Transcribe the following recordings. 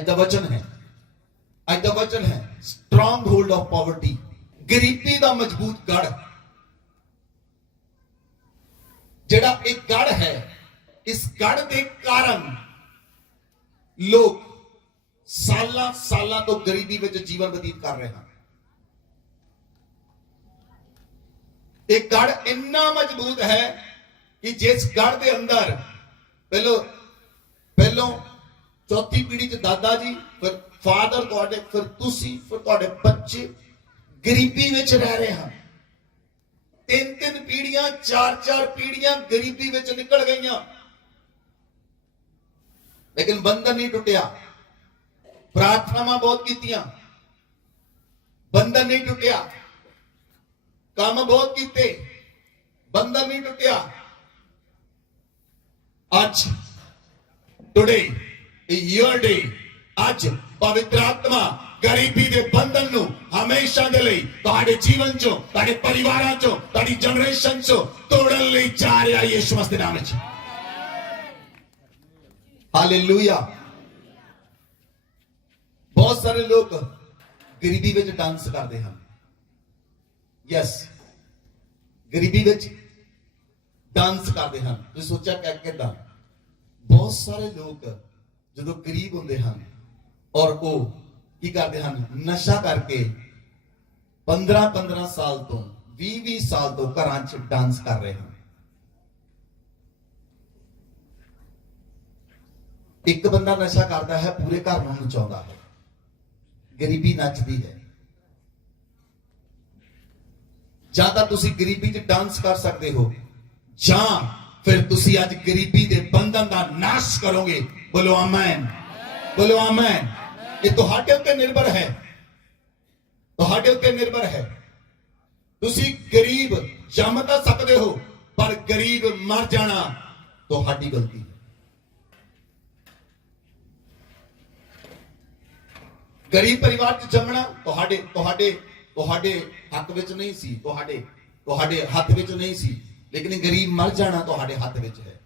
ਅੱਜ ਦਾ ਵਚਨ ਹੈ, ਅੱਜ ਦਾ ਵਚਨ ਹੈ ਸਟਰੋਂਗ ਹੋਲਡ ਆਫ ਪਾਵਰਟੀ, ਗਰੀਬੀ ਦਾ ਮਜ਼ਬੂਤ ਗੜ। ਜਿਹੜਾ ਇੱਕ ਗੜ ਹੈ, ਇਸ ਗੜ ਦੇ ਕਾਰਨ ਲੋਕ ਸਾਲਾਂ ਸਾਲਾਂ ਤੋਂ ਗਰੀਬੀ ਵਿੱਚ ਜੀਵਨ ਬਤੀਤ ਕਰ ਰਹੇ ਹਨ। ਇਹ ਗੜ ਇੰਨਾ ਮਜ਼ਬੂਤ ਹੈ ਕਿ ਜਿਸ ਗੜ ਦੇ ਅੰਦਰ ਪਹਿਲੋਂ ਚੌਥੀ ਪੀੜ੍ਹੀ ਚ ਦਾਦਾ ਜੀ, ਫਿਰ ਫਾਦਰ ਤੁਹਾਡੇ, ਫਿਰ ਤੁਸੀਂ, ਫਿਰ ਤੁਹਾਡੇ ਬੱਚੇ ਗਰੀਬੀ ਵਿੱਚ ਰਹਿ ਰਹੇ ਹਨ। ਤਿੰਨ ਤਿੰਨ ਪੀੜ੍ਹੀਆਂ, ਚਾਰ ਚਾਰ ਪੀੜ੍ਹੀਆਂ ਗਰੀਬੀ ਵਿੱਚ ਨਿਕਲ ਗਈਆਂ, ਲੇਕਿਨ ਬੰਧਨ ਨਹੀਂ ਟੁੱਟਿਆ। ਪ੍ਰਾਰਥਨਾਵਾਂ ਬਹੁਤ ਕੀਤੀਆਂ, ਬੰਧਨ ਨਹੀਂ ਟੁੱਟਿਆ। ਕੰਮ ਬਹੁਤ ਕੀਤੇ, ਬੰਧਨ ਨਹੀਂ ਟੁੱਟਿਆ। ਅੱਜ ਟੁਡੇ ਯਰ ਡੇ, ਅੱਜ ਪਵਿੱਤਰ ਆਤਮਾ ਗਰੀਬੀ ਦੇ ਬੰਧਨ ਨੂੰ ਹਮੇਸ਼ਾ ਦੇ ਲਈ ਤੁਹਾਡੇ ਜੀਵਨ ਚੋਂ, ਤੁਹਾਡੇ ਪਰਿਵਾਰਾਂ ਚੋਂ, ਤੁਹਾਡੀ ਜਨਰੇਸ਼ਨ ਚੋਂ ਤੋੜਨ ਲਈ ਜਾ ਰਿਹਾ ਯਿਸੂ ਮਸੀਹ ਦੇ ਨਾਮ ਵਿੱਚ। ਹਾਲੇਲੂਇਆ। ਬਹੁਤ ਸਾਰੇ ਲੋਕ ਗਰੀਬੀ ਵਿੱਚ ਡਾਂਸ ਕਰਦੇ ਹਨ। ਯੈਸ, ਗਰੀਬੀ ਵਿੱਚ ਡਾਂਸ ਕਰਦੇ ਹਨ। ਤੁਸੀਂ ਸੋਚਿਆ ਕਿੱਦਾਂ? ਬਹੁਤ ਸਾਰੇ ਲੋਕ ਜਦੋਂ ਗਰੀਬ ਹੁੰਦੇ ਹਨ ਔਰ ਉਹ ਕੀ ਕਰਦੇ ਹਨ? ਨਸ਼ਾ ਕਰਕੇ 15-15 ਸਾਲ ਤੋਂ 20-20 ਸਾਲ ਤੋਂ ਘਰਾਂ 'ਚ ਡਾਂਸ ਕਰ ਰਹੇ ਹਨ। ਇੱਕ ਬੰਦਾ ਨਸ਼ਾ ਕਰਦਾ ਹੈ, ਪੂਰੇ ਘਰ ਨੂੰ ਨਚਾਉਂਦਾ ਹੈ। ਗਰੀਬੀ ਨੱਚਦੀ ਹੈ। ਜਾਂ ਤਾਂ ਤੁਸੀਂ ਗਰੀਬੀ 'ਚ ਡਾਂਸ ਕਰ ਸਕਦੇ ਹੋ, ਜਾਂ ਫਿਰ ਤੁਸੀਂ ਅੱਜ ਗਰੀਬੀ ਦੇ ਬੰਧਨ ਦਾ ਨਾਸ਼ ਕਰੋਗੇ। ਬੋਲੋ ਆਮੇਨ, ਬੋਲੋ ਆਮੇਨ। ਇਹ ਤੁਹਾਡੇ ਉੱਤੇ ਨਿਰਭਰ ਹੈ, ਤੁਹਾਡੇ ਉੱਤੇ ਨਿਰਭਰ ਹੈ। ਤੁਸੀਂ ਗਰੀਬ ਜੰਮ ਤਾਂ ਸਕਦੇ ਹੋ, ਪਰ ਗਰੀਬ ਮਰ ਜਾਣਾ ਤੁਹਾਡੀ ਗਲਤੀ ਹੈ। ਗਰੀਬ ਪਰਿਵਾਰ 'ਚ ਜੰਮਣਾ ਤੁਹਾਡੇ ਹੱਕ ਵਿੱਚ ਨਹੀਂ ਸੀ, ਤੁਹਾਡੇ ਹੱਥ ਵਿੱਚ ਨਹੀਂ ਸੀ, ਲੇਕਿਨ ਗਰੀਬ ਮਰ ਜਾਣਾ ਤੁਹਾਡੇ ਹੱਥ ਵਿੱਚ ਹੈ।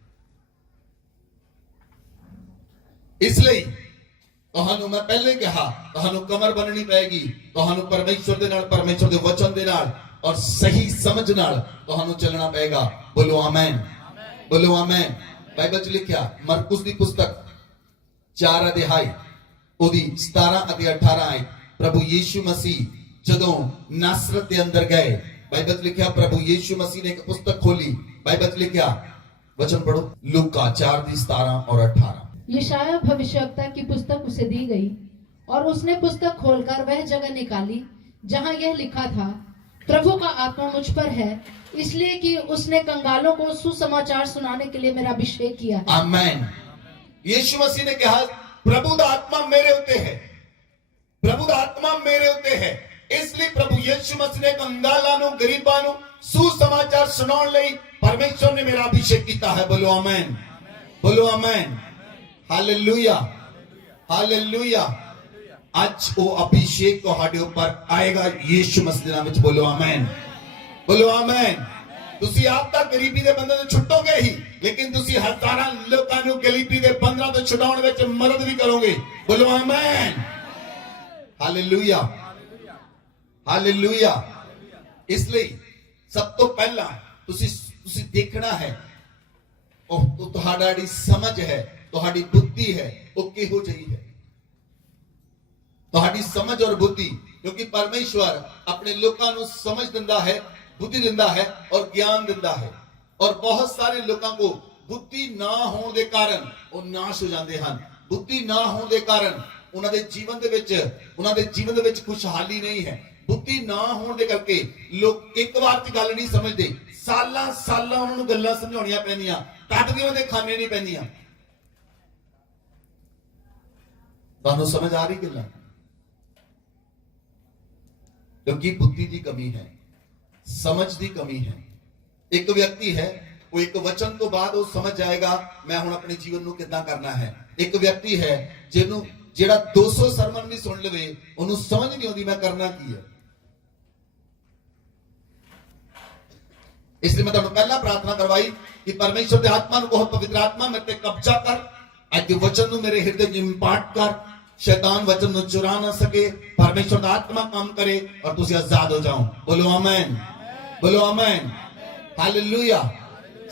ਇਸ ਲਈ ਤੁਹਾਨੂੰ ਮੈਂ ਪਹਿਲੇ ਕਿਹਾ, ਤੁਹਾਨੂੰ ਕਮਰ ਬੰਨਣੀ ਪਏਗੀ। ਤੁਹਾਨੂੰ ਪਰਮੇਸ਼ਵਰ ਦੇ ਨਾਲ, ਪਰਮੇਸ਼ਵਰ ਦੇ ਵਚਨ ਦੇ ਨਾਲ ਔਰ ਸਹੀ ਸਮਝ ਨਾਲ ਤੁਹਾਨੂੰ ਚੱਲਣਾ ਪਏਗਾ। ਬੋਲੋ ਆਮੇਨ, ਬੋਲੋ ਆਮੇਨ। ਬਾਈਬਲ 'ਚ ਲਿਖਿਆ, ਮਰਕੁਸ ਦੀ ਪੁਸਤਕ 4 ਅਧਿਆਇ ਉਹਦੀ 17 ਅਤੇ 18 ਆਇਤ, ਪ੍ਰਭੂ ਯੀਸ਼ੂ ਮਸੀਹ ਜਦੋਂ ਨਾਸਰਤ ਦੇ ਅੰਦਰ ਗਏ, ਬਾਈਬਲ 'ਚ ਲਿਖਿਆ ਪ੍ਰਭੂ यीशु मसीह ने एक पुस्तक खोली। बाइबल 'ਚ लिखा, वचन पढ़ो, लूका 4 की 17 और 18। यशायाह भविष्यवक्ता की पुस्तक उसे दी गई और उसने पुस्तक खोलकर वह जगह निकाली जहां यह लिखा था, प्रभु का आत्मा मुझ पर है, इसलिए कि उसने कंगालों को सुसमाचार सुनाने के लिए मेरा अभिषेक किया है। आमीन। यीशु मसीह ने कहा, प्रभु का आत्मा मेरे उत्ते है, प्रभु का आत्मा मेरे उत्ते है। इसलिए प्रभु यीशु मसीह ने कंगालां नूं, गरीबां नूं सुसमाचार सुनाउण लई परमेश्वर ने मेरा अभिषेक किया है। बोलो आमीन, बोलो आमीन। Hallelujah, hallelujah. आज वो अभिषेक तुहाडे ऊपर आएगा यीशु मसीह दे नाम विच। बोलो आमीन, बोलो आमीन। तुसी आप तक गरीबी दे बंधन तो छुटोगे ही, लेकिन तुसी हजारां लोकां नूं गरीबी दे बंधनां तो छुड़ाउण विच मदद भी करोगे। बोलो आमीन, हालेलुया, हालेलुया। इसलिए सब तो पहला तुसी देखना है, तो तुहाड़ी समझ है, तुहाड़ी बुद्धि है, वो किहो जही है, तुहाड़ी समझ और बुद्धि। क्योंकि परमेश्वर अपने लोगों को समझ दिंदा है, बुद्धि दिंदा है और ज्ञान दिंदा है। और बहुत सारे लोगों को बुद्धि ना होने के कारण वो नाश हो जाते हैं। बुद्धि ना होने के कारण उन्होंने जीवन दे विच खुशहाली नहीं है। बुद्धि ना होने के करके लोग एक बार च गल नहीं समझते, सालां सालां उन्होंने गल्लां समझाउणियां पैंदियां, कटदियां दे खाने नहीं पैंदियां। तुहानूं समझ आ रही गल्लां? क्योंकि बुद्धि की कमी है, समझ की कमी है। एक व्यक्ति है, वो एक वचन तो बाद वो समझ जाएगा मैं हुण अपने जीवन नूं किद्दां करना है। एक व्यक्ति है जिन्हों जेड़ा 200 सरमन भी सुन लवे, उन्होंने समझ नहीं आती मैं करना की है। इसलिए मैं तुहानूं पहला प्रार्थना करवाई कि परमेश्वर के आत्मा नूं कहो, पवित्र आत्मा मेरे ते कब्जा कर, अज के वचन नूं मेरे हृदय में इंपार्ट कर, शैतान वचन ਨੂੰ ਚੁਰਾ ਨਾ ਸਕੇ ਪਰਮੇਸ਼ਰ ਦਾ ਆਤਮਾ ਕੰਮ ਕਰੇ ਔਰ ਤੁਸੀਂ ਆਜ਼ਾਦ ਹੋ ਜਾਓ ਬੋਲੋ ਆਮੇਨ ਬੋਲੋ ਆਮੇਨ ਹਾਲੇਲੂਇਆ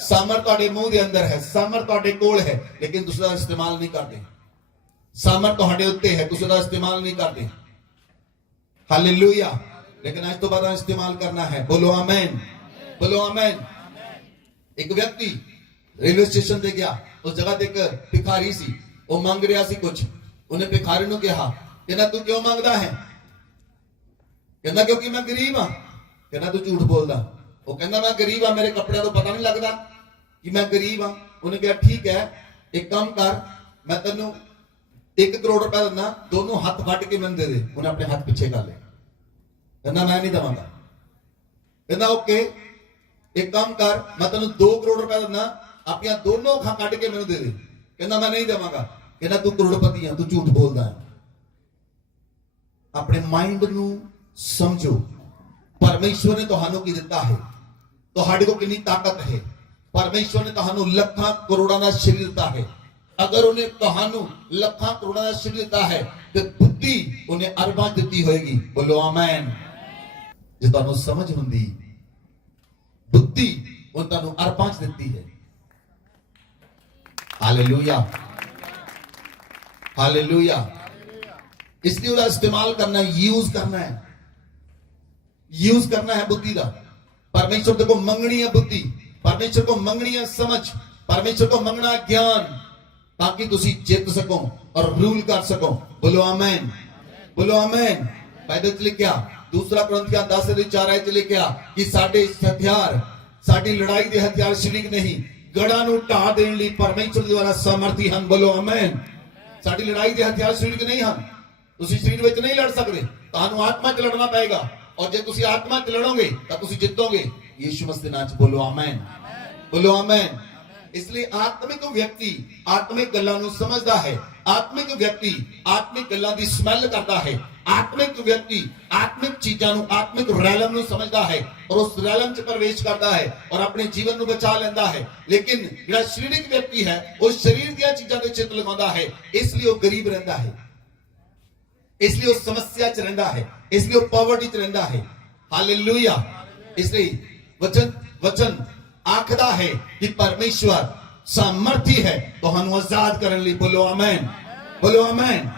ਸਮਰ ਤੁਹਾਡੇ ਮੂੰਹ ਦੇ ਅੰਦਰ ਹੈ ਸਮਰ ਤੁਹਾਡੇ ਕੋਲ ਹੈ ਲੇਕਿਨ ਤੁਸੀਂ ਉਹਦਾ ਇਸਤੇਮਾਲ ਨਹੀਂ ਕਰਦੇ ਸਮਰ ਤੁਹਾਡੇ ਉੱਤੇ ਹੈ ਤੁਸੀਂ ਉਹਦਾ ਇਸਤੇਮਾਲ ਨਹੀਂ ਕਰਦੇ ਹਾਲੇਲੂਇਆ लेकिन आज तो बाद इस्तेमाल करना है बोलो आमेन बोलो आमेन एक व्यक्ति रेलवे स्टेशन पे गया उस जगह ते एक भिखारी सी वो मांग रहा सी कुछ उन्हें भिखारी नु कहा कहना तू क्यों मांगदा है कहना क्योंकि मैं गरीब हां कहना तू झूठ बोलदा वो कहना मैं गरीब हां मेरे कपड़े तो पता नहीं लगदा कि मैं गरीब हां उन्हें कहा ठीक है एक काम कर मैं तेनू 1 करोड़ रुपया देना दोनों हाथ फट के मैंने दे दे उन्हें अपने हाथ पीछे कर ले कहना मैं नहीं दवांगा कहना ओके एक काम कर मैं तेन 2 करोड़ रुपया देना अपनी दोनों अखा कट के मैंने दे दे कहना मैं नहीं देवांगा कहना तू करोड़पति है तू झूठ बोलता है अपने माइंड नू समझो परमेश्वर ने तुहानू की दिता है तुहाडे को कितनी ताकत है परमेश्वर ने तुहानू लाखां करोड़ां दा शरीर दिता है अगर उन्हें तुहानू लाखां करोड़ां दा शरीर दिता है तो बुद्धि उन्हें अरबां दिती होएगी बोलो आमीन जे तुहानू समझ हुंदी बुद्धि उन तुहानू अरबां च दिती है हालेलुया हालेलुया इसलिए उसका इस्तेमाल करना है यूज करना है बुद्धि का परमेश्वर को मंगनी है बुद्धि परमेश्वर को मंगनी है समझ परमेश्वर को मंगना है ज्ञान ताकि तुसी जित सको और रूल कर सको बोलो आमीन बाइबल च लिखा दूसरा कुरिन्थियां 10:4 च लिखा कि साडे हथियार साडी लड़ाई दे हथियार शरीर नहीं गढ़ां नूं ढा देण लई परमेश्वर द्वारा सामर्थी हन बोलो आमीन साडी लड़ाई दे हथियार शरीर नहीं हन तुसी शरीर विच नहीं लड़ सकदे तुहानू आत्मा च लड़ना पएगा और जे तुसी आत्मा च लड़ोगे तां तुसी जितोगे यीशु मसीह दे नाम च बोलो आमीन इसलिए आत्मिक व्यक्ति आत्मिक गल्लां नूं समझदा है आत्मिक व्यक्ति आत्मिक गल्लां दी स्मैल करदा है आत्मिक व्यक्ति आत्मिक चीजां नूं आत्मिक रैलम नूं समझदा है और उस रैलम च प्रवेश करदा है और अपने जीवन नूं बचा लैंदा है लेकिन जिहड़ा शारीरिक व्यक्ति है वो शरीर दी चीजां ते चित लगाउंदा है इसलिए वो गरीब रहिंदा है इसलिए वो समस्या च रहिंदा है इसलिए वो पॉवर्टी च रहिंदा है हालेलुया इसलिए वचन आखदा है कि परमेश्वर सामर्थी है तो हम आजाद करने लिए बोलो आमीन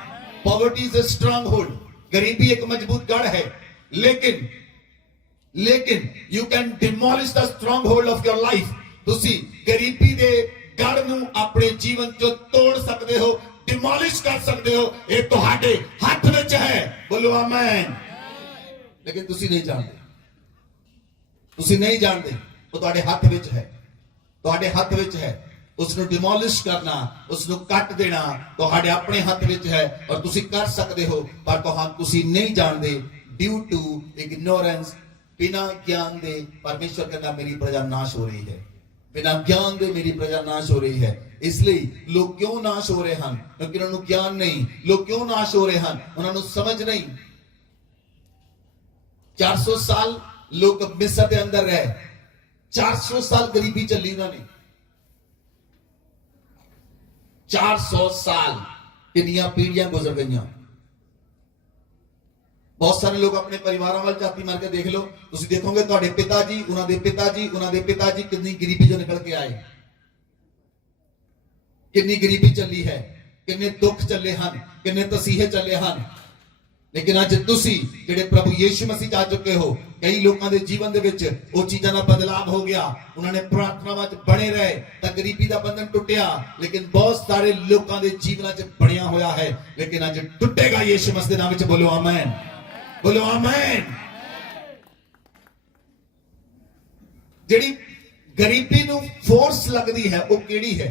poverty is a strong hold गरीबी एक मजबूत गढ़ है लेकिन you can demolish the strong hold of your life तुसी गरीबी दे गढ़ नूं अपने जीवन चो तोड़ सकते हो डिमोलिश कर सकते हो ये तुहाडे हाथ विच है बोलो आमीन लेकिन तुसी नहीं जानते वो तुहाडे हाथ विच है उसनु डिमोलिश करना उसनु कट देना तुहाडे अपने हाथ विच है और तुसी कर सकते हो पर तुसी नहीं जानते ड्यू टू इग्नोरेंस बिना ज्ञान दे परमेश्वर कहना मेरी प्रजा नाश हो रही है बिना ज्ञान दे मेरी प्रजा नाश हो रही है इसलिए लोग क्यों नाश हो रहे हैं क्योंकि उन्होंने ज्ञान नहीं लोग क्यों नाश हो रहे हैं उन्होंने समझ नहीं 400 साल लोग मिस्र के अंदर रहे 400 साल गरीबी चली उन्होंने 400 साल कितनियां पीढ़ियां गुजर गई बहुत सारे लोग अपने परिवार वाल जाति मार के देख लो तुम देखोगे तुहाडे पिताजी उन्होंने पिताजी कितनी गरीबी जो निकल के आए कितनी गरीबी चली है कितने दुख चले हैं कितने तसीहे चले हैं लेकिन अज तुसी जिहड़े प्रभु यीशु मसीह च आ चुके हो कई लोगों के जीवन दे विच वो चीज़ां दा बदलाव हो गया उन्होंने प्रार्थनावां च बने रहे तां गरीबी दा बंधन टुटिया लेकिन बहुत सारे लोगों के जीवन च बनिया होया है लेकिन अज टुटेगा यीशु मसीह दे नाम च बोलो आमीन जिहड़ी गरीबी नूं फोर्स लगदी है वो किहड़ी है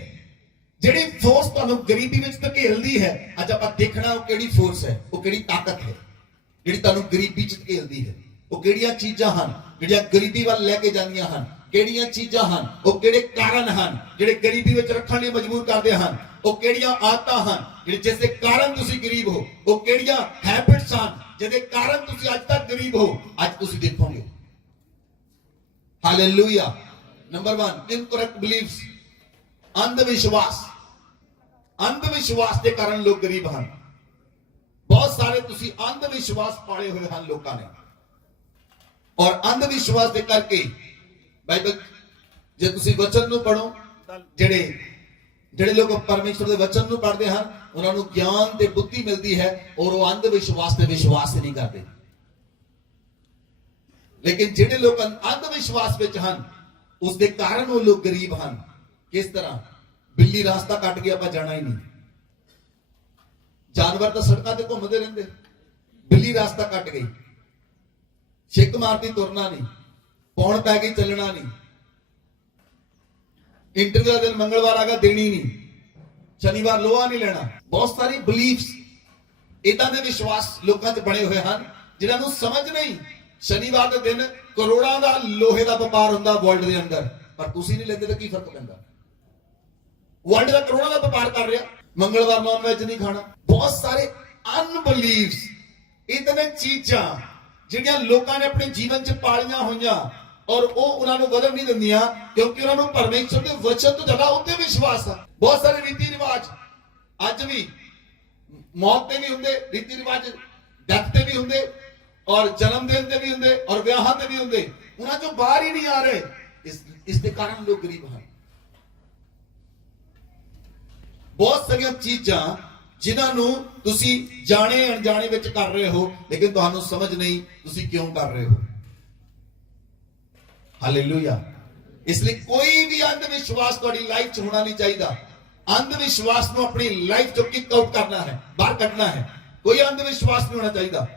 जिहड़ी फोर्स तुहानूं गरीबी विच धकेलदी है अज आपां देखना वो किहड़ी फोर्स है वो किहड़ी ताकत है जिहड़ी तुहानूं गरीबी च धकेलदी है वो किहड़ियां चीज़ां हन जिहड़ियां गरीबी वाल लैके जांदियां हन किहड़ियां चीज़ां हन वो किहड़े कारण हन जिहड़े गरीबी विच रखण लई मजबूर करदे हन वो किहड़ियां आदतां हन जिहड़े जिस दे कारण तुसीं गरीब हो वो किहड़ियां हैबिट्स हन जिहदे कारण तुसीं अज तक गरीब हो अज तुसीं देखोगे हालेलुया नंबर 1 इनकरेक्ट बिलीव्स अंधविश्वास के कारण लोग गरीब हैं ਬਹੁਤ ਸਾਰੇ ਤੁਸੀਂ ਅੰਧ ਵਿਸ਼ਵਾਸ ਪਾਲੇ ਹੋਏ ਹਨ ਲੋਕਾਂ ਨੇ, ਔਰ ਅੰਧ ਵਿਸ਼ਵਾਸ ਦੇ ਕਰਕੇ ਬਾਈਬਲ ਜੇ ਤੁਸੀਂ ਵਚਨ ਨੂੰ ਪੜੋ ਤਾਂ ਜਿਹੜੇ ਲੋਕ ਪਰਮੇਸ਼ਰ ਦੇ ਵਚਨ ਨੂੰ ਪੜ੍ਹਦੇ ਹਨ ਉਹਨਾਂ ਨੂੰ ਗਿਆਨ ਤੇ ਬੁੱਧੀ ਮਿਲਦੀ ਹੈ, ਔਰ ਉਹ ਅੰਧ ਵਿਸ਼ਵਾਸ ਤੇ ਵਿਸ਼ਵਾਸ ਨਹੀਂ ਕਰਦੇ। ਲੇਕਿਨ ਜਿਹੜੇ ਲੋਕ ਅੰਧ ਵਿਸ਼ਵਾਸ ਵਿੱਚ ਹਨ ਉਸ ਦੇ ਕਾਰਨ ਉਹ ਲੋਕ ਗਰੀਬ ਹਨ। ਕਿਸ ਤਰ੍ਹਾਂ? ਬਿੱਲੀ ਰਾਸਤਾ ਕੱਟ ਕੇ ਆਪਾਂ ਜਾਣਾ ਹੀ ਨਹੀਂ, ਜਾਨਵਰ ਤਾਂ ਸੜਕਾਂ ਤੇ ਘੁੰਮਦੇ ਰਹਿੰਦੇ, ਬਿੱਲੀ ਰਾਸਤਾ ਕੱਟ ਗਈ, ਛਿੱਕ ਮਾਰਦੀ ਤੁਰਨਾ ਨਹੀਂ, ਪੌਣ ਪੈ ਗਈ ਚੱਲਣਾ ਨਹੀਂ, ਇੰਟਰਵਿਊ ਦਾ ਦਿਨ ਮੰਗਲਵਾਰ ਆ ਗਿਆ ਦੇਣੀ ਨਹੀਂ, ਸ਼ਨੀਵਾਰ ਲੋਹਾ ਨਹੀਂ ਲੈਣਾ। ਬਹੁਤ ਸਾਰੀ ਬਲੀਫਸ ਇਦਾਂ ਦੇ ਵਿਸ਼ਵਾਸ ਲੋਕਾਂ 'ਚ ਬਣੇ ਹੋਏ ਹਨ ਜਿਨ੍ਹਾਂ ਨੂੰ ਸਮਝ ਨਹੀਂ। ਸ਼ਨੀਵਾਰ ਦੇ ਦਿਨ ਕਰੋੜਾਂ ਦਾ ਲੋਹੇ ਦਾ ਵਪਾਰ ਹੁੰਦਾ ਵਰਲਡ ਦੇ ਅੰਦਰ, ਪਰ ਤੁਸੀਂ ਨਹੀਂ ਲੈਂਦੇ ਤਾਂ ਕੀ ਫਰਕ ਪੈਂਦਾ? ਵਰਲਡ ਦਾ ਕਰੋੜਾਂ ਦਾ ਵਪਾਰ ਕਰ ਰਿਹਾ, ਮੰਗਲਵਾਰ ਨੌਨ ਵੈਜ ਨਹੀਂ ਖਾਣਾ। ਬਹੁਤ ਸਾਰੇ ਅਨਬਲੀਵਸ, ਇਤਨੇ ਚੀਜ਼ਾਂ ਜਿਹੜੀਆਂ ਲੋਕਾਂ ਨੇ ਆਪਣੇ ਜੀਵਨ 'ਚ ਪਾਲੀਆਂ ਹੋਈਆਂ ਔਰ ਉਹ ਉਹਨਾਂ ਨੂੰ ਵਧਣ ਨਹੀਂ ਦਿੰਦੀਆਂ ਕਿਉਂਕਿ ਉਹਨਾਂ ਨੂੰ ਪਰਮੇਸ਼ਰ ਦੇ ਵਚਨ ਤੋਂ ਜ਼ਿਆਦਾ ਉੱਤੇ ਵਿਸ਼ਵਾਸ ਆ। ਬਹੁਤ ਸਾਰੇ ਰੀਤੀ ਰਿਵਾਜ ਅੱਜ ਵੀ ਮੌਤ ਤੇ ਵੀ ਹੁੰਦੇ, ਰੀਤੀ ਰਿਵਾਜ ਡੈਥ ਤੇ ਵੀ ਹੁੰਦੇ, ਔਰ ਜਨਮ ਦਿਨ ਤੇ ਵੀ ਹੁੰਦੇ, ਔਰ ਵਿਆਹਾਂ ਤੇ ਵੀ ਹੁੰਦੇ, ਉਹਨਾਂ ਚੋਂ ਬਾਹਰ ਹੀ ਨਹੀਂ ਆ ਰਹੇ। ਇਸ ਦੇ ਕਾਰਨ ਲੋਕ ਗਰੀਬ ਹਨ। ਬਹੁਤ ਸਾਰੀਆਂ ਚੀਜ਼ਾਂ ਜਿਨ੍ਹਾਂ ਨੂੰ ਤੁਸੀਂ ਜਾਣੇ ਅਣਜਾਣੇ ਵਿੱਚ ਕਰ ਰਹੇ ਹੋ ਲੇਕਿਨ ਤੁਹਾਨੂੰ ਸਮਝ ਨਹੀਂ ਤੁਸੀਂ ਕਿਉਂ ਕਰ ਰਹੇ ਹੋ। ਹਾਲੇਲੂਇਆ। ਇਸ ਲਈ ਕੋਈ ਵੀ ਅੰਧ ਵਿਸ਼ਵਾਸ ਤੁਹਾਡੀ ਲਾਈਫ 'ਚ ਹੋਣਾ ਨਹੀਂ ਚਾਹੀਦਾ। ਅੰਧ ਵਿਸ਼ਵਾਸ ਨੂੰ ਆਪਣੀ ਲਾਈਫ 'ਚੋਂ ਕਿਕ ਆਊਟ ਕਰਨਾ ਹੈ, ਬਾਹਰ ਕੱਢਣਾ ਹੈ। ਕੋਈ ਅੰਧ ਵਿਸ਼ਵਾਸ ਨਹੀਂ ਹੋਣਾ ਚਾਹੀਦਾ।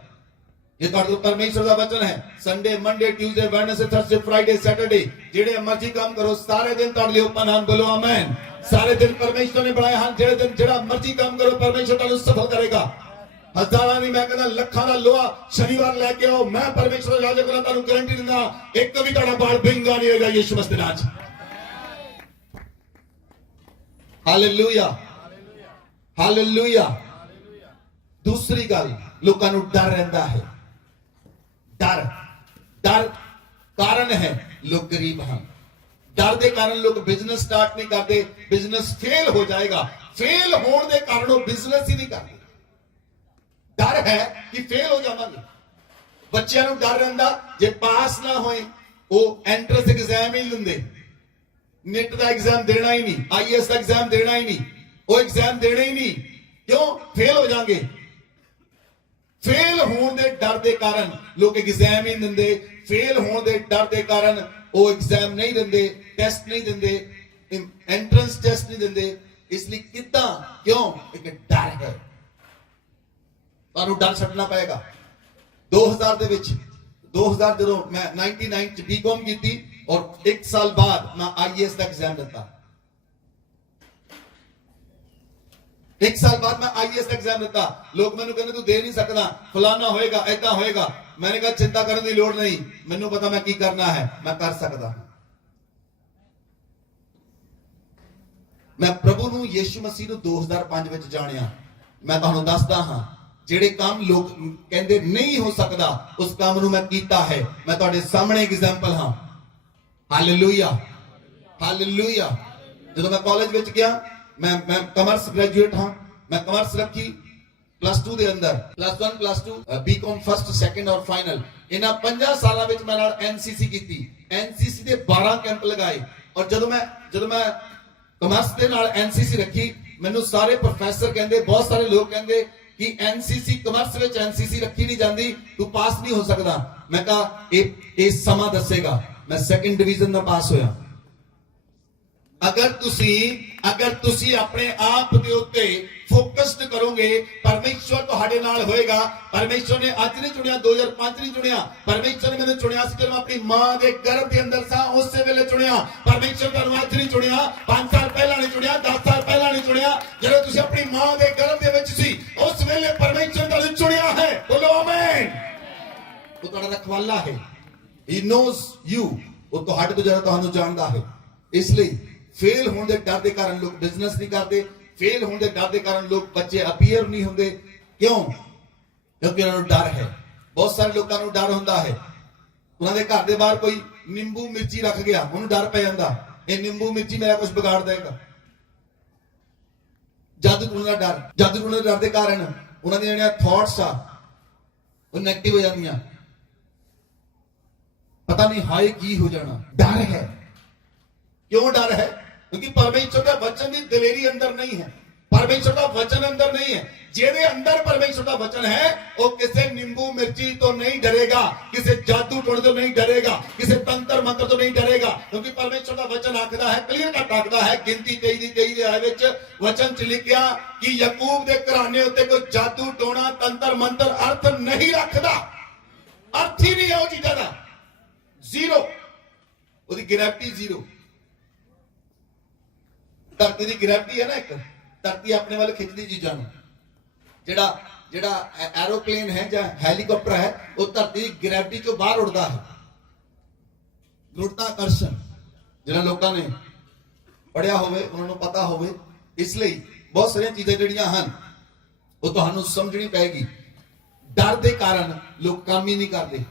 ਇਹ ਤੁਹਾਡੇ ਤੋਂ ਪਰਮੇਸ਼ਰ ਦਾ ਵਚਨ ਹੈ। Sunday, Monday, Tuesday, Wednesday, Thursday, Friday, Saturday ਜਿਹੜੇ ਮਰਜ਼ੀ ਕੰਮ ਕਰੋ, ਸਾਰੇ ਦਿਨ ਤੁਹਾਡੇ ਲਈ ਓਪਨ ਹਨ। ਬੋਲੋ ਆਮੇਨ। ਸਾਰੇ ਦਿਨ ਪਰਮੇਸ਼ਰ ਨੇ ਬਣਾਏ ਹਨ। ਜਿਹੜੇ ਦਿਨ ਜਿਹੜਾ ਮਰਜ਼ੀ ਕੰਮ ਕਰੋ ਪਰਮੇਸ਼ਰ ਤੁਹਾਨੂੰ ਸਫਲ ਕਰੇਗਾ। ਹਜ਼ਾਰਾਂ ਨਹੀਂ, ਮੈਂ ਕਹਿੰਦਾ ਲੱਖਾਂ ਦਾ ਲੋਹਾ ਸ਼ਨੀਵਾਰ ਲੈ ਕੇ ਆਓ, ਮੈਂ ਪਰਮੇਸ਼ਰ ਦਾ ਰਾਜ ਕਰਾਂ, ਤੁਹਾਨੂੰ ਗਾਰੰਟੀ ਦਿੰਦਾ ਇੱਕ ਵੀ ਤੁਹਾਡਾ ਬਾਲ ਬਿੰਗਾ ਨਹੀਂ ਹੋਏਗਾ ਯਿਸੂ ਮਸੀਹ ਦੇ ਨਾਮ 'ਚ। Hallelujah, hallelujah. ਦੂਸਰੀ ਗੱਲ, ਲੋਕਾਂ ਨੂੰ ਡਰ ਰਹਿੰਦਾ ਹੈ। ਡਰ ਕਾਰਨ ਹੈ ਲੋਕ ਗਰੀਬ ਹਨ। ਡਰ ਦੇ ਕਾਰਨ ਲੋਕ ਬਿਜ਼ਨਸ ਸਟਾਰਟ ਨਹੀਂ ਕਰਦੇ, ਬਿਜ਼ਨਸ ਫੇਲ ਹੋ ਜਾਏਗਾ। ਫੇਲ ਹੋਣ ਦੇ ਕਾਰਨ ਉਹ ਬਿਜ਼ਨਸ ਹੀ ਨਹੀਂ ਕਰਦੇ। ਡਰ ਹੈ ਕਿ ਫੇਲ ਹੋ ਜਾਵਾਂਗੇ। ਬੱਚਿਆਂ ਨੂੰ ਡਰ ਰਹਿੰਦਾ ਜੇ ਪਾਸ ਨਾ ਹੋਏ ਉਹ ਐਂਟਰੈਂਸ ਐਗਜ਼ਾਮ ਹੀ ਲੈਂਦੇ, ਨਿਟ ਦਾ ਐਗਜ਼ਾਮ ਦੇਣਾ ਹੀ ਨਹੀਂ, ਆਈਐਸ ਦਾ ਐਗਜ਼ਾਮ ਦੇਣਾ ਹੀ ਨਹੀਂ, ਉਹ ਐਗਜ਼ਾਮ ਦੇਣਾ ਹੀ ਨਹੀਂ। ਕਿਉਂ? ਫੇਲ ਹੋ ਜਾਣਗੇ। ਫੇਲ ਹੋਣ ਦੇ ਡਰ ਦੇ ਕਾਰਨ ਲੋਕ ਐਗਜ਼ਾਮ ਹੀ ਨਹੀਂ ਦਿੰਦੇ। ਫੇਲ ਹੋਣ ਦੇ ਡਰ ਦੇ ਕਾਰਨ ਉਹ ਐਗਜ਼ਾਮ ਨਹੀਂ ਦਿੰਦੇ, ਟੈਸਟ ਨਹੀਂ ਦਿੰਦੇ, ਐਂਟਰੈਂਸ ਟੈਸਟ ਨਹੀਂ ਦਿੰਦੇ। ਇਸ ਲਈ ਕਿੱਦਾਂ? ਕਿਉਂ? ਇੱਕ ਡਰ ਹੈ। ਤੁਹਾਨੂੰ ਡਰ ਛੱਡਣਾ ਪਏਗਾ। 2000 ਦੇ ਵਿੱਚ 2000 ਜਦੋਂ ਮੈਂ 99 ਚ ਬੀਕਾਮ ਕੀਤੀ ਔਰ 1 ਸਾਲ ਬਾਅਦ ਮੈਂ ਆਈਐਸ ਦਾ ਐਗਜ਼ਾਮ ਦਿੱਤਾ। 1 ਸਾਲ ਬਾਅਦ ਮੈਂ ਆਈਐਸ ਦਾ ਐਗਜ਼ਾਮ ਦਿੱਤਾ। ਲੋਕ ਮੈਨੂੰ ਕਹਿੰਦੇ ਤੂੰ ਦੇ ਨਹੀਂ ਸਕਦਾ, ਫਲਾਨਾ ਹੋਏਗਾ, ਏਦਾਂ ਹੋਏਗਾ। मैंने कहा चिंता करने की लोड़ नहीं, मैनू पता मैं की करना है, मैं कर सकता। मैं प्रभु ਨੂੰ ਯਿਸੂ ਮਸੀਹ ਨੂੰ 2005 ਵਿੱਚ ਜਾਣਿਆ। ਮੈਂ ਤੁਹਾਨੂੰ ਦੱਸਦਾ ਹਾਂ ਜਿਹੜੇ ਕੰਮ ਲੋਕ ਕਹਿੰਦੇ ਨਹੀਂ ਹੋ ਸਕਦਾ ਉਸ ਕੰਮ ਨੂੰ ਮੈਂ ਕੀਤਾ ਹੈ। ਮੈਂ ਤੁਹਾਡੇ ਸਾਹਮਣੇ ਐਗਜ਼ਾਮਪਲ ਹਾਂ। Hallelujah, hallelujah. ਜਦੋਂ ਮੈਂ ਕਾਲਜ ਵਿੱਚ ਗਿਆ, ਮੈਂ ਕਮਰਸ ਗ੍ਰੈਜੂਏਟ ਹਾਂ। ਮੈਂ ਕਮਰਸ ਰੱਖੀ प्लस 2 ਦੇ ਅੰਦਰ, plus 1 plus 2 B Com first second और फाइनल। ਇਹਨਾਂ 5 ਸਾਲਾਂ ਵਿੱਚ ਮੈਂ ਨਾਲ ਐਨਸੀਸੀ ਕੀਤੀ। ਐਨਸੀਸੀ ਦੇ 12 ਕੈਂਪ ਲਗਾਏ। ਔਰ ਜਦੋਂ ਮੈਂ ਕਮਰਸ ਦੇ ਨਾਲ ਐਨਸੀਸੀ ਰੱਖੀ, ਮੈਨੂੰ ਸਾਰੇ ਪ੍ਰੋਫੈਸਰ ਕਹਿੰਦੇ, ਬਹੁਤ ਸਾਰੇ ਲੋਕ ਕਹਿੰਦੇ ਕਿ ਐਨਸੀਸੀ ਕਮਰਸ ਵਿੱਚ ਐਨਸੀਸੀ ਰੱਖੀ ਨਹੀਂ ਜਾਂਦੀ, ਤੂੰ ਪਾਸ ਨਹੀਂ ਹੋ ਸਕਦਾ। ਮੈਂ ਕਹਾ ਇਹ ਸਮਾਂ ਦੱਸੇਗਾ। ਮੈਂ ਸੈਕੰਡ ਡਿਵੀਜ਼ਨ ਦਾ ਪਾਸ ਹੋਇਆ। अगर तुसी अपने आप के उत्ते फोकस्ड करोगे, परमेश्वर तुहाडे नाल होएगा। परमेश्वर ने आज नहीं चुनिया, 2005 नहीं चुनिया। परमेश्वर ने मैंने चुनिया जब मैं अपनी मां के गर्भ के अंदर सा, उस वेले चुनिया। परमेश्वर तुहानू आज नहीं चुनिया, 5 साल पहला नहीं चुनिया, 10 साल पहला नहीं चुनिया। जब तुसी अपनी मां के गर्भ के विच सी, उस वेले परमेश्वर तुहानू चुनिया है। बोलो आमीन। वो तुहाडा रखवाला है। He knows you। वो तुहाडे तो ज्यादा तुहानू जानदा है। इसलिए फेल होने के डर के कारण लोग बिजनेस नहीं करते। फेल होने के डर के कारण लोग बच्चे अपीयर नहीं होंगे। क्यों? क्योंकि उन्होंने डर है। बहुत सारे लोगों को डर होता है। उन्होंने घर के बाहर कोई नींबू मिर्ची रख गया, उन्होंने डर पै जाता ये नींबू मिर्ची मेरा कुछ बिगाड़ देगा। जादू टूने का डर के कारण ਉਹਨਾਂ ਦੀਆਂ ਜਿਹੜੀਆਂ ਥਾਟਸ ਆ ਉਹ ਨੈਗੇਟਿਵ ਹੋ ਜਾਂਦੀਆਂ। ਪਤਾ ਨਹੀਂ ਹਾਏ ਕੀ ਹੋ ਜਾਣਾ, ਡਰ ਹੈ। क्यों डर है? क्योंकि परमेश्वर का वचन की दिलेरी अंदर नहीं है, परमेश्वर का वचन अंदर नहीं है। जेरे अंदर परमेश्वर का वचन है वो किसी नींबू मिर्ची तो नहीं डरेगा, किसी जादू टोने तो नहीं डरेगा, किसी तंत्र मंत्र तो नहीं डरेगा, क्योंकि परमेश्वर का वचन आखदा है, क्लियर कट आखदा है। गिनती 23 ਦੇ ਵਿੱਚ वचन च लिखिया कि याकूब ਦੇ ਘਰਾਣੇ ਉੱਤੇ ਕੋਈ ਜਾਦੂ ਟੋਣਾ ਤੰਤਰ ਮੰਤਰ अर्थ नहीं रखदा, अर्थ ही नहीं है वो चीज़ां दा, जीरो, ਉਹਦੀ ਗੈਰੰਟੀ जीरो। ਧਰਤੀ ਦੀ ਗ੍ਰੈਵਿਟੀ ਹੈ ਨਾ, ਇੱਕ ਧਰਤੀ ਆਪਣੇ ਵੱਲ ਖਿੱਚਦੀ ਚੀਜ਼ਾਂ ਨੂੰ। ਜਿਹੜਾ ਐਰੋਪਲੇਨ ਹੈ ਜਾਂ ਹੈਲੀਕਾਪਟਰ ਹੈ ਉਹ ਧਰਤੀ ਦੀ ਗ੍ਰੈਵਿਟੀ ਚੋਂ ਬਾਹਰ ਉੱਡਦਾ ਹੈ। ਗੁਰੁਤਵਾਕਰਸ਼ਣ ਜਿਹਨਾਂ ਲੋਕਾਂ ਨੇ ਪੜਿਆ ਹੋਵੇ ਉਹਨਾਂ ਨੂੰ ਪਤਾ ਹੋਵੇ। ਇਸ ਲਈ ਬਹੁਤ ਸਾਰੀਆਂ ਚੀਜ਼ਾਂ ਜਿਹੜੀਆਂ ਹਨ ਉਹ ਤੁਹਾਨੂੰ ਸਮਝਣੀ ਪਏਗੀ। ਡਰ ਦੇ ਕਾਰਨ ਲੋਕ ਕੰਮ ਹੀ ਨਹੀਂ ਕਰਦੇ,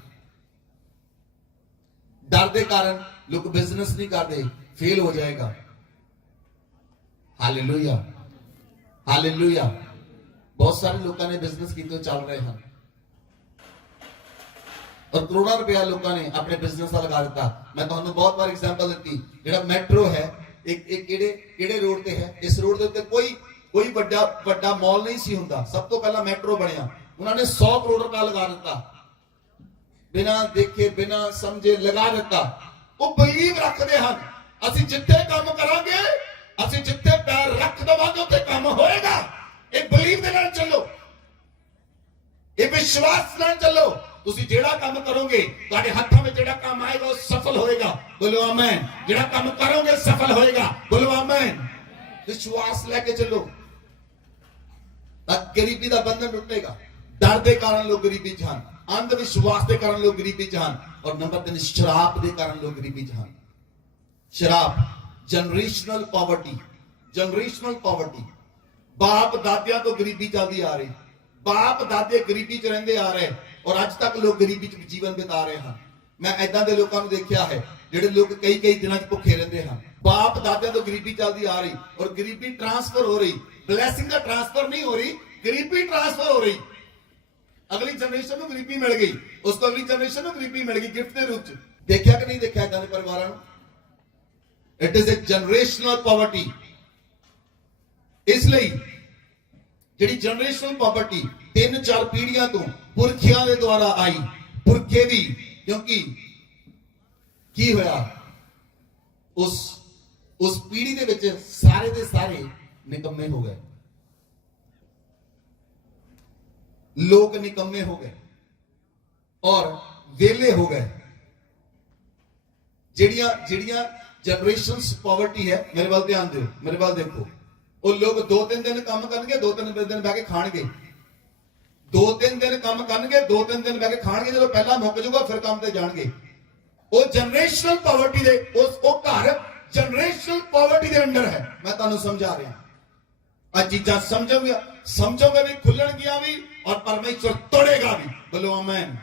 ਡਰ ਦੇ ਕਾਰਨ ਲੋਕ ਬਿਜ਼ਨਸ ਨਹੀਂ ਕਰਦੇ, ਫੇਲ ਹੋ ਜਾਏਗਾ। Hallelujah, hallelujah. बहुत सारे लोगों ने बिजनेस किए चल रहे हैं और करोड़ों रुपया लोगों ने अपने बिजनेस का लगा दिता। मैं तुहानू बहुत बार एग्जांपल दी, जेड़ा मेट्रो है एक केड़े रोड ते है, इस रोड दे उत्ते कोई बड़ा मॉल नहीं सी हुंदा। सब तो पहला मेट्रो बनया, उन्होंने 100 करोड़ रुपया लगा दिता, बिना देखे बिना समझे लगा दिता। वो बिलीव रखते हैं ਅਸੀਂ ਜਿੱਥੇ ਕੰਮ ਕਰਾਂਗੇ, ਅਸੀਂ ਜਿੱਥੇ ਪੈਰ ਰੱਖ ਦਵਾਂਗੇ ਉੱਥੇ ਕੰਮ ਹੋਏਗਾ। ਇਹ ਬਲੀਵ ਦੇ ਨਾਲ ਚੱਲੋ, ਇਹ ਵਿਸ਼ਵਾਸ ਨਾਲ ਚੱਲੋ। ਤੁਸੀਂ ਜਿਹੜਾ ਕੰਮ ਕਰੋਗੇ ਤੁਹਾਡੇ ਹੱਥਾਂ ਵਿੱਚ ਜਿਹੜਾ ਕੰਮ ਆਏਗਾ ਉਹ ਸਫਲ ਹੋਏਗਾ। ਬੋਲੋ ਆਮੇਨ। ਜਿਹੜਾ ਕੰਮ ਕਰੋਗੇ ਸਫਲ ਹੋਏਗਾ। ਬੋਲੋ ਆਮੇਨ। ਵਿਸ਼ਵਾਸ ਲੈ ਕੇ ਚੱਲੋ ਤਾਂ ਗਰੀਬੀ ਦਾ ਬੰਧਨ ਟੁੱਟੇਗਾ। ਡਰ ਦੇ ਕਾਰਨ ਲੋਕ ਗਰੀਬੀ ਚ ਹਨ, ਅੰਧ ਵਿਸ਼ਵਾਸ ਦੇ ਕਾਰਨ ਲੋਕ ਗਰੀਬੀ ਚ ਹਨ, ਔਰ ਨੰਬਰ 3 ਸ਼ਰਾਬ ਦੇ ਕਾਰਨ ਲੋਕ ਗਰੀਬੀ ਚ ਹਨ। शराब, जनरेशनल पॉवर्टी, जनरेशनल पॉवर्टी। बाप दादिया तो गरीबी चलती आ रही, बाप दादे गरीबी च रहिंदे आ रहे और अज तक लोग गरीबी च जीवन बिता रहे हैं। मैं ऐदां दे लोकां नूं देखिया है जिहड़े लोग कई दिनां च भुखे रहिंदे हैं। बाप दादिया तो गरीबी चलती आ रही और गरीबी ट्रांसफर हो रही। ब्लैसिंग का ट्रांसफर नहीं हो रही, गरीबी ट्रांसफर हो रही। अगली जनरेशन नूं गरीबी मिल गई, उसको अगली जनरेशन नूं गरीबी मिल गई गिफ्ट के रूप च। देखिया कि नहीं देखिया ऐदां दे परिवारां नूं? It is a generational poverty. इसलिए जिहड़ी जनरेशनल पॉवर्टी 3-4 पीढ़ियां तो पुरखियां दे द्वारा आई, पुरखे भी, क्योंकि की होया उस पीढ़ी दे विच सारे दे सारे निकम्मे हो गए, लोग निकम्मे हो गए और वेले हो गए। जिहड़ियां जनरेशनल पॉवर्टी है, मेरे वाल ध्यान दो, मेरे वाल देखो। वो लोग 2-3 दिन काम करनगे, 2-3 दिन बह के खाणगे, 2-3 दिन काम करनगे, 2-3 दिन बह के खाणगे। जो पहला मुक जाऊगा फिर काम ते जाणगे। वो जनरेशनल पॉवर्टी दे वो घर जनरेशनल पॉवर्टी दे अंडर है। मैं तुहानू समझा रहा। आ चीजां समझोगे भी, खुलणगियां भी और परमेश्वर तोड़ेगा भी। बोलो आमीन।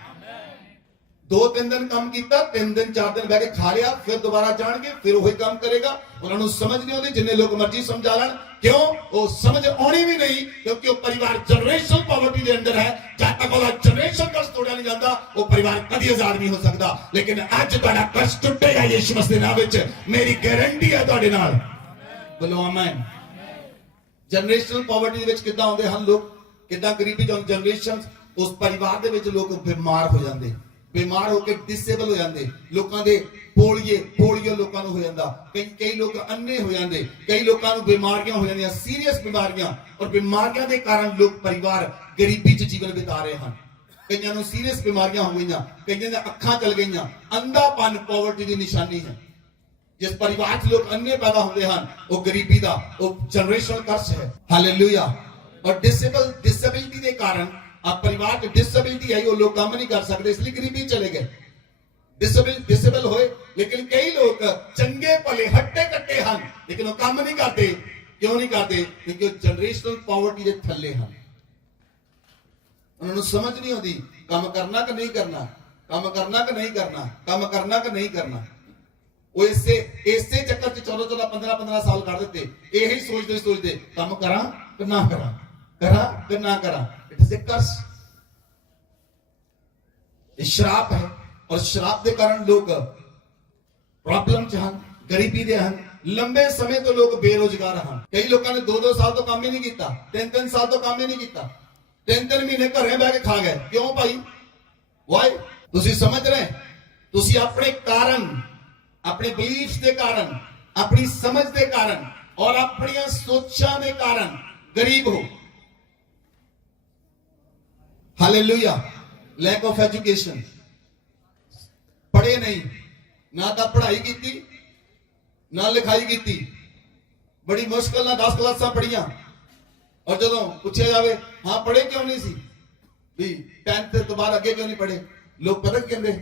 2-3 दिन काम किया, 3 दिन 4 दिन बह के खा लिया, फिर दोबारा जाएंगे, फिर वही काम करेगा। उन्होंने समझ नहीं आती, जिन्हें लोग मर्जी समझा लें, क्यों? वो समझ आनी भी नहीं, क्योंकि वो परिवार जनरेशनल पॉवर्टी के अंदर है। जब तक वो जनरेशन कर्ज तोड़ा नहीं जाता वो परिवार कभी आजाद नहीं हो सकता। लेकिन अज तुहाडा कर्ज टुटेगा यीशु मसीह दे नाम विच, मेरी गारंटी है तुहाडे नाल। बोलो आमीन। जनरेशनल पॉवर्टी दे विच किदां आउंदे हन लोग, किदां गरीबी च जनरेशन, उस परिवार दे विच लोग बीमार हो जाते, बीमार होकर डिसेबल हो जाते। लोगों के पोलियो लोगों हो जाता, कई लोग अन्ने हो जाते, कई लोगों को बीमारियां हो जाती, सीरियस बीमारियां। और बीमारियां के कारण लोग परिवार गरीबी च जीवन बिता रहे हैं। कईयां नूं सीरियस बीमारियां हो गई, कईयां दी अखां चल गई। अंधापन पॉवर्टी की निशानी है। जिस परिवार च लोग अन्ने पैदा होते हैं वो गरीबी का वो जनरेशनल कर्स है। हालेलुया। और डिसेबिलिटी के कारण अब परिवार की डिसेबिलिटी आई, वो लोग काम नहीं कर सकते, इसलिए गरीबी चले गए। डिसेबल होए, लेकिन कई लोग चंगे भले हट्टे कट्टे हैं लेकिन वो काम नहीं करते। क्यों नहीं करते? क्योंकि जनरेशनल पॉवर्टी के थल्ले हैं। उन्होंने समझ नहीं आती काम करना कि नहीं करना, काम करना कि नहीं करना, काम करना कि नहीं करना। वो इसे चक्कर च 14-14, 15-15 साल कर देते, यही सोचते काम करा कि ना करा, करा कि ना करा। इट इज ए कर्स, ये श्राप है। और श्राप के कारण लोग प्रॉब्लम च हैं, गरीबी दे हैं, लंबे समय तो लोग बेरोजगार हैं। कई लोगों ने 2-2 साल तो काम ही नहीं किया, 3-3 साल तो काम ही नहीं किया, 3-3 महीने घरे बह के खा गए। क्यों भाई? वाई? तुसी समझ रहे? तुसी अपने कारण, अपने बिलीफ के कारण, अपनी समझ के कारण और अपनी सोचा के कारण गरीब हो। हालेलुया। लैक ऑफ एजुकेशन, पढ़े नहीं, ना तो पढ़ाई की ना लिखाई की, बड़ी मुश्किल ना 10 क्लासा पढ़िया, और जो पूछा जाए हाँ पढ़े क्यों नहीं सी भी 10th तो बाद अगे क्यों नहीं पढ़े, लोग पता कहते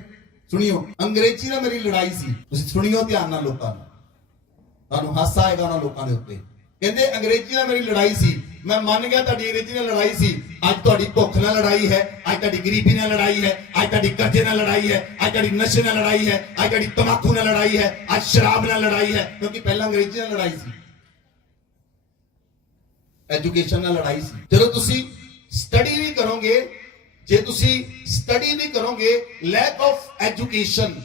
सुनियो अंग्रेजी ना मेरी लड़ाई सी, सुनियो ध्यान ना लोगों तुहानू हासा आएगा ना लोगों के उत्ते। कहते अंग्रेजी ना मेरी लड़ाई सी, मैं मान गया तुहाडी अंग्रेजी नाल लड़ाई सी, अज तुहाडी भुख नाल लड़ाई है, अज तुहाडी गरीबी नाल लड़ाई है, अज तुहाडी कर्जे नाल लड़ाई है, अज तुहाडी नशे नाल लड़ाई है, अज तुहाडी तंबाकू नाल लड़ाई है, अज शराब नाल लड़ाई है, क्योंकि पहला अंग्रेजी नाल लड़ाई सी, एजुकेशन नाल लड़ाई सी। जदों तुसी स्टडी नहीं करोगे, जे तुसी स्टडी नहीं करोगे, लैक ऑफ एजुकेशन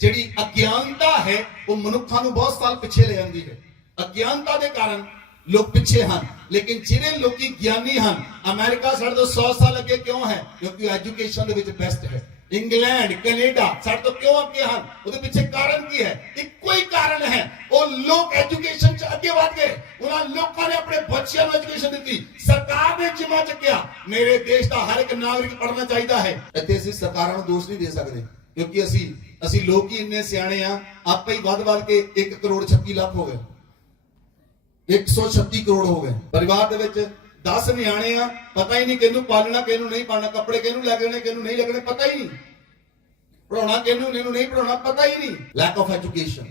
ਜਿਹੜੀ अज्ञानता है वो मनुखा ਨੂੰ बहुत साल पिछे ले जाती है। अज्ञानता के कारण लोग पिछे हैं, लेकिन जिन्हें लोग ज्ञानी हैं, अमेरिका साढ़े तो 100 साल अगे क्यों है? क्योंकि एजुकेशन के बेस्ट है। इंग्लैंड कैनेडा साढ़े तो क्यों अगे हैं? उसके पीछे कारण की है? एक कोई कारण है, वो लोग एजुकेशन अगे बढ़ गए, उन्होंने लोगों ने अपने बच्चों को एजुकेशन दी, सरकार ने जिम्मा चुकया मेरे देश का हर एक नागरिक पढ़ना चाहिए है। इतने असं सरकारों को दोष नहीं दे सकते, क्योंकि असी लोग ही इन्ने सियाने आ, आप ही वध के 1 करोड़ 36 लाख हो गए, 136 करोड़ हो गए। परिवार दे विच 10 नियाणे आ, पता ही नहीं किहनू पालना किहनू नहीं पालना, कपड़े किहनू लगने किहनू नहीं लगने पता ही नहीं, पढ़ाना किहनू नहीं पढ़ाना पता ही नहीं। Lack of education,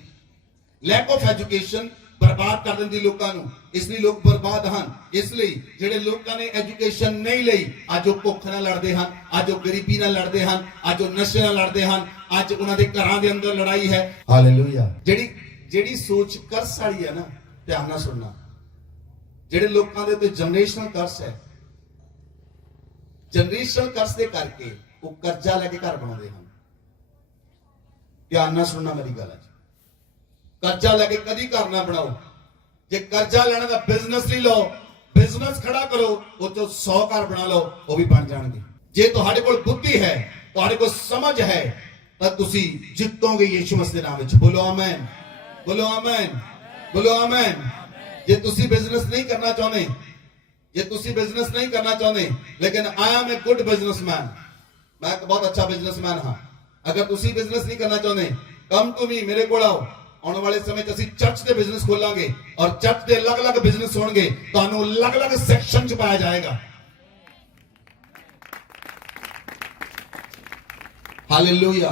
lack of education बर्बाद कर देंदी लोगों को, इसलिए लोग बर्बाद हैं। इसलिए जेडे लोगों ने एजुकेशन नहीं ली, आज वो भुख नाल लड़ते हैं, आज वो गरीबी नाल लड़ते हैं, आज वो नशे नाल लड़ते हैं, आज उन्होंने घरों के अंदर लड़ाई है। हालेलुया। जेडी सोच कर्स वाली है ना, ध्यान नाल सुनना, जेडे लोगों के जनरेशनल कर्स है, जनरेशनल कर्स के करके वो कर्जा लेके घर बनाते हैं। ध्यान नाल सुनना मेरी गल, कर्जा लेके कदी घर ना बनाओ। जे कर्जा लेने का बिजनेस नहीं लो, बिजनेस खड़ा करो, वो जो 100 घर बना लो, वो भी बन जाएंगे। जे तुहाडे कोल बुद्धि है, तुहाडे कोल समझ है, तो तुसी जितोगे यीशु मसीह के नाम में। बोलो आमीन, बोलो आमीन, बोलो आमीन। जे तुसी बिजनेस नहीं करना चाहते, जे तुसी बिजनेस नहीं करना चाहते, लेकिन I am a good businessman, मैं एक बहुत अच्छा बिजनेसमैन हाँ, अगर तुसी बिजनेस नहीं करना चाहते, कम टू मी, मेरे को आओ। आने वाले समय असीं चर्च के बिजनेस खोलांगे, और चर्च के अलग अलग बिजनेस होंगे, तुहानू अलग अलग सैक्शन च पाया जाएगा। हालेलुया।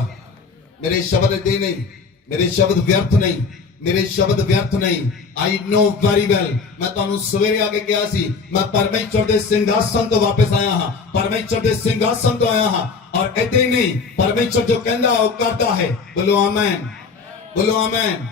मेरे शब्द इतने नहीं, मेरे शब्द व्यर्थ नहीं, मेरे शब्द व्यर्थ नहीं। आई नो वेरी वेल, मैं तुहानू सवेरे आके कहा सी, मैं परमेश्वर के सिंहासन तो वापस आया हाँ, परमेश्वर के सिंहासन तो आया हाँ, और इतने नहीं, परमेश्वर जो कहता है वो करता है। बोलो आमीन, बोलो आमीन।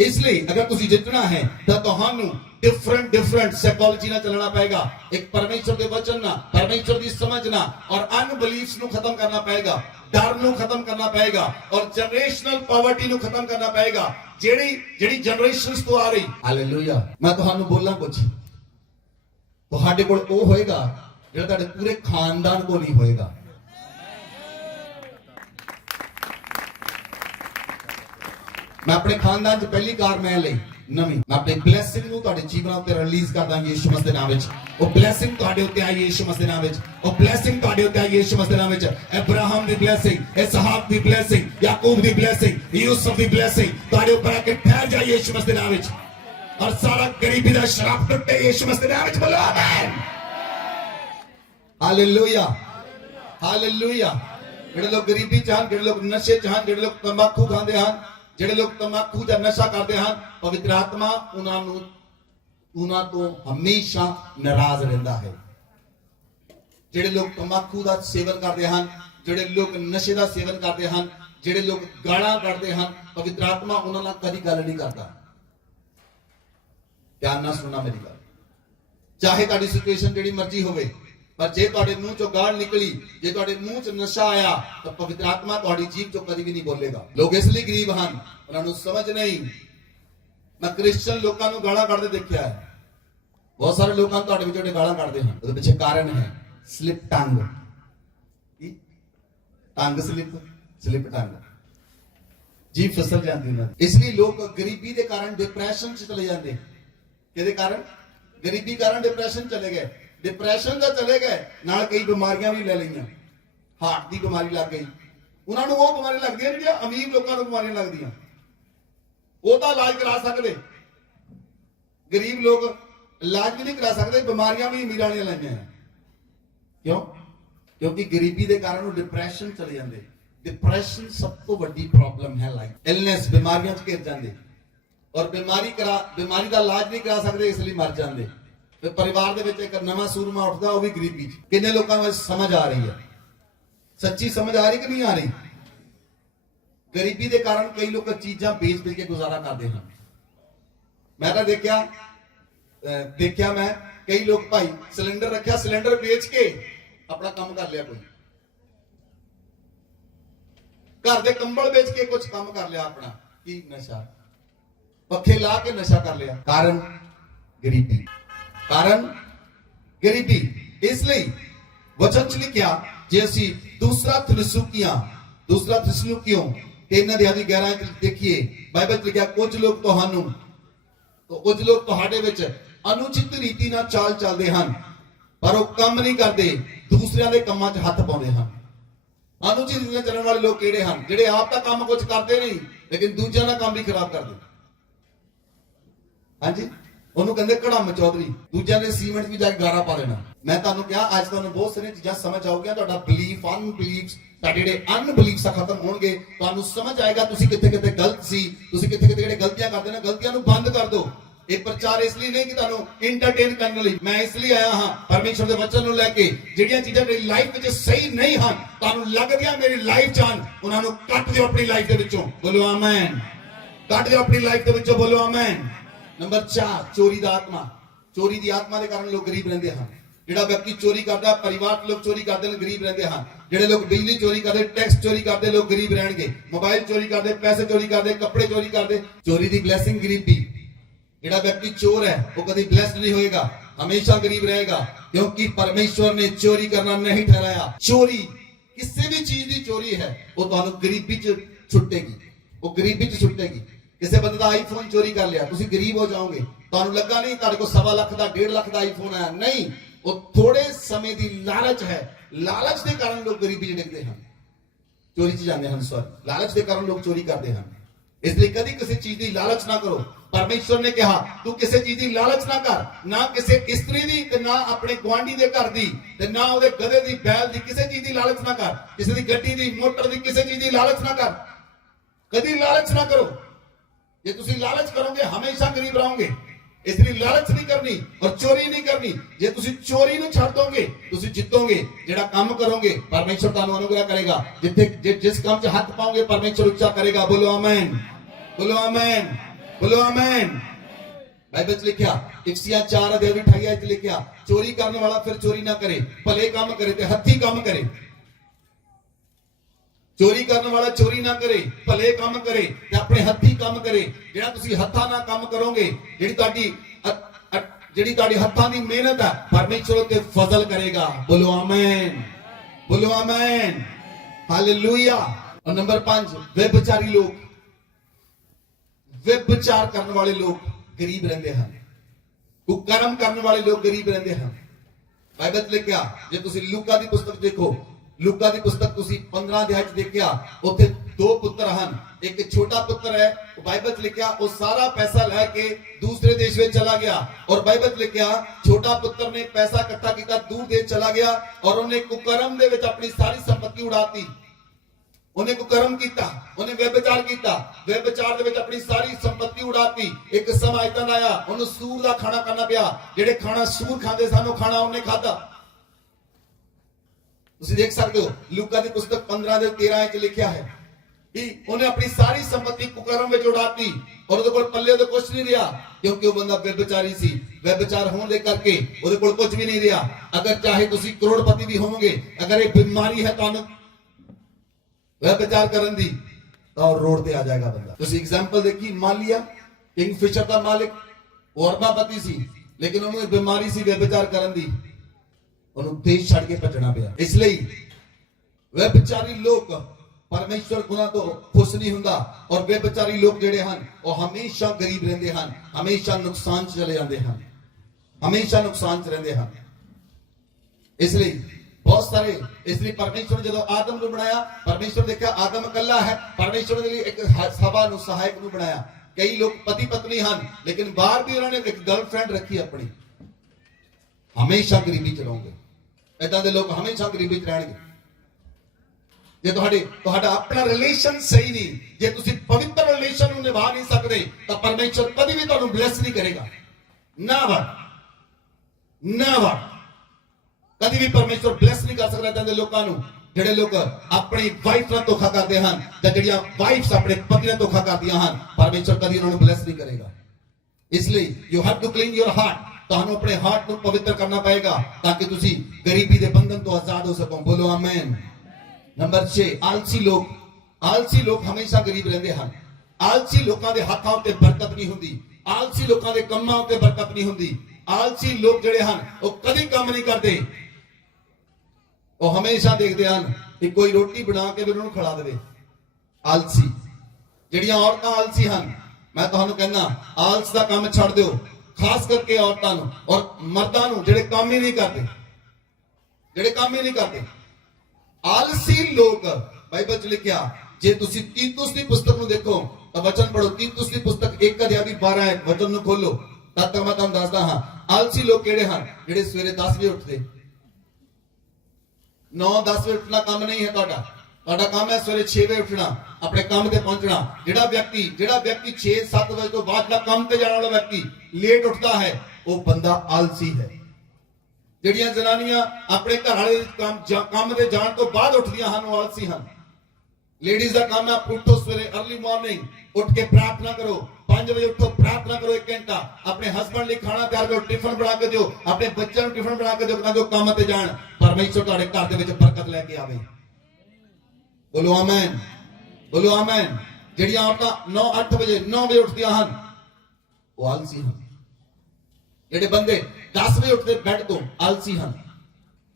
इसलिए अगर तुसी जितना है तो तुहानू डिफरेंट साइकोलॉजी ना चलना पड़ेगा, एक परमेश्वर के वचन ना, परमेश्वर की समझना, और अनबिलीफ नु खत्म करना पड़ेगा, डर नु खत्म करना पड़ेगा, और जनरेशनल पॉवर्टी नु खत्म करना पड़ेगा, जेड़ी जनरेशंस तो आ रही। हालेलुया। मैं तुहानू बोलना कुछ, तुहाडे कोल ओ होएगा जेड़ा तुहाडे पूरे खानदान को नहीं होएगा। मैं अपने खानदान च पहली कार मैं ली नवी, मैं अपनी ब्लैसिंग नु तुहाडे जीवन उत्ते रिलीज करदा यीशु मसीह दे नाम विच। वो ब्लैसिंग तुहाडे उत्ते आई यीशु मसीह दे नाम विच, वो ब्लैसिंग तुहाडे उत्ते आई यीशु मसीह दे नाम विच। अब्राहम दी ब्लैसिंग, इसहाक दी ब्लैसिंग, याकूब दी ब्लैसिंग, यूसुफ दी ब्लैसिंग तुहाडे ऊपर आके ठहर जाए यीशु मसीह दे नाम विच, और सारा गरीबी दा श्राप टुटे यीशु मसीह दे नाम विच। बोलो आमीन, हालेलुया, हालेलुया। जेड़े लोग गरीबी च हन, जेड़े लोग नशे च हन, जेड़े लोग तंबाकू खांदे हन, जेड़े लोग तंबाकू या नशा करते हैं, पवित्र आत्मा उन्हां तो हमेशा नाराज रहता है। जेड़े लोग तंबाकू का सेवन करते हैं, जेड़े लोग नशे का सेवन करते हैं, जेड़े लोग गालां करते हैं, पवित्र आत्मा उन्हां नाल कदी गल नहीं करता। ध्यान नाल सुनना मेरी गल, चाहे तुहाडी सिचुएशन जेड़ी मर्जी होवे, ਪਰ ਜੇ ਤੁਹਾਡੇ ਮੂੰਹ ਚੋਂ ਗਾਲ ਨਿਕਲੀ, ਜੇ ਤੁਹਾਡੇ ਮੂੰਹ 'ਚ ਨਸ਼ਾ ਆਇਆ, ਤਾਂ ਪਵਿੱਤਰ ਆਤਮਾ ਤੁਹਾਡੀ ਜੀਭ ਚੋਂ ਕਦੀ ਵੀ ਨਹੀਂ ਬੋਲੇਗਾ। ਲੋਕ ਇਸ ਲਈ ਗਰੀਬ ਹਨ, ਉਹਨਾਂ ਨੂੰ ਸਮਝ ਨਹੀਂ। ਮੈਂ ਕ੍ਰਿਸਚੀਅਨ ਲੋਕਾਂ ਨੂੰ ਗਾਲਾਂ ਕੱਢਦੇ ਦੇਖਿਆ ਹੈ। ਬਹੁਤ ਸਾਰੇ ਲੋਕਾਂ ਨੂੰ ਤੁਹਾਡੇ ਵਿੱਚ ਜਿਹੜੇ ਗਾਲਾਂ ਕੱਢਦੇ ਹਨ, ਉਹਦੇ ਪਿੱਛੇ ਕਾਰਨ ਹੈ ਸਲਿਪ ਟੰਗ। ਕੀ ਟੰਗ ਸਲਿਪ ਟੰਗ, ਜੀਭ ਫਿਸਲ ਜਾਂਦੀ ਉਹਨਾਂ ਦੀ। ਇਸ ਲਈ ਲੋਕ ਗਰੀਬੀ ਦੇ ਕਾਰਨ ਡਿਪਰੈਸ਼ਨ 'ਚ ਚਲੇ ਜਾਂਦੇ। ਕਿਹਦੇ ਕਾਰਨ? ਗਰੀਬੀ ਕਾਰਨ ਡਿਪਰੈਸ਼ਨ ਚਲੇ ਗਏ। ਡਿਪਰੈਸ਼ਨ ਦਾ ਚਲੇ ਗਏ, ਨਾਲ ਕਈ ਬਿਮਾਰੀਆਂ ਵੀ ਲੈ ਲਈਆਂ। ਹਾਰਟ ਦੀ ਬਿਮਾਰੀ ਲੱਗ ਗਈ ਉਹਨਾਂ ਨੂੰ। ਉਹ ਬਿਮਾਰੀ ਲੱਗਦੀਆਂ ਨੇ ਜਿਹੜੀਆਂ ਅਮੀਰ ਲੋਕਾਂ ਨੂੰ ਬਿਮਾਰੀਆਂ ਲੱਗਦੀਆਂ, ਉਹ ਤਾਂ ਇਲਾਜ ਕਰਾ ਸਕਦੇ। ਗਰੀਬ ਲੋਕ ਇਲਾਜ ਵੀ ਨਹੀਂ ਕਰਾ ਸਕਦੇ, ਬਿਮਾਰੀਆਂ ਵੀ ਅਮੀਰਾਂ ਵਾਲੀਆਂ ਲਾਈਆਂ। ਕਿਉਂ? ਕਿਉਂਕਿ ਗਰੀਬੀ ਦੇ ਕਾਰਨ ਉਹ ਡਿਪਰੈਸ਼ਨ ਚਲੇ ਜਾਂਦੇ। ਡਿਪਰੈਸ਼ਨ ਸਭ ਤੋਂ ਵੱਡੀ ਪ੍ਰੋਬਲਮ ਹੈ ਲਾਈਫ। ਇਲਨੈਸ, ਬਿਮਾਰੀਆਂ 'ਚ ਘਿਰ ਜਾਂਦੇ, ਔਰ ਬਿਮਾਰੀ ਦਾ ਇਲਾਜ ਨਹੀਂ ਕਰਾ ਸਕਦੇ, ਇਸ ਲਈ ਮਰ ਜਾਂਦੇ। ਤੇ ਪਰਿਵਾਰ ਦੇ ਵਿੱਚ ਇੱਕ ਨਵਾਂ ਸੂਰਮਾ ਉੱਠਦਾ, ਉਹ ਵੀ ਗਰੀਬੀ 'ਚ। ਕਿੰਨੇ ਲੋਕਾਂ ਨੂੰ ਸਮਝ ਆ ਰਹੀ ਹੈ? ਸੱਚੀ ਸਮਝ ਆ ਰਹੀ ਕਿ ਨਹੀਂ ਆ ਰਹੀ? ਗਰੀਬੀ ਦੇ ਕਾਰਨ ਕਈ ਲੋਕ ਚੀਜ਼ਾਂ ਵੇਚ ਕੇ ਗੁਜ਼ਾਰਾ ਕਰਦੇ ਹਨ। ਮੈਂ ਤਾਂ ਦੇਖਿਆ ਮੈਂ ਕਈ ਲੋਕ ਭਾਈ ਸਿਲੰਡਰ ਰੱਖਿਆ, ਸਿਲੰਡਰ ਵੇਚ ਕੇ ਆਪਣਾ ਕੰਮ ਕਰ ਲਿਆ। ਕੋਈ ਘਰ ਦੇ ਕੰਬਲ ਵੇਚ ਕੇ ਕੁਝ ਕੰਮ ਕਰ ਲਿਆ ਆਪਣਾ। ਕੀ ਨਸ਼ਾ, ਪੱਖੇ ਲਾ ਕੇ ਨਸ਼ਾ ਕਰ ਲਿਆ। ਕਾਰਨ ਗਰੀਬੀ, ਕਾਰਨ ਗਰੀਬੀ। ਇਸ ਲਈ ਵਚਨ 'ਚ ਲਿਖਿਆ, ਜੇ ਅਸੀਂ ਦੂਸਰਾ ਥਿਸਲੁਕੀਓਂ 3:11 ਦੇਖੀਏ, ਬਾਈਬਲ 'ਚ ਲਿਖਿਆ, ਕੁਝ ਲੋਕ ਤੁਹਾਡੇ ਵਿੱਚ ਅਨੁਚਿਤ ਰੀਤੀ ਨਾਲ ਚਾਲ ਚੱਲਦੇ ਹਨ, ਪਰ ਉਹ ਕੰਮ ਨਹੀਂ ਕਰਦੇ, ਦੂਸਰਿਆਂ ਦੇ ਕੰਮਾਂ 'ਚ ਹੱਥ ਪਾਉਂਦੇ ਹਨ। ਅਨੁਚਿਤ ਰੀਤੀ ਨਾਲ ਚੱਲਣ ਵਾਲੇ ਲੋਕ ਕਿਹੜੇ ਹਨ? ਜਿਹੜੇ ਆਪ ਤਾਂ ਕੰਮ ਕੁਝ ਕਰਦੇ ਨਹੀਂ, ਲੇਕਿਨ ਦੂਜਿਆਂ ਦਾ ਕੰਮ ਵੀ ਖਰਾਬ ਕਰਦੇ। ਹਾਂਜੀ, ਉਹਨੂੰ ਕਹਿੰਦੇ ਕੜਮ ਚੌਧਰੀ। ਦੂਜਿਆਂ ਦੇ ਸੀਮੈਂਟ ਵੀ ਜਾ ਕੇ ਗਾਰਾ ਪਾ ਦੇਣਾ। ਮੈਂ ਤੁਹਾਨੂੰ ਕਿਹਾ, ਅੱਜ ਤੁਹਾਨੂੰ ਬਹੁਤ ਸਾਰੀਆਂ ਚੀਜ਼ਾਂ ਸਮਝ ਆਉਗੀਆਂ। ਤੁਹਾਡਾ ਬਲੀਫ, ਅਨਬਲੀਫ, ਤੁਹਾਡੇ ਜਿਹੜੇ ਅਨਬਲੀਫਸ ਖਤਮ ਹੋਣਗੇ। ਤੁਹਾਨੂੰ ਸਮਝ ਆਏਗਾ ਤੁਸੀਂ ਕਿੱਥੇ ਕਿੱਥੇ ਗਲਤ ਸੀ, ਤੁਸੀਂ ਕਿੱਥੇ ਕਿੱਥੇ ਜਿਹੜੇ ਗਲਤੀਆਂ ਕਰਦੇ ਨੇ, ਗਲਤੀਆਂ ਨੂੰ ਬੰਦ ਕਰ ਦਿਓ। ਇਹ ਪ੍ਰਚਾਰ ਇਸ ਲਈ ਨਹੀਂ ਕਿ ਤੁਹਾਨੂੰ ਐਂਟਰਟੇਨ ਕਰਨ ਲਈ, ਮੈਂ ਇਸ ਲਈ ਆਇਆ ਹਾਂ ਪਰਮੇਸ਼ਰ ਦੇ ਵਚਨ ਨੂੰ ਲੈ ਕੇ। ਜਿਹੜੀਆਂ ਚੀਜ਼ਾਂ ਮੇਰੀ ਲਾਈਫ ਵਿੱਚ ਸਹੀ ਨਹੀਂ ਹਨ, ਤੁਹਾਨੂੰ ਲੱਗਦੀਆਂ ਮੇਰੀ ਲਾਈਫ 'ਚ ਹਨ, ਉਹਨਾਂ ਨੂੰ ਕੱਟ ਦਿਓ ਆਪਣੀ ਲਾਈਫ ਦੇ ਵਿੱਚੋਂ। ਬੋਲੋ ਆਮੇਨ। ਕੱਟ ਦਿਓ ਆਪਣੀ ਲਾਈਫ ਦੇ ਵਿੱਚੋਂ। ਬੋਲੋ ਆਮੇਨ। ਨੰਬਰ 4, ਚੋਰੀ ਦਾ ਆਤਮਾ। ਚੋਰੀ ਦੀ ਆਤਮਾ ਦੇ ਕਾਰਨ ਲੋਕ ਗਰੀਬ ਰਹਿੰਦੇ ਹਨ। ਜਿਹੜਾ ਵਿਅਕਤੀ ਚੋਰੀ ਕਰਦਾ, ਪਰਿਵਾਰ ਦੇ ਲੋਕ ਚੋਰੀ ਕਰਦੇ ਨੇ, ਗਰੀਬ ਰਹਿੰਦੇ ਹਨ। ਜਿਹੜੇ ਲੋਕ ਬਿਜਲੀ ਚੋਰੀ ਕਰਦੇ, ਟੈਕਸ ਚੋਰੀ ਕਰਦੇ, ਲੋਕ ਗਰੀਬ ਰਹਿਣਗੇ। ਮੋਬਾਈਲ ਚੋਰੀ ਕਰਦੇ, ਪੈਸੇ ਚੋਰੀ ਕਰਦੇ, ਕੱਪੜੇ ਚੋਰੀ ਕਰਦੇ। ਚੋਰੀ ਦੀ ਬਲੇਸਿੰਗ ਗਰੀਬੀ। ਜਿਹੜਾ ਵਿਅਕਤੀ ਚੋਰ ਹੈ ਉਹ ਕਦੀ ਬਲੈਸਡ ਨਹੀਂ ਹੋਏਗਾ, ਹਮੇਸ਼ਾ ਗਰੀਬ ਰਹੇਗਾ, ਕਿਉਂਕਿ ਪਰਮੇਸ਼ਵਰ ਨੇ ਚੋਰੀ ਕਰਨਾ ਨਹੀਂ ਠਹਿਰਾਇਆ। ਚੋਰੀ, ਕਿਸੇ ਵੀ ਚੀਜ਼ ਦੀ ਚੋਰੀ ਹੈ, ਉਹ ਤੁਹਾਨੂੰ ਗਰੀਬੀ 'ਚ ਛੁੱਟੇਗੀ। ਉਹ ਗਰੀਬੀ 'ਚ ਛੁੱਟੇਗੀ। ਕਿਸੇ ਬੰਦੇ ਦਾ ਆਈਫੋਨ ਚੋਰੀ ਕਰ ਲਿਆ, ਤੁਸੀਂ ਗਰੀਬ ਹੋ ਜਾਓਗੇ। ਤੁਹਾਨੂੰ ਲੱਗਾ ਨਹੀਂ ਤੁਹਾਡੇ ਕੋਲ 1.25 ਲੱਖ ਦਾ 1.5 ਲੱਖ ਦਾ ਆਈਫੋਨ ਆਇਆ, ਨਹੀਂ, ਉਹ ਥੋੜੇ ਸਮੇਂ ਦੀ ਲਾਲਚ ਹੈ। ਲਾਲਚ ਦੇ ਕਾਰਨ ਲੋਕ ਗਰੀਬੀ 'ਚ ਡਿੱਗਦੇ ਹਨ, ਚੋਰੀ 'ਚ ਜਾਂਦੇ ਹਨ। ਲਾਲਚ ਦੇ ਕਾਰਨ ਲੋਕ ਚੋਰੀ ਕਰਦੇ ਹਨ। ਇਸ ਲਈ ਕਦੀ ਕਿਸੇ ਚੀਜ਼ ਦੀ ਲਾਲਚ ਨਾ ਕਰੋ। ਪਰਮੇਸ਼ਵਰ ਨੇ ਕਿਹਾ, ਤੂੰ ਕਿਸੇ ਚੀਜ਼ ਦੀ ਲਾਲਚ ਨਾ ਕਰ, ਨਾ ਕਿਸੇ ਇਸਤਰੀ ਦੀ, ਤੇ ਨਾ ਆਪਣੇ ਗੁਆਂਢੀ ਦੇ ਘਰ ਦੀ, ਤੇ ਨਾ ਉਹਦੇ ਗਧੇ ਦੀ, ਬੈਲ ਦੀ, ਕਿਸੇ ਚੀਜ਼ ਦੀ ਲਾਲਚ ਨਾ ਕਰ। ਕਿਸੇ ਦੀ ਗੱਡੀ ਦੀ, ਮੋਟਰ ਦੀ, ਕਿਸੇ ਚੀਜ਼ ਦੀ ਲਾਲਚ ਨਾ ਕਰ। ਕਦੀ ਲਾਲਚ ਨਾ ਕਰੋ। ਜੇ ਤੁਸੀਂ ਲਾਲਚ ਕਰੋਗੇ ਹਮੇਸ਼ਾ ਗਰੀਬ ਰਹੋਗੇ। ਇਸ ਲਈ ਲਾਲਚ ਨਹੀਂ ਕਰਨੀ ਔਰ ਚੋਰੀ ਨਹੀਂ ਕਰਨੀ। ਜੇ ਤੁਸੀਂ ਚੋਰੀ ਨੂੰ ਛੱਡ ਦੋਗੇ, ਤੁਸੀਂ ਜਿੱਤੋਗੇ। ਜਿਹੜਾ ਕੰਮ ਕਰੋਗੇ, ਪਰਮੇਸ਼ਵਰ ਤੁਹਾਨੂੰ ਅਨੁਗ੍ਰਹ ਕਰੇਗਾ। ਜਿਸ ਕੰਮ 'ਚ ਹੱਥ ਪਾਓਗੇ, ਪਰਮੇਸ਼ਵਰ ਉੱਚਾ ਕਰੇਗਾ। ਬੋਲੋ ਆਮੇਨ। ਬੋਲੋ ਆਮੇਨ। ਬੋਲੋ ਆਮੇਨ। ਬਾਈਬਲ 'ਚ ਲਿਖਿਆ, ਇਫਸੀਆਂ 4:28 'ਚ ਲਿਖਿਆ, ਚੋਰੀ ਕਰਨ ਵਾਲਾ ਫਿਰ ਚੋਰੀ ਨਾ ਕਰੇ, ਭਲੇ ਕੰਮ ਕਰੇ ਤੇ ਹੱਥੀਂ ਕੰਮ ਕਰੇ। ਚੋਰੀ ਕਰਨ ਵਾਲਾ ਚੋਰੀ ਨਾ ਕਰੇ, ਭਲੇ ਕੰਮ ਕਰੇ ਤੇ ਆਪਣੇ ਹੱਥੀਂ ਕੰਮ ਕਰੇ। ਜਿਹੜਾ ਤੁਸੀਂ ਹੱਥਾਂ ਨਾਲ ਕੰਮ ਕਰੋਗੇ, ਜਿਹੜੀ ਤੁਹਾਡੀ ਹੱਥਾਂ ਦੀ ਮਿਹਨਤ ਹੈ, ਪਰਮੇਸ਼ਵਰ ਤੇ ਫਜ਼ਲ ਕਰੇਗਾ। ਬੋਲੋ ਆਮੇਨ। ਬੋਲੋ ਆਮੇਨ। ਹਾਲੇਲੂਇਆ। ਔਰ ਨੰਬਰ 5, ਵਿਭਚਾਰੀ ਲੋਕ। ਵਿਭਚਾਰ ਕਰਨ ਵਾਲੇ ਲੋਕ ਗਰੀਬ ਰਹਿੰਦੇ ਹਨ। ਕੁਕਰਮ ਕਰਨ ਵਾਲੇ ਲੋਕ ਗਰੀਬ ਰਹਿੰਦੇ ਹਨ। ਬਾਈਬਲ 'ਚ ਲਿਖਿਆ, ਜੇ ਤੁਸੀਂ ਲੂਕਾ ਦੀ ਪੁਸਤਕ ਦੇਖੋ, ਲੂਕਾ ਦੀ ਪੁਸਤਕ ਤੁਸੀਂ 15 ਅਧਿਆਇ 'ਚ ਦੇਖਿਆ, ਉੱਥੇ 2 ਪੁੱਤਰ ਹਨ। ਇੱਕ ਛੋਟਾ ਪੁੱਤਰ ਹੈ, ਬਾਈਬਲ 'ਚ ਲਿਖਿਆ, ਉਹ ਸਾਰਾ ਪੈਸਾ ਲੈ ਕੇ ਦੂਸਰੇ ਦੇਸ਼ ਵਿੱਚ ਚਲਾ ਗਿਆ। ਔਰ ਬਾਈਬਲ 'ਚ ਲਿਖਿਆ, ਛੋਟਾ ਪੁੱਤਰ ਨੇ ਪੈਸਾ ਇਕੱਠਾ ਕੀਤਾ, ਦੂਰ ਦੇਸ਼ ਚਲਾ ਗਿਆ, ਔਰ ਉਹਨੇ ਕੁਕਰਮ ਦੇ ਵਿੱਚ ਆਪਣੀ ਸਾਰੀ ਸੰਪਤੀ ਉਡਾਤੀ। ਉਹਨੇ ਕੁਕਰਮ ਕੀਤਾ, ਉਹਨੇ ਵਿਭਚਾਰ ਕੀਤਾ, ਵਿਭਚਾਰ ਦੇ ਵਿੱਚ ਆਪਣੀ ਸਾਰੀ ਸੰਪਤੀ ਉਡਾਤੀ। ਇੱਕ ਸਮਾਂ ਇਦਾਂ ਆਇਆ, ਉਹਨੂੰ ਸੂਰ ਦਾ ਖਾਣਾ ਖਾਣਾ ਪਿਆ। ਜਿਹੜੇ ਖਾਣਾ ਸੂਰ ਖਾਂਦੇ ਸਨ, ਉਹ ਖਾਣਾ ਉਹਨੇ ਖਾਧਾ। ਤੁਸੀਂ ਦੇਖ ਸਕਦੇ ਹੋ, ਲੂਕਾ ਦੀ ਪੁਸਤਕ 15:13 'ਚ ਲਿਖਿਆ ਹੈ ਕਿ ਉਹਨੇ ਆਪਣੀ ਸਾਰੀ ਸੰਪਤੀ ਕੁਕਰਮ ਵਿੱਚ ਉਡਾਤੀ। ਔਰ ਉਹਦੇ ਕੋਲ ਪੱਲੇ ਉਹਦੇ ਕੁਝ ਨਹੀਂ ਰਿਹਾ, ਕਿਉਂਕਿ ਉਹ ਬੰਦਾ ਬੇਵਿਚਾਰੀ ਸੀ। ਬੇਵਿਚਾਰ ਹੋਣ ਦੇ ਕਰਕੇ ਉਹਦੇ ਕੋਲ ਕੁਝ ਵੀ ਨਹੀਂ ਰਿਹਾ। ਅਗਰ ਚਾਹੇ ਤੁਸੀਂ ਕਰੋੜਪਤੀ ਵੀ ਹੋਵੋਗੇ, ਅਗਰ ਇਹ ਬਿਮਾਰੀ ਹੈ ਤੁਹਾਨੂੰ ਵਿਚਾਰ ਕਰਨ ਦੀ, ਤਾਂ ਰੋਡ ਤੇ ਆ ਜਾਏਗਾ ਬੰਦਾ। ਤੁਸੀਂ ਐਗਜ਼ਾਮਪਲ ਦੇਖੀ, ਮਾਲੀਆ ਕਿੰਗਫਿਸ਼ਰ ਦਾ ਮਾਲਿਕ, ਉਹ ਅਰਬਾਪਤੀ ਸੀ, ਲੇਕਿਨ ਉਹਨੂੰ ਇਹ ਬਿਮਾਰੀ ਸੀ ਵਿਚਾਰ ਕਰਨ ਦੀ, ਉਹਨੂੰ ਦੇਸ਼ ਛੱਡ ਕੇ ਭੱਜਣਾ ਪਿਆ। ਇਸ ਲਈ ਵਿਚਾਰੀ ਲੋਕ ਪਰਮੇਸ਼ਵਰ ਗੁਣਾ ਤੋਂ ਖੁਸ਼ ਨਹੀਂ ਹੁੰਦਾ, ਔਰ ਵਿਚਾਰੀ ਲੋਕ ਜਿਹੜੇ ਹਨ ਉਹ ਹਮੇਸ਼ਾ ਗਰੀਬ ਰਹਿੰਦੇ ਹਨ, ਹਮੇਸ਼ਾ ਨੁਕਸਾਨ ਚ ਚਲੇ ਜਾਂਦੇ ਹਨ, ਹਮੇਸ਼ਾ ਨੁਕਸਾਨ ਚ ਰਹਿੰਦੇ ਹਨ। ਇਸ ਲਈ बहुत सारे, इसलिए परमेश्वर ने जब आदम को बनाया, परमेश्वर देखा आदम अकेला है, परमेश्वर ने एक सभा नु सहायक नु बनाया। कई लोग पति पत्नी हैं, लेकिन बाहर भी उन्होंने एक गर्लफ्रेंड रखी अपनी। हमेशा गरीबी च रहोगे, ऐसा दे लोग हमेशा गरीबी च रहेंगे। जे तुहाडा अपना रिलेशन सही नहीं, जे तुसी पवित्र रिलेशन नु निभा नहीं सकते, तो परमेश्वर कभी भी तुहानू ब्लेस नहीं करेगा। नेवर कभी भी परमेश्वर ब्लेस नहीं कर सकता ऐसे लोगों को ਜਿਹੜੇ ਲੋਕ ਆਪਣੀ ਵਾਈਫ ਨਾਲ ਧੋਖਾ ਕਰਦੇ ਹਨ, ਜਾਂ ਜਿਹੜੀਆਂ ਵਾਈਫਸ ਆਪਣੇ ਪਤੀ ਨਾਲ ਧੋਖਾ ਕਰਦੀਆਂ ਹਨ, ਪਰਮੇਸ਼ਰ ਕਦੀ ਉਹਨਾਂ ਨੂੰ ਬਲੈਸ ਨਹੀਂ ਕਰੇਗਾ। ਇਸ ਲਈ you have to clean your heart, ਤੁਹਾਨੂੰ ਆਪਣੇ ਹਾਰਟ ਨੂੰ ਪਵਿੱਤਰ ਕਰਨਾ ਪਏਗਾ ਤਾਂ ਕਿ ਤੁਸੀਂ ਗਰੀਬੀ ਦੇ ਬੰਧਨ ਤੋਂ ਆਜ਼ਾਦ ਹੋ ਸਕੋ। ਬੋਲੋ ਆਮੇਨ। ਨੰਬਰ 6, ਆਲਸੀ ਲੋਕ। ਆਲਸੀ ਲੋਕ ਹਮੇਸ਼ਾ ਗਰੀਬ ਰਹਿੰਦੇ ਹਨ। ਆਲਸੀ ਲੋਕਾਂ ਦੇ ਹੱਥਾਂ ਉੱਤੇ ਬਰਕਤ ਨਹੀਂ ਹੁੰਦੀ, ਆਲਸੀ ਲੋਕਾਂ ਦੇ ਕੰਮਾਂ ਉੱਤੇ ਬਰਕਤ ਨਹੀਂ ਹੁੰਦੀ। ਆਲਸੀ ਲੋਕ ਜਿਹੜੇ ਹਨ ਉਹ ਕਦੀ ਕੰਮ ਨਹੀਂ ਕਰਦੇ, ਉਹ ਹਮੇਸ਼ਾ ਦੇਖਦੇ ਹਨ ਕਿ ਕੋਈ ਰੋਟੀ ਬਣਾ ਕੇ ਉਹਨਾਂ ਨੂੰ ਖਿਲਾ ਦੇਵੇ। ਆਲਸੀ ਜਿਹੜੀਆਂ ਔਰਤਾਂ ਆਲਸੀ ਹਨ, ਮੈਂ ਤੁਹਾਨੂੰ ਕਹਿੰਦਾ ਆਲਸ ਦਾ ਕੰਮ ਛੱਡ ਦਿਓ, ਖਾਸ ਕਰਕੇ ਔਰਤਾਂ ਨੂੰ ਔਰ ਮਰਦਾਂ ਨੂੰ ਜਿਹੜੇ ਕੰਮ ਹੀ ਨਹੀਂ ਕਰਦੇ, ਜਿਹੜੇ ਕੰਮ ਹੀ ਨਹੀਂ ਕਰਦੇ। ਆਲਸੀ ਲੋਕ, ਬਾਈਬਲ 'ਚ ਲਿਖਿਆ, ਜੇ ਤੁਸੀਂ ਤੀਤੁਸ ਦੀ ਪੁਸਤਕ ਨੂੰ ਦੇਖੋ ਤਾਂ ਵਚਨ ਪੜੋ, ਤੀਤੁਸ ਦੀ ਪੁਸਤਕ 1:12 ਹੈ, ਵਚਨ ਨੂੰ ਖੋਲੋ। ਤਦ ਤੱਕ ਮੈਂ ਤੁਹਾਨੂੰ ਦੱਸਦਾ ਹਾਂ ਆਲਸੀ ਲੋਕ ਕਿਹੜੇ ਹਨ। ਜਿਹੜੇ ਸਵੇਰੇ 10 ਵਜੇ ਉੱਠਦੇ, 9-10 ਵਜੇ ਉੱਠਣਾ ਕੰਮ ਨਹੀਂ ਹੈ ਤੁਹਾਡਾ ਕੰਮ ਹੈ ਸਵੇਰੇ 6 ਵਜੇ ਉੱਠਣਾ, ਆਪਣੇ ਕੰਮ ਤੇ ਪਹੁੰਚਣਾ। ਜਿਹੜਾ ਵਿਅਕਤੀ 6-7 ਵਜੇ ਤੋਂ ਬਾਅਦ ਦਾ ਕੰਮ ਤੇ ਜਾਣ ਵਾਲਾ ਵਿਅਕਤੀ ਲੇਟ ਉੱਠਦਾ ਹੈ, ਉਹ ਬੰਦਾ ਆਲਸੀ ਹੈ। ਜਿਹੜੀਆਂ ਜਨਾਨੀਆਂ ਆਪਣੇ ਘਰ ਵਾਲੇ ਕੰਮ ਤੇ ਜਾਣ ਤੋਂ ਬਾਅਦ ਉੱਠਦੀਆਂ ਹਨ, ਉਹ ਆਲਸੀ ਹਨ। ਲੇਡੀਜ਼ ਦਾ ਕੰਮ ਹੈ ਉੱਠੋ ਸਵੇਰੇ अर्ਲੀ ਮਾਰਨਿੰਗ, ਉੱਠ ਕੇ ਪ੍ਰਾਰਥਨਾ ਕਰੋ। 5 ਵਜੇ ਉੱਠੋ, ਪ੍ਰਾਰਥਨਾ ਕਰੋ 1 ਘੰਟਾ, ਆਪਣੇ ਹਸਬੰਡ ਲਈ ਖਾਣਾ ਤਿਆਰ ਕਰੋ, ਟਿਫਨ ਬਣਾ ਕੇ ਦਿਓ, ਆਪਣੇ ਬੱਚਿਆਂ ਨੂੰ ਟਿਫਨ ਬਣਾ ਕੇ ਦਿਓ ਤਾਂ ਜੋ ਕੰਮ ਤੇ ਜਾਣ, ਪਰਮੇਸ਼ਰ ਤੁਹਾਡੇ ਘਰ ਦੇ ਵਿੱਚ ਬਰਕਤ ਲੈ ਕੇ ਆਵੇ। ਬੋਲੋ ਆਮੇਨ, ਬੋਲੋ ਆਮੇਨ। ਜਿਹੜੀਆਂ ਔਰਤਾਂ 9 ਵਜੇ ਉੱਠਦੀਆਂ ਹਨ, ਉਹ ਆਲਸੀ ਹਨ। ਜਿਹੜੇ ਬੰਦੇ 10 ਵਜੇ ਉੱਠਦੇ ਬੈੱਡ ਤੋਂ, ਆਲਸੀ ਹਨ।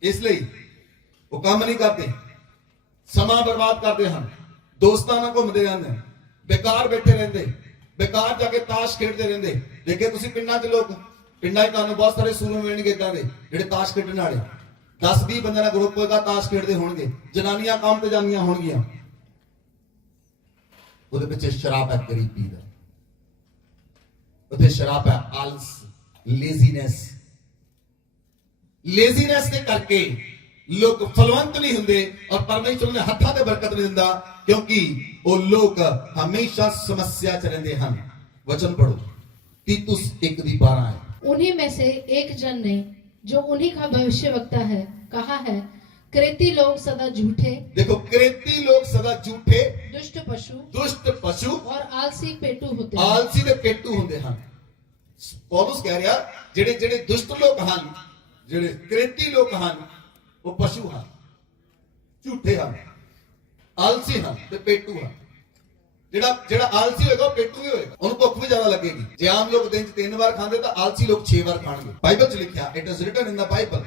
ਇਸ ਲਈ ਉਹ ਕੰਮ ਨਹੀਂ ਕਰਦੇ, ਸਮਾਂ ਬਰਬਾਦ ਕਰਦੇ ਹਨ, ਦੋਸਤਾਂ ਨਾਲ ਘੁੰਮਦੇ ਰਹਿੰਦੇ, ਬੇਕਾਰ ਬੈਠੇ ਰਹਿੰਦੇ, ਬੇਕਾਰ ਜਾ ਕੇ ਤਾਸ਼ ਖੇਡਦੇ ਰਹਿੰਦੇ। ਦੇਖੇ ਤੁਸੀਂ ਪਿੰਡਾਂ 'ਚ ਲੋਕ, ਪਿੰਡਾਂ 'ਚ ਤੁਹਾਨੂੰ ਬਹੁਤ ਸਾਰੇ ਸੂਰਮੇ ਮਿਲਣਗੇ ਇਦਾਂ ਦੇ ਜਿਹੜੇ ਤਾਸ਼ ਖੇਡਣ ਵਾਲੇ। 10-20 ਬੰਦਿਆਂ ਦਾ ਗਰੁੱਪ ਹੋਏਗਾ, ਤਾਸ਼ ਖੇਡਦੇ ਹੋਣਗੇ, ਜਨਾਨੀਆਂ ਕੰਮ ਤੇ ਜਾਂਦੀਆਂ ਹੋਣਗੀਆਂ, ਉਹਦੇ ਪਿੱਛੇ ਸ਼ਰਾਬ ਹੈ ਗਰੀਬੀ ਦਾ, ਉਹਦੇ ਸ਼ਰਾਬ ਹੈ ਆਲਸ, ਲੇਜ਼ੀਨੈਸ ਦੇ ਕਰਕੇ ਲੋਕ ਫਲਵੰਤ ਨਹੀਂ ਹੁੰਦੇ, ਔਰ ਪਰਮੇਸ਼ਰ ਨੇ ਹੱਥਾਂ ਤੇ ਬਰਕਤ ਨਹੀਂ ਦਿੰਦਾ, ਕਿਉਂਕਿ ਉਹ ਲੋਕ ਹਮੇਸ਼ਾ ਸਮੱਸਿਆ ਚ ਰਹਿੰਦੇ ਹਨ। वचन पढ़ो, तीतुस 1:12 है। उन्हीं में से एक जन ने, जो उन्हीं का भविष्यवक्ता है, कहा है, क्रेती लोग सदा झूठे, देखो क्रेती लोग सदा झूठे, दुष्ट पशु और आलसी पेटू होते हैं। आलसी दे पेटू होंदे हन। पौलुस कह रहा ਜਿਹੜੇ ਜਿਹੜੇ ਦੁਸ਼ਟ ਲੋਕ ਹਨ, ਜਿਹੜੇ क्रेती ਲੋਕ ਹਨ, ਉਹ ਪਸ਼ੂ ਹਨ, ਝੂਠੇ ਹਨ, ਆਲਸੀ ਹਨ ਤੇ ਪੇਟੂ ਹਨ। ਜਿਹੜਾ ਆਲਸੀ ਹੋਏਗਾ ਉਹ ਪੇਟੂ ਵੀ ਹੋਏਗਾ, ਉਹਨੂੰ ਭੁੱਖ ਵੀ ਜ਼ਿਆਦਾ ਲੱਗੇਗੀ। ਜੇ ਆਮ ਲੋਕ ਦਿਨ 'ਚ 3 ਵਾਰ ਖਾਂਦੇ ਤਾਂ ਆਲਸੀ ਲੋਕ 6 ਵਾਰ ਖਾਣਗੇ। ਬਾਈਬਲ 'ਚ ਲਿਖਿਆ, it is written in the Bible.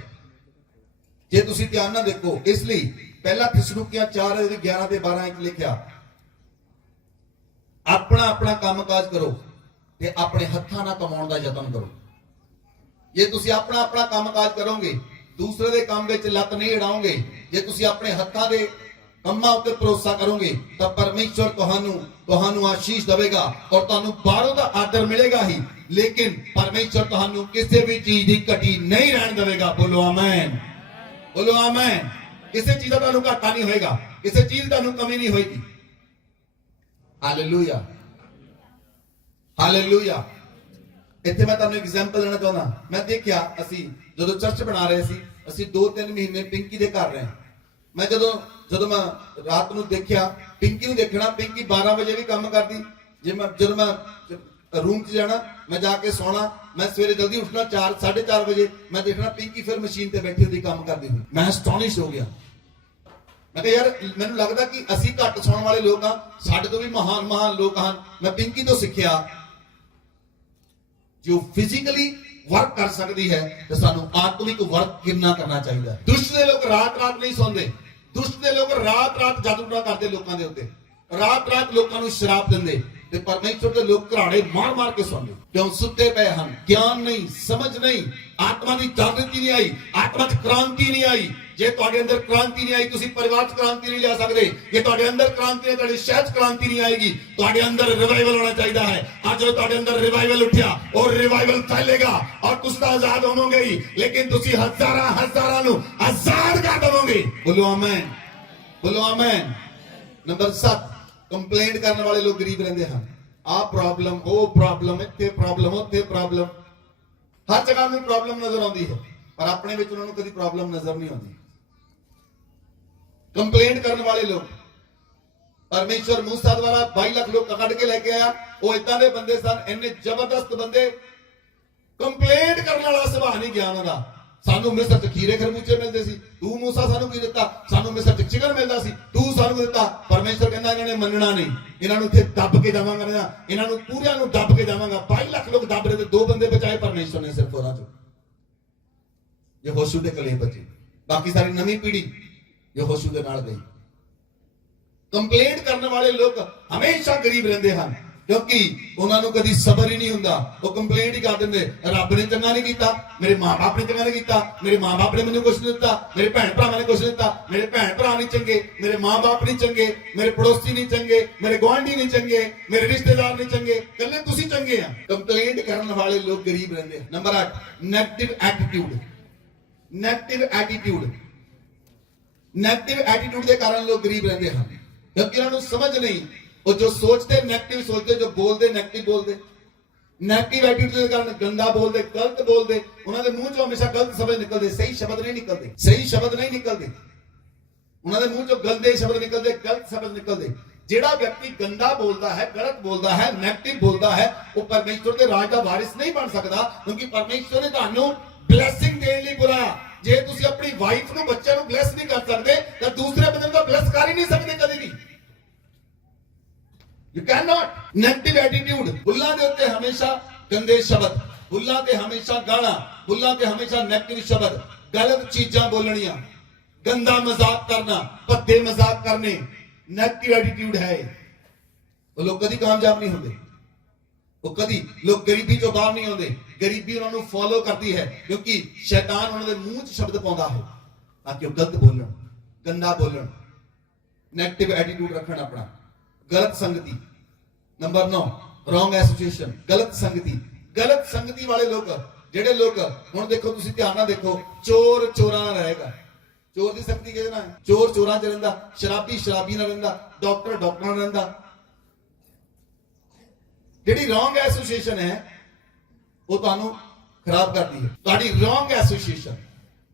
ਜੇ ਤੁਸੀਂ ਧਿਆਨ ਨਾਲ ਦੇਖੋ, ਇਸ ਲਈ ਪਹਿਲਾ ਥਿਸਲੁਕੀਆਂ 4:11-12 ਵਿੱਚ ਲਿਖਿਆ, ਆਪਣਾ ਆਪਣਾ ਕੰਮਕਾਜ ਕਰੋ ਤੇ ਆਪਣੇ ਹੱਥਾਂ ਨਾਲ ਕਮਾਉਣ ਦਾ ਯਤਨ ਕਰੋ। ਜੇ ਤੁਸੀਂ ਆਪਣਾ ਆਪਣਾ ਕੰਮਕਾਜ ਕਰੋਗੇ, ਦੂਸਰੇ ਦੇ ਕੰਮ ਵਿੱਚ ਲੱਤ ਨਹੀਂ ਅੜਾਓਗੇ, ਜੇ ਤੁਸੀਂ ਆਪਣੇ ਹੱਥਾਂ ਦੇ ਕੰਮਾਂ ਉੱਤੇ ਭਰੋਸਾ ਕਰੋਗੇ, ਤਾਂ ਪਰਮੇਸ਼ਵਰ ਤੁਹਾਨੂੰ ਆਸ਼ੀਸ਼ ਦੇਵੇਗਾ ਔਰ ਤੁਹਾਨੂੰ ਬਾਹਰੋਂ ਦਾ ਆਦਰ ਮਿਲੇਗਾ ਹੀ, ਲੇਕਿਨ ਪਰਮੇਸ਼ਵਰ ਤੁਹਾਨੂੰ ਕਿਸੇ ਵੀ ਚੀਜ਼ ਦੀ ਘਟੀ ਨਹੀਂ ਰਹਿਣ ਦੇਵੇਗਾ। ਬੋਲੋ ਆਮੇਨ, ਬੋਲੋ ਆਮੇਨ। ਕਿਸੇ ਚੀਜ਼ ਦਾ ਤੁਹਾਨੂੰ ਘਾਟਾ ਨਹੀਂ ਹੋਏਗਾ, ਕਿਸੇ ਚੀਜ਼ ਦੀ ਤੁਹਾਨੂੰ ਕਮੀ ਨਹੀਂ ਹੋਏਗੀ। Hallelujah, hallelujah. ਇੱਥੇ ਮੈਂ ਤੁਹਾਨੂੰ ਐਗਜ਼ਾਮਪਲ ਦੇਣਾ ਚਾਹੁੰਦਾ। ਮੈਂ ਦੇਖਿਆ, ਅਸੀਂ ਜਦੋਂ ਚਰਚ ਬਣਾ ਰਹੇ ਸੀ, ਅਸੀਂ 2-3 ਮਹੀਨੇ ਪਿੰਕੀ ਦੇ ਘਰ ਰਹੇ। ਮੈਂ ਜਦੋਂ ਮੈਂ ਰਾਤ ਨੂੰ ਦੇਖਿਆ, ਪਿੰਕੀ ਨੂੰ ਦੇਖਣਾ, ਪਿੰਕੀ 12 ਵਜੇ ਵੀ ਕੰਮ ਕਰਦੀ, ਜੇ ਮੈਂ ਜਦੋਂ ਮੈਂ रूम च जाना, मैं जाके सोना, मैं सवेरे जल्दी उठना 4 साढ़े 4 बजे, मैं देखना पिंकी फिर मशीन ते बैठी हुई काम करती हुई। मैं एस्टोनिश हो गया। मैं कहा यार मैंने लगता कि असी घट सौण वाले लोग हाँ, साडे तो भी महान महान लोग हैं। मैं पिंकी तो सीखिया जो फिजिकली वर्क कर सकती है तो सानू आत्मिक वर्क कितना करना चाहिए। दुष्ट दे लोग रात रात नहीं सौंदे, दुष्ट दे लोग रात रात जादू टोना करते लोगों के उत्ते, रात रात लोगों को श्राप देंदे ते परमेश्वर के लोग घराड़े मार मार के सौंदे। क्यों? सुते पे हम, ज्ञान नहीं, समझ नहीं, आत्मा की जागृति नहीं आई, आत्मा च क्रांति नहीं आई। जे तुहाडे अंदर क्रांति नहीं आई, तुसी परिवार च क्रांति नहीं ला सकते। जे तुहाडे अंदर क्रांति है, तुहाडे शहर च क्रांति नहीं आएगी। तुहाडे अंदर रिवाइवल होना चाहिए है। आज जो तुहाडे अंदर रिवाइवल उठा और रिवाइवल फैलेगा और कुछ तो आजाद होवोगे ही, लेकिन तुसी हजारां हजारां नूं आजाद कर देवोगे। बोलो आमीन, बोलो आमीन। नंबर 7, कंप्लेंट करने वाले लोग गरीब रहते हैं। आ प्रॉब्लम, ओ प्रॉब्लम, इत्थे प्रॉब्लम, उत्थे प्रॉब्लम, हर जगह में प्रॉब्लम नजर आती है, पर अपने विच उन्होंने कभी प्रॉब्लम नजर नहीं आती। कंप्लेंट करने वाले लोग, परमेश्वर मूसा द्वारा 22 लाख लोग कट के लेके आया। वो इतना दे बंदे सन, इन्ने जबरदस्त बंदे, कंप्लेंट करने वाला सुभाव नहीं गया उन्होंने। सानू मिस्र च खीरे खरबूजे मिलते सी, तू मूसा सानू की दिता? सानू मिस्र च चिकन मिलता सी, तू सानू दिता? परमेश्वर कहना इन्होंने मनना नहीं, इन्होंने इत्थे दब के जावांगा ना, इन्होंने पूरियां नूं दब के जावांगा। 22 लाख लोग दब रहे थे, 2 बंदे बचाए परमेश्वर ने सिर्फ उन्हां चों। यहोशू दे कले बचे, बाकी सारी नवी पीढ़ी यहोशू दे नाल गई। कंप्लेंट करने वाले लोग हमेशा गरीब रहते हैं, क्योंकि उन्होंने कभी सबर ही नहीं हुंदा। वो कंप्लेंट ही कर देंगे, रब ने चंगा नहीं किया, मेरे मां बाप ने चंगा नहीं किया, मेरे मां बाप ने मैंने कुछ नहीं दिता, मेरे भैन भरावां ने कुछ नहीं दिता, मेरे भैन भरा नहीं चंगे, मेरे मां बाप नहीं चंगे, मेरे पड़ोसी नहीं चंगे, मेरे गुआंढी नहीं चंगे, मेरे रिश्तेदार नहीं चंगे, कल्ले तुसी चंगे हैं। कंप्लेंट करने वाले लोग गरीब रहते हैं। Number 8, negative attitude. Negative attitude, negative attitude के कारण लोग गरीब रहते हैं, क्योंकि उन्होंने समझ नहीं। वो जो सोचते नेगेटिव सोचते, जो बोलते नेगेटिव बोलते, नेगेटिव एटीट्यूड के कारण गंदा बोलते, गलत बोलते, उन्होंने मुंह चो हमेशा गलत शब्द निकलते, सही शब्द नहीं निकलते, सही शब्द नहीं निकलते, उन्होंने मुंह चो गलते शब्द निकलते, गलत शब्द निकलते। जेड़ा व्यक्ति गंदा बोलता है, गलत बोलता है, नेगेटिव बोलता है, वो परमेश्वर के राज का वारिस नहीं बन सकता, क्योंकि परमेश्वर ने तुहानू ब्लेसिंग देने लिए बुलाया। जे तुसी अपनी वाइफ नू, बच्चे नू ब्लेस नहीं कर सकते, तो दूसरे बंदे को ब्लेस कर ही नहीं सकते कभी भी। You cannot. नेगेटिव एटीट्यूड, बुल्ला दे उत्ते हमेशा गंदे शब्द, बुल्ला ते हमेशा गाना, बुल्ला ते हमेशा नेगेटिव शब्द, गलत चीजां बोलनियां, गंदा मजाक करना, भद्दे मजाक करने, नेगेटिव एटीट्यूड है। वो लोग कभी कामयाब नहीं होते, वो कभी लोग गरीबी चों बाहर नहीं आते। गरीबी उन्होंने फॉलो करती है, क्योंकि शैतान उन्होंने मुंह च शब्द पाਉਂਦਾ है ताकि वो गलत बोलन, गंदा बोलन, नेगेटिव एटीट्यूड रखना अपना। गलत संगति। नंबर 9, रॉन्ग एसोसिएशन, गलत संगति। गलत संगति वाले लोग, जेडे लोग, हुण देखो तुसी ध्यान नाल देखो, चोर चोरां नाल रहेगा, चोर दी संगति किहदे नाल? चोर चोरां च रहिंदा, शराबी शराबी नाल रहिंदा, डॉक्टर डॉक्टर नाल रहिंदा। जेडी रॉन्ग एसोसिएशन है वो तुहानू खराब करती है। तुहाडी रॉन्ग एसोसिएशन,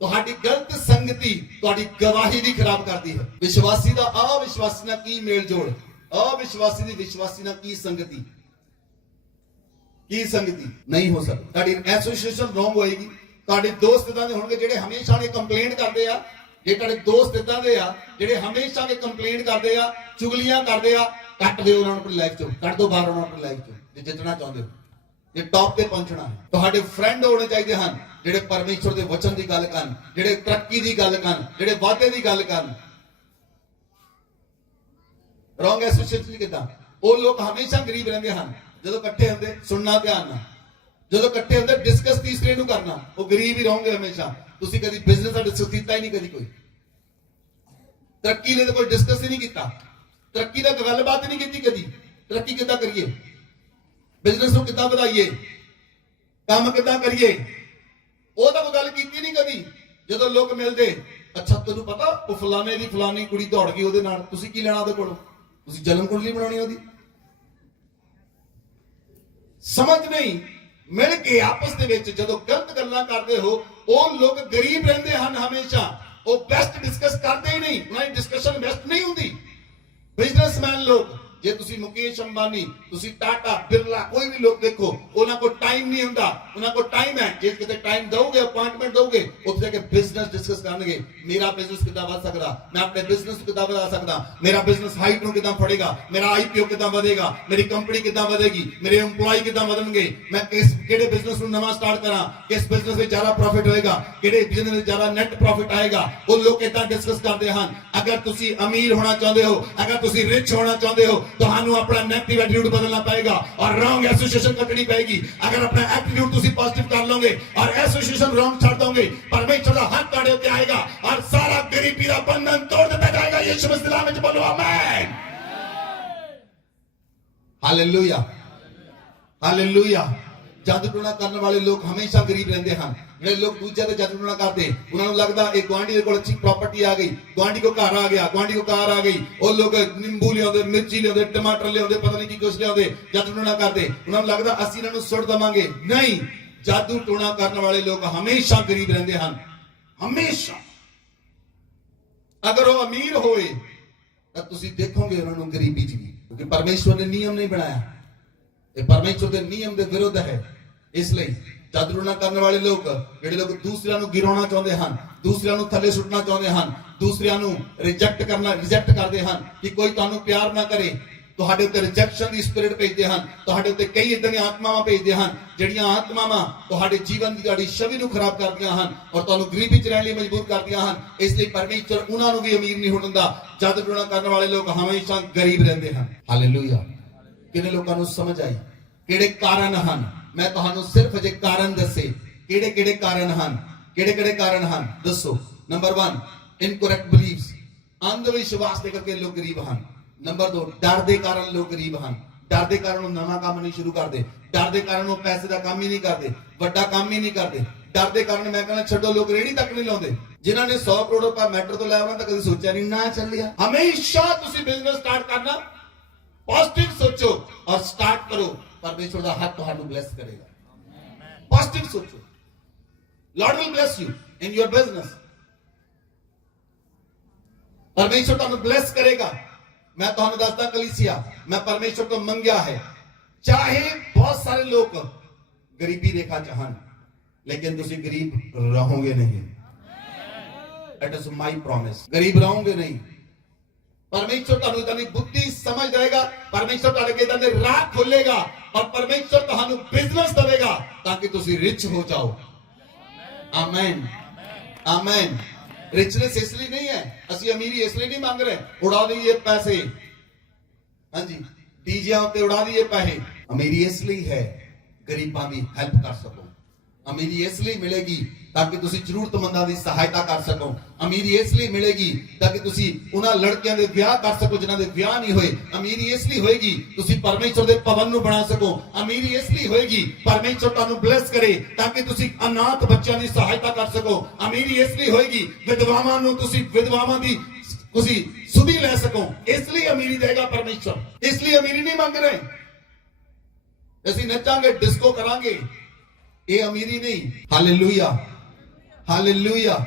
तुहाडी गलत संगति तुहाडी गवाही भी खराब करती है। विश्वासी दा अविश्वासी नाल की मेल जोड़, अविश्वासी दी विश्वासी नाल की संगति नहीं हो सकती। तुहाडी एसोसिएशन रॉन्ग होएगी। तुहाडे दोस्त इदां दे होणगे जेडे हमेशा ने कंप्लेंट करदे आ, जे तुहाडे दोस्त इदां दे आ जेडे हमेशा ने कंप्लेंट करदे आ, चुगलियां करदे आ, कट दिओ उन्हां नूं अपनी लाइफ चों, कट दो बाहर उन्हां नूं अपनी लाइफ चों। जे जितना चाहुंदे हो, जे टॉप ते पहुंचना है, तुहाडे फ्रेंड होने चाहिए हैं जेडे परमेश्वर दे वचन दी गल करन, जेडे तरक्की दी गल करन, जेडे वादे दी गल करन। Wrong association किदां? वो लोग हमेशा गरीब रहंदे हैं जदों इकट्ठे हुंदे, सुनना ध्यान नाल, जदों इकट्ठे हुंदे डिस्कस तीसरे नूं करना, वो गरीब ही रहोगे हमेशा। तुसीं कदी बिजनेस दा डिस्कस कीता ही नहीं, कदी कोई तरक्की ने तो कोई डिस्कस ही नहीं किया, तरक्की दा गलबात नहीं की कदी। तरक्की किदां करिए, बिजनेस नूं किदां वधाइए, काम किदां करिए, वो तो कोई गल कीती नहीं कदी। जदों लोग मिलदे, अच्छा तैनूं पता वो फलाने दी फलानी कुड़ी दौड़ गई ओहदे नाल, तुसीं की लेना ओहदे कोलों? तुसीं जन्म कुंडली बनाउणी ओहदी? समझ नहीं। मिल के आपस दे विच जदों गलत गल्लां करदे हो, ਉਹ ਲੋਕ ਗਰੀਬ ਰਹਿੰਦੇ ਹਨ ਹਮੇਸ਼ਾ। ਉਹ ਬੈਸਟ ਡਿਸਕਸ ਕਰਦੇ ਹੀ ਨਹੀਂ, ਉਹਨਾਂ ਦੀ ਡਿਸਕਸ਼ਨ ਬੈਸਟ ਨਹੀਂ ਹੁੰਦੀ। ਬਿਜ਼ਨਸਮੈਨ ਲੋਕ ਜੇ ਤੁਸੀਂ ਮੁਕੇਸ਼ ਅੰਬਾਨੀ, ਤੁਸੀਂ ਟਾਟਾ, ਬਿਰਲਾ, ਕੋਈ ਵੀ ਲੋਕ ਦੇਖੋ, ਉਹਨਾਂ ਕੋਲ ਟਾਈਮ ਨਹੀਂ ਹੁੰਦਾ। ਉਹਨਾਂ ਕੋਲ ਟਾਈਮ ਹੈ, ਜੇ ਕਿਤੇ ਟਾਈਮ ਦੋਗੇ, ਅਪਾਇੰਟਮੈਂਟ ਦੋਗੇ, ਉੱਥੇ ਜਾ ਕੇ ਬਿਜ਼ਨਸ ਡਿਸਕਸ ਕਰਨਗੇ। ਮੇਰਾ ਬਿਜ਼ਨਸ ਕਿੱਦਾਂ ਵੱਧ ਸਕਦਾ, ਮੈਂ ਆਪਣੇ ਬਿਜ਼ਨਸ ਨੂੰ ਕਿੱਦਾਂ ਵਧਾ ਸਕਦਾ, ਮੇਰਾ ਬਿਜ਼ਨਸ ਹਾਈਟ ਨੂੰ ਕਿੱਦਾਂ ਫੜੇਗਾ, ਮੇਰਾ ਆਈਪੀਓ ਕਿੱਦਾਂ ਵਧੇਗਾ, ਮੇਰੀ ਕੰਪਨੀ ਕਿੱਦਾਂ ਵਧੇਗੀ, ਮੇਰੇ EMPLOYE ਕਿੱਦਾਂ ਵਧਣਗੇ, ਮੈਂ ਕਿਹੜੇ ਬਿਜ਼ਨਸ ਨੂੰ ਨਵਾਂ ਸਟਾਰਟ ਕਰਾਂ, ਕਿਸ ਬਿਜ਼ਨਸ ਵਿੱਚ ਜ਼ਿਆਦਾ ਪ੍ਰੋਫਿਟ ਹੋਏਗਾ, ਕਿਹੜੇ ਬਿਜ਼ਨਸ ਵਿੱਚ ਜ਼ਿਆਦਾ ਨੈਟ ਪ੍ਰੋਫਿਟ ਆਏਗਾ। ਉਹ ਲੋਕ ਇਦਾਂ ਡਿਸਕਸ ਕਰਦੇ ਹਨ। ਅਗਰ ਤੁਸੀਂ ਅਮੀਰ ਹੋਣਾ ਚਾਹੁੰਦੇ ਹੋ, ਅਗਰ ਤੁਸੀਂ ਰਿਚ ਹੋਣਾ ਚਾਹੁੰਦੇ ਹੋ, ਤੁਹਾਨੂੰ ਆਪਣਾ ਨੈਗੇਟਿਵ ਐਟੀਟਿਊਡ ਬਦਲਣਾ ਪਏਗਾ और रॉन्ग एसोसिएशन ਕੱਟਣੀ ਪਏਗੀ। ਅਗਰ ਆਪਣਾ ਐਟੀਟਿਊਡ ਤੁਸੀਂ ਪੋਜ਼ਿਟਿਵ ਕਰ ਲਓਗੇ और एसोसिएशन रॉन्ग ਛੱਡ ਦੋਗੇ, ਪਰਮੇਸ਼ਰ ਦਾ ਹੱਥ ਤੁਹਾਡੇ ਉੱਤੇ ਆਏਗਾ और ਸਾਰਾ ਗਰੀਬੀ ਦਾ ਬੰਧਨ ਤੋੜ ਦਿੱਤਾ ਜਾਏਗਾ। ਯਿਸੂ ਮਸੀਹ ਦੇ ਨਾਮ ਵਿੱਚ ਬੋਲੋ ਆਮੇਨ, ਹਾਲੇਲੂਇਆ, ਹਾਲੇਲੂਇਆ। ਜਾਦੂ ਟੋਣਾ ਕਰਨ ਵਾਲੇ ਲੋਕ ਹਮੇਸ਼ਾ ਗਰੀਬ ਰਹਿੰਦੇ ਹਨ। ਜਿਹੜੇ ਲੋਕ ਦੂਜਿਆਂ ਤੇ ਜਾਦੂ ਟੋਣਾ ਕਰਦੇ, ਉਹਨਾਂ ਨੂੰ ਲੱਗਦਾ ਇਹ ਗੁਆਂਢੀ ਦੇ ਕੋਲ ਅੱਛੀ ਪ੍ਰਾਪਰਟੀ ਆ ਗਈ, ਗੁਆਂਢੀ ਕੋ ਘਰ ਆ ਗਿਆ, ਗੁਆਂਢੀ ਕੋ ਕਾਰ ਆ ਗਈ। ਉਹ ਲੋਕ ਨਿੰਬੂ ਲਿਆਉਂਦੇ, ਮਿਰਚੀ ਲਿਆਉਂਦੇ, ਟਮਾਟਰ ਲਿਆਉਂਦੇ, ਪਤਾ ਨਹੀਂ ਕੀ ਕੁਛ ਲਿਆਉਂਦੇ, ਜਾਦੂ ਟੋਣਾ ਕਰਦੇ। ਉਹਨਾਂ ਨੂੰ ਲੱਗਦਾ ਅਸੀਂ ਇਹਨਾਂ ਨੂੰ ਸੁੱਟ ਦਵਾਂਗੇ। ਨਹੀਂ, ਜਾਦੂ ਟੋਣਾ ਕਰਨ ਵਾਲੇ ਲੋਕ ਹਮੇਸ਼ਾ ਗਰੀਬ ਰਹਿੰਦੇ ਹਨ, ਹਮੇਸ਼ਾ। ਅਗਰ ਉਹ ਅਮੀਰ ਹੋਏ ਤਾਂ ਤੁਸੀਂ ਦੇਖੋਗੇ ਉਹਨਾਂ ਨੂੰ ਗਰੀਬੀ ਚ ਵੀ, ਕਿਉਂਕਿ ਪਰਮੇਸ਼ਵਰ ਨੇ ਨਿਯਮ ਨਹੀਂ ਬਣਾਇਆ। ਇਹ ਪਰਮੇਸ਼ਵਰ ਦੇ ਨਿਯਮ ਦੇ ਵਿਰੁੱਧ ਹੈ। ਇਸ ਲਈ ਜਾਦੂ ਟੋਣਾ ਕਰਨ ਵਾਲੇ ਲੋਕ, ਜਿਹੜੇ ਲੋਕ ਦੂਸਰਿਆਂ ਨੂੰ ਗਿਰਾਉਣਾ ਚਾਹੁੰਦੇ ਹਨ, ਦੂਸਰਿਆਂ ਨੂੰ ਥੱਲੇ ਸੁੱਟਣਾ ਚਾਹੁੰਦੇ ਹਨ, ਦੂਸਰਿਆਂ ਨੂੰ ਰਿਜੈਕਟ ਕਰਦੇ ਹਨ ਕਿ ਕੋਈ ਤੁਹਾਨੂੰ ਪਿਆਰ ਨਾ ਕਰੇ, ਤੁਹਾਡੇ ਉੱਤੇ ਰਿਜੈਕਸ਼ਨ ਦੀ ਸਪਿਰਿਟ ਭੇਜਦੇ ਹਨ। ਤੁਹਾਡੇ ਉੱਤੇ ਕਈ ਇਦਾਂ ਦੀਆਂ ਆਤਮਾਵਾਂ ਭੇਜਦੇ ਹਨ, ਜਿਹੜੀਆਂ ਆਤਮਾਵਾਂ ਤੁਹਾਡੇ ਜੀਵਨ ਦੀ ਤੁਹਾਡੀ ਛਵੀ ਨੂੰ ਖਰਾਬ ਕਰਦੀਆਂ ਹਨ ਔਰ ਤੁਹਾਨੂੰ ਗਰੀਬੀ ਚ ਰਹਿਣ ਲਈ ਮਜਬੂਰ ਕਰਦੀਆਂ ਹਨ। ਇਸ ਲਈ ਪਰਮੇਸ਼ਰ ਉਹਨਾਂ ਨੂੰ ਵੀ ਅਮੀਰ ਨਹੀਂ ਹੋਣ ਦਿੰਦਾ। ਜਾਦੂ ਟੋਣਾ ਕਰਨ ਵਾਲੇ ਲੋਕ ਹਮੇਸ਼ਾ ਗਰੀਬ ਰਹਿੰਦੇ ਹਨ। ਹਾਲੇਲੂਇਆ। ਕਿੰਨੇ ਲੋਕਾਂ ਨੂੰ ਸਮਝ ਆਈ ਕਿਹੜੇ ਕਾਰਨ ਹਨ? ਮੈਂ ਤੁਹਾਨੂੰ ਸਿਰਫ ਅਜੇ ਕਾਰਨ ਦੱਸੇ। ਕਿਹੜੇ ਕਿਹੜੇ ਕਾਰਨ ਹਨ? ਕਿਹੜੇ ਕਿਹੜੇ ਕਾਰਨ ਹਨ ਦੱਸੋ। ਨੰਬਰ 1, ਇਨਕਰੈਕਟ ਬਲੀਫਸ, ਅੰਧ ਵਿਸ਼ਵਾਸ ਦੇ ਕਰਕੇ ਲੋਕ ਗਰੀਬ ਹਨ। ਨੰਬਰ 2, ਡਰ ਦੇ ਕਾਰਨ ਲੋਕ ਗਰੀਬ ਹਨ। ਡਰ ਦੇ ਕਾਰਨ ਉਹ ਨਵਾਂ ਕੰਮ ਨਹੀਂ ਸ਼ੁਰੂ ਕਰਦੇ, ਡਰ ਦੇ ਕਾਰਨ ਉਹ ਪੈਸੇ ਦਾ ਕੰਮ ਹੀ ਨਹੀਂ ਕਰਦੇ, ਵੱਡਾ ਕੰਮ ਹੀ ਨਹੀਂ ਕਰਦੇ। ਡਰ ਦੇ ਕਾਰਨ ਮੈਂ ਕਹਿੰਦਾ ਛੱਡੋ, ਲੋਕ ਰੇੜੀ ਤੱਕ ਨਹੀਂ ਲਾਉਂਦੇ। ਜਿਨ੍ਹਾਂ ਨੇ 100 ਕਰੋੜ ਰੁਪਏ ਮੈਟਰ ਤੋਂ ਲਿਆ, ਉਹਨਾਂ ਤਾਂ ਕਦੇ ਸੋਚਿਆ ਨਹੀਂ ਨਾ ਚੱਲਿਆ। ਹਮੇਸ਼ਾ ਤੁਸੀਂ ਬਿਜ਼ਨਸ ਸਟਾਰਟ ਕਰਨਾ, ਪੋਜ਼ਿਟਿਵ ਸੋਚੋ ਔਰ ਸਟਾਰਟ ਕਰੋ। ਪਰਮੇਸ਼ਰ ਦਾ ਹੱਥ ਤੁਹਾਨੂੰ ਬਲੈਸ ਕਰੇਗਾ। ਪੋਜ਼ਿਟਿਵ ਸੋਚੋ, Lord will bless you in your business. ਪਰਮੇਸ਼ਰ ਤੁਹਾਨੂੰ ਬਲੈਸ ਕਰੇਗਾ। ਮੈਂ ਤੁਹਾਨੂੰ ਦੱਸਦਾ ਕਲੀਸਿਆ, ਮੈਂ ਪਰਮੇਸ਼ਰ ਤੋਂ ਮੰਗਿਆ ਹੈ, ਚਾਹੇ ਬਹੁਤ ਸਾਰੇ ਲੋਕ ਗਰੀਬੀ ਰੇਖਾ ਚ ਹਨ, ਲੇਕਿਨ ਤੁਸੀਂ ਗਰੀਬ ਰਹੋਗੇ ਨਹੀਂ। ਇਟ ਇਜ਼ ਮਾਈ ਪ੍ਰੋਮਿਸ, ਗਰੀਬ ਰਹੋਗੇ ਨਹੀਂ। ਪਰਮੇਸ਼ਰ ਤੁਹਾਨੂੰ ਇਦਾਂ ਦੀ ਬੁੱਧੀ ਸਮਝ ਦੇਵੇਗਾ, ਪਰਮੇਸ਼ਰ ਤੁਹਾਡੇ ਅੱਗੇ ਇਦਾਂ ਦੇ ਰਾਹ ਖੋਲੇਗਾ ਔਰ ਪਰਮੇਸ਼ਰ ਤੁਹਾਨੂੰ ਬਿਜ਼ਨਸ ਦੇਵੇਗਾ ਤਾਂ ਕਿ ਤੁਸੀਂ ਰਿਚ ਹੋ ਜਾਓ। Amen, amen. ਰਿਚਨੈਸ ਇਸ ਲਈ ਨਹੀਂ ਹੈ, ਅਸੀਂ ਅਮੀਰੀ ਇਸ ਲਈ ਨਹੀਂ ਮੰਗ ਰਹੇ ਉਡਾ ਦਈਏ ਪੈਸੇ, ਹਾਂਜੀ ਡੀਜਿਆਂ ਉੱਤੇ ਉਡਾ ਦਈਏ ਪੈਸੇ। ਅਮੀਰੀ ਇਸ ਲਈ ਹੈ ਗਰੀਬਾਂ ਦੀ ਹੈਲਪ ਕਰ ਸਕੋ। ਅਮੀਰੀ ਇਸ ਲਈ ਮਿਲੇਗੀ ਤਾਂ ਕਿ ਤੁਸੀਂ ਜ਼ਰੂਰਤਮੰਦਾਂ ਦੀ ਸਹਾਇਤਾ ਕਰ ਸਕੋ। ਅਮੀਰੀ ਇਸ ਲਈ ਮਿਲੇਗੀ ਤਾਂ ਕਿ ਤੁਸੀਂ ਉਹਨਾਂ ਲੜਕਿਆਂ ਦੇ ਵਿਆਹ ਕਰ ਸਕੋ ਜਿਨ੍ਹਾਂ ਦੇ ਵਿਆਹ ਨਹੀਂ ਹੋਏ। ਅਮੀਰੀ ਇਸ ਲਈ ਹੋਏਗੀ ਤੁਸੀਂ ਪਰਮੇਸ਼ਰ ਦੇ ਭਵਨ ਨੂੰ ਬਣਾ ਸਕੋ। ਅਮੀਰੀ ਇਸ ਲਈ ਹੋਏਗੀ ਪਰਮੇਸ਼ਰ ਤੁਹਾਨੂੰ ਬਲੈਸ ਕਰੇ ਤਾਂ ਕਿ ਤੁਸੀਂ ਅਨਾਥ ਬੱਚਿਆਂ ਦੀ ਸਹਾਇਤਾ ਕਰ ਸਕੋ। ਅਮੀਰੀ ਇਸ ਲਈ ਹੋਏਗੀ ਵਿਧਵਾਵਾਂ ਨੂੰ ਤੁਸੀਂ ਵਿਧਵਾਵਾਂ ਦੀ ਤੁਸੀਂ ਸੁਧੀ ਲੈ ਸਕੋ। ਇਸ ਲਈ ਅਮੀਰੀ ਦੇਗਾ ਪਰਮੇਸ਼ਰ। ਇਸ ਲਈ ਅਮੀਰੀ ਨਹੀਂ ਮੰਗ ਰਹੇ ਅਸੀਂ ਨੱਚਾਂਗੇ ਡਿਸਕੋ ਕਰਾਂਗੇ, ਇਹ ਅਮੀਰੀ ਨਹੀਂ। Hallelujah, hallelujah.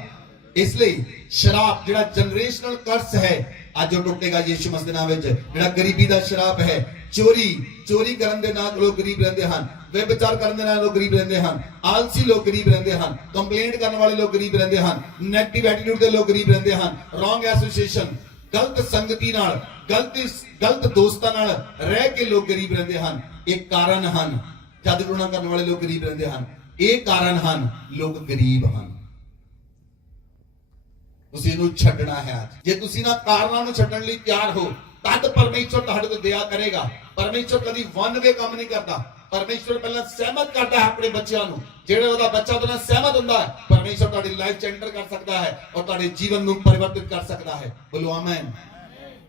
ਇਸ ਲਈ ਸ਼ਰਾਬ ਜਿਹੜਾ ਜਨਰੇਸ਼ਨਲ ਕਰਸ ਹੈ ਅੱਜ ਉਹ ਟੁੱਟੇਗਾ ਯਿਸੂ ਮਸੀਹ ਦੇ ਨਾਮ ਵਿੱਚ। ਜਿਹੜਾ ਗਰੀਬੀ ਦਾ ਸ਼ਰਾਬ ਹੈ, ਚੋਰੀ ਕਰਨ ਦੇ ਨਾਲ ਲੋਕ ਗਰੀਬ ਰਹਿੰਦੇ ਹਨ, ਵਿਭਚਾਰ ਕਰਨ ਦੇ ਨਾਲ ਲੋਕ ਗਰੀਬ ਰਹਿੰਦੇ ਹਨ, ਆਲਸੀ ਲੋਕ ਗਰੀਬ ਰਹਿੰਦੇ ਹਨ, ਕੰਪਲੇਂਟ ਕਰਨ ਵਾਲੇ ਲੋਕ ਗਰੀਬ ਰਹਿੰਦੇ ਹਨ, ਨੈਗੇਟਿਵ ਐਟੀਟਿਊਡ ਦੇ ਲੋਕ ਗਰੀਬ ਰਹਿੰਦੇ ਹਨ, ਰੋਂਗ ਐਸੋਸੀਏਸ਼ਨ, ਗਲਤ ਸੰਗਤੀ ਨਾਲ, ਗਲਤ ਦੋਸਤਾਂ ਨਾਲ ਰਹਿ ਕੇ ਲੋਕ ਗਰੀਬ ਰਹਿੰਦੇ ਹਨ। ਇਹ ਕਾਰਨ ਹਨ ਜਾਦੂ ਟੋਣਾ ਕਰਨ ਵਾਲੇ ਲੋਕ ਗਰੀਬ ਰਹਿੰਦੇ ਹਨ। ਇਹ ਕਾਰਨ ਹਨ ਲੋਕ ਗਰੀਬ ਹਨ। ਤੁਸੀਂ ਇਹਨੂੰ ਛੱਡਣਾ ਹੈ। ਜੇ ਤੁਸੀਂ ਨਾ ਕਾਰਨਾਂ ਨੂੰ ਛੱਡਣ ਲਈ ਤਿਆਰ ਹੋ ਤਦ ਪਰਮੇਸ਼ਰ ਤੁਹਾਡੇ ਤੇ ਦਇਆ ਕਰੇਗਾ। ਪਰਮੇਸ਼ਰ ਕਦੀ ਵਨ ਵੇ ਕੰਮ ਨਹੀਂ ਕਰਦਾ। ਪਰਮੇਸ਼ਰ ਪਹਿਲਾਂ ਸਹਿਮਤ ਕਰਦਾ ਹੈ ਆਪਣੇ ਬੱਚਿਆਂ ਨੂੰ। ਜਿਹੜੇ ਉਹਦਾ ਬੱਚਾ ਉਹਦੇ ਨਾਲ ਸਹਿਮਤ ਹੁੰਦਾ ਹੈ ਪਰਮੇਸ਼ਰ ਤੁਹਾਡੀ ਲਾਈਫ ਚ ਐਂਟਰ ਕਰ ਸਕਦਾ ਹੈ ਔਰ ਤੁਹਾਡੇ ਜੀਵਨ ਨੂੰ ਪਰਿਵਰਤਿਤ ਕਰ ਸਕਦਾ ਹੈ। ਬੋਲੋ ਆਮੇਨ,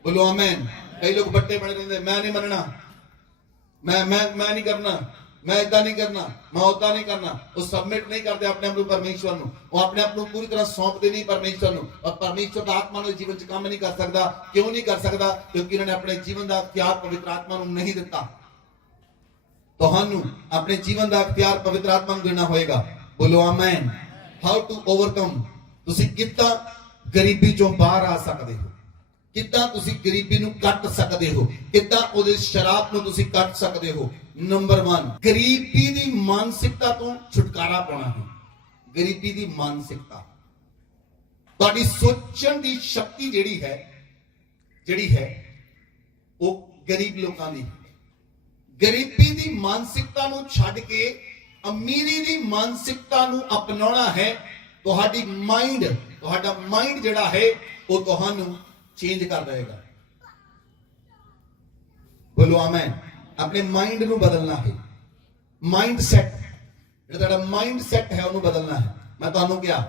ਬੋਲੋ ਆਮੇਨ। ਕਈ ਲੋਕ ਬੱਟੇ ਬਣੇ ਰਹਿੰਦੇ, ਮੈਂ ਨਹੀਂ ਮੰਨਣਾ, ਮੈਂ ਨਹੀਂ ਕਰਨਾ, ਮੈਂ ਇਦਾਂ ਨਹੀਂ ਕਰਨਾ, ਮੈਂ ਉਦਾਂ ਨਹੀਂ ਕਰਨਾ। ਉਹ ਸਬਮਿਟ ਨਹੀਂ ਕਰਦੇ ਆਪਣੇ ਆਪ ਨੂੰ ਪਰਮੇਸ਼ਵਰ ਨੂੰ। ਉਹ ਆਪਣੇ ਆਪ ਨੂੰ ਪੂਰੀ ਤਰ੍ਹਾਂ ਸੌਂਪਦੇ ਨਹੀਂ ਪਰਮੇਸ਼ਵਰ ਨੂੰ। ਔਰ ਪਰਮੇਸ਼ਵਰ ਦਾ ਆਤਮਾ ਨੂੰ ਜੀਵਨ 'ਚ ਕੰਮ ਨਹੀਂ ਕਰ ਸਕਦਾ। ਕਿਉਂ ਨਹੀਂ ਕਰ ਸਕਦਾ? ਕਿਉਂਕਿ ਇਹਨਾਂ ਨੇ ਆਪਣੇ ਜੀਵਨ ਦਾ ਅਖਤਿਆਰ ਪਵਿੱਤਰ ਆਤਮਾ ਨੂੰ ਨਹੀਂ ਦਿੱਤਾ। ਤੁਹਾਨੂੰ ਆਪਣੇ ਜੀਵਨ ਦਾ ਅਖਤਿਆਰ ਪਵਿੱਤਰ ਆਤਮਾ ਨੂੰ ਦੇਣਾ ਹੋਏਗਾ। ਬੋਲੋ ਆਮੇਨ। ਹਾਊ ਟੂ ਓਵਰਕਮ, ਤੁਸੀਂ ਕਿੱਦਾਂ ਗਰੀਬੀ ਚੋਂ ਬਾਹਰ ਆ ਸਕਦੇ ਹੋ। ਕਿੱਦਾਂ ਤੁਸੀਂ ਗਰੀਬੀ ਨੂੰ ਕੱਟ ਸਕਦੇ ਹੋ, ਕਿੱਦਾਂ ਉਹਦੇ ਸ਼ਰਾਬ ਨੂੰ ਤੁਸੀਂ ਕੱਟ ਸਕਦੇ ਹੋ। ਨੰਬਰ 1, ਗਰੀਬੀ ਦੀ ਮਾਨਸਿਕਤਾ ਤੋਂ ਛੁਟਕਾਰਾ ਪਾਉਣਾ ਹੈ। ਗਰੀਬੀ ਦੀ ਮਾਨਸਿਕਤਾ, ਤੁਹਾਡੀ ਸੋਚਣ ਦੀ ਸ਼ਕਤੀ ਜਿਹੜੀ ਹੈ ਉਹ ਗਰੀਬ ਲੋਕਾਂ ਦੀ। ਗਰੀਬੀ ਦੀ ਮਾਨਸਿਕਤਾ ਨੂੰ ਛੱਡ ਕੇ ਅਮੀਰੀ ਦੀ ਮਾਨਸਿਕਤਾ ਨੂੰ ਅਪਣਾਉਣਾ ਹੈ। ਤੁਹਾਡਾ ਮਾਈਂਡ ਜਿਹੜਾ ਹੈ ਉਹ ਤੁਹਾਨੂੰ ਚੇਂਜ ਕਰ ਦੇਗਾ। ਬੋਲੋ ਆਮੇਨ। ਆਪਣੇ ਮਾਈਂਡ ਨੂੰ ਬਦਲਣਾ ਹੈ। ਮਾਈਂਡ ਸੈਟ, ਜਿਹੜਾ ਤੁਹਾਡਾ ਮਾਈਂਡ ਸੈਟ ਹੈ ਉਹਨੂੰ ਬਦਲਣਾ ਹੈ। ਮੈਂ ਤੁਹਾਨੂੰ ਕਿਹਾ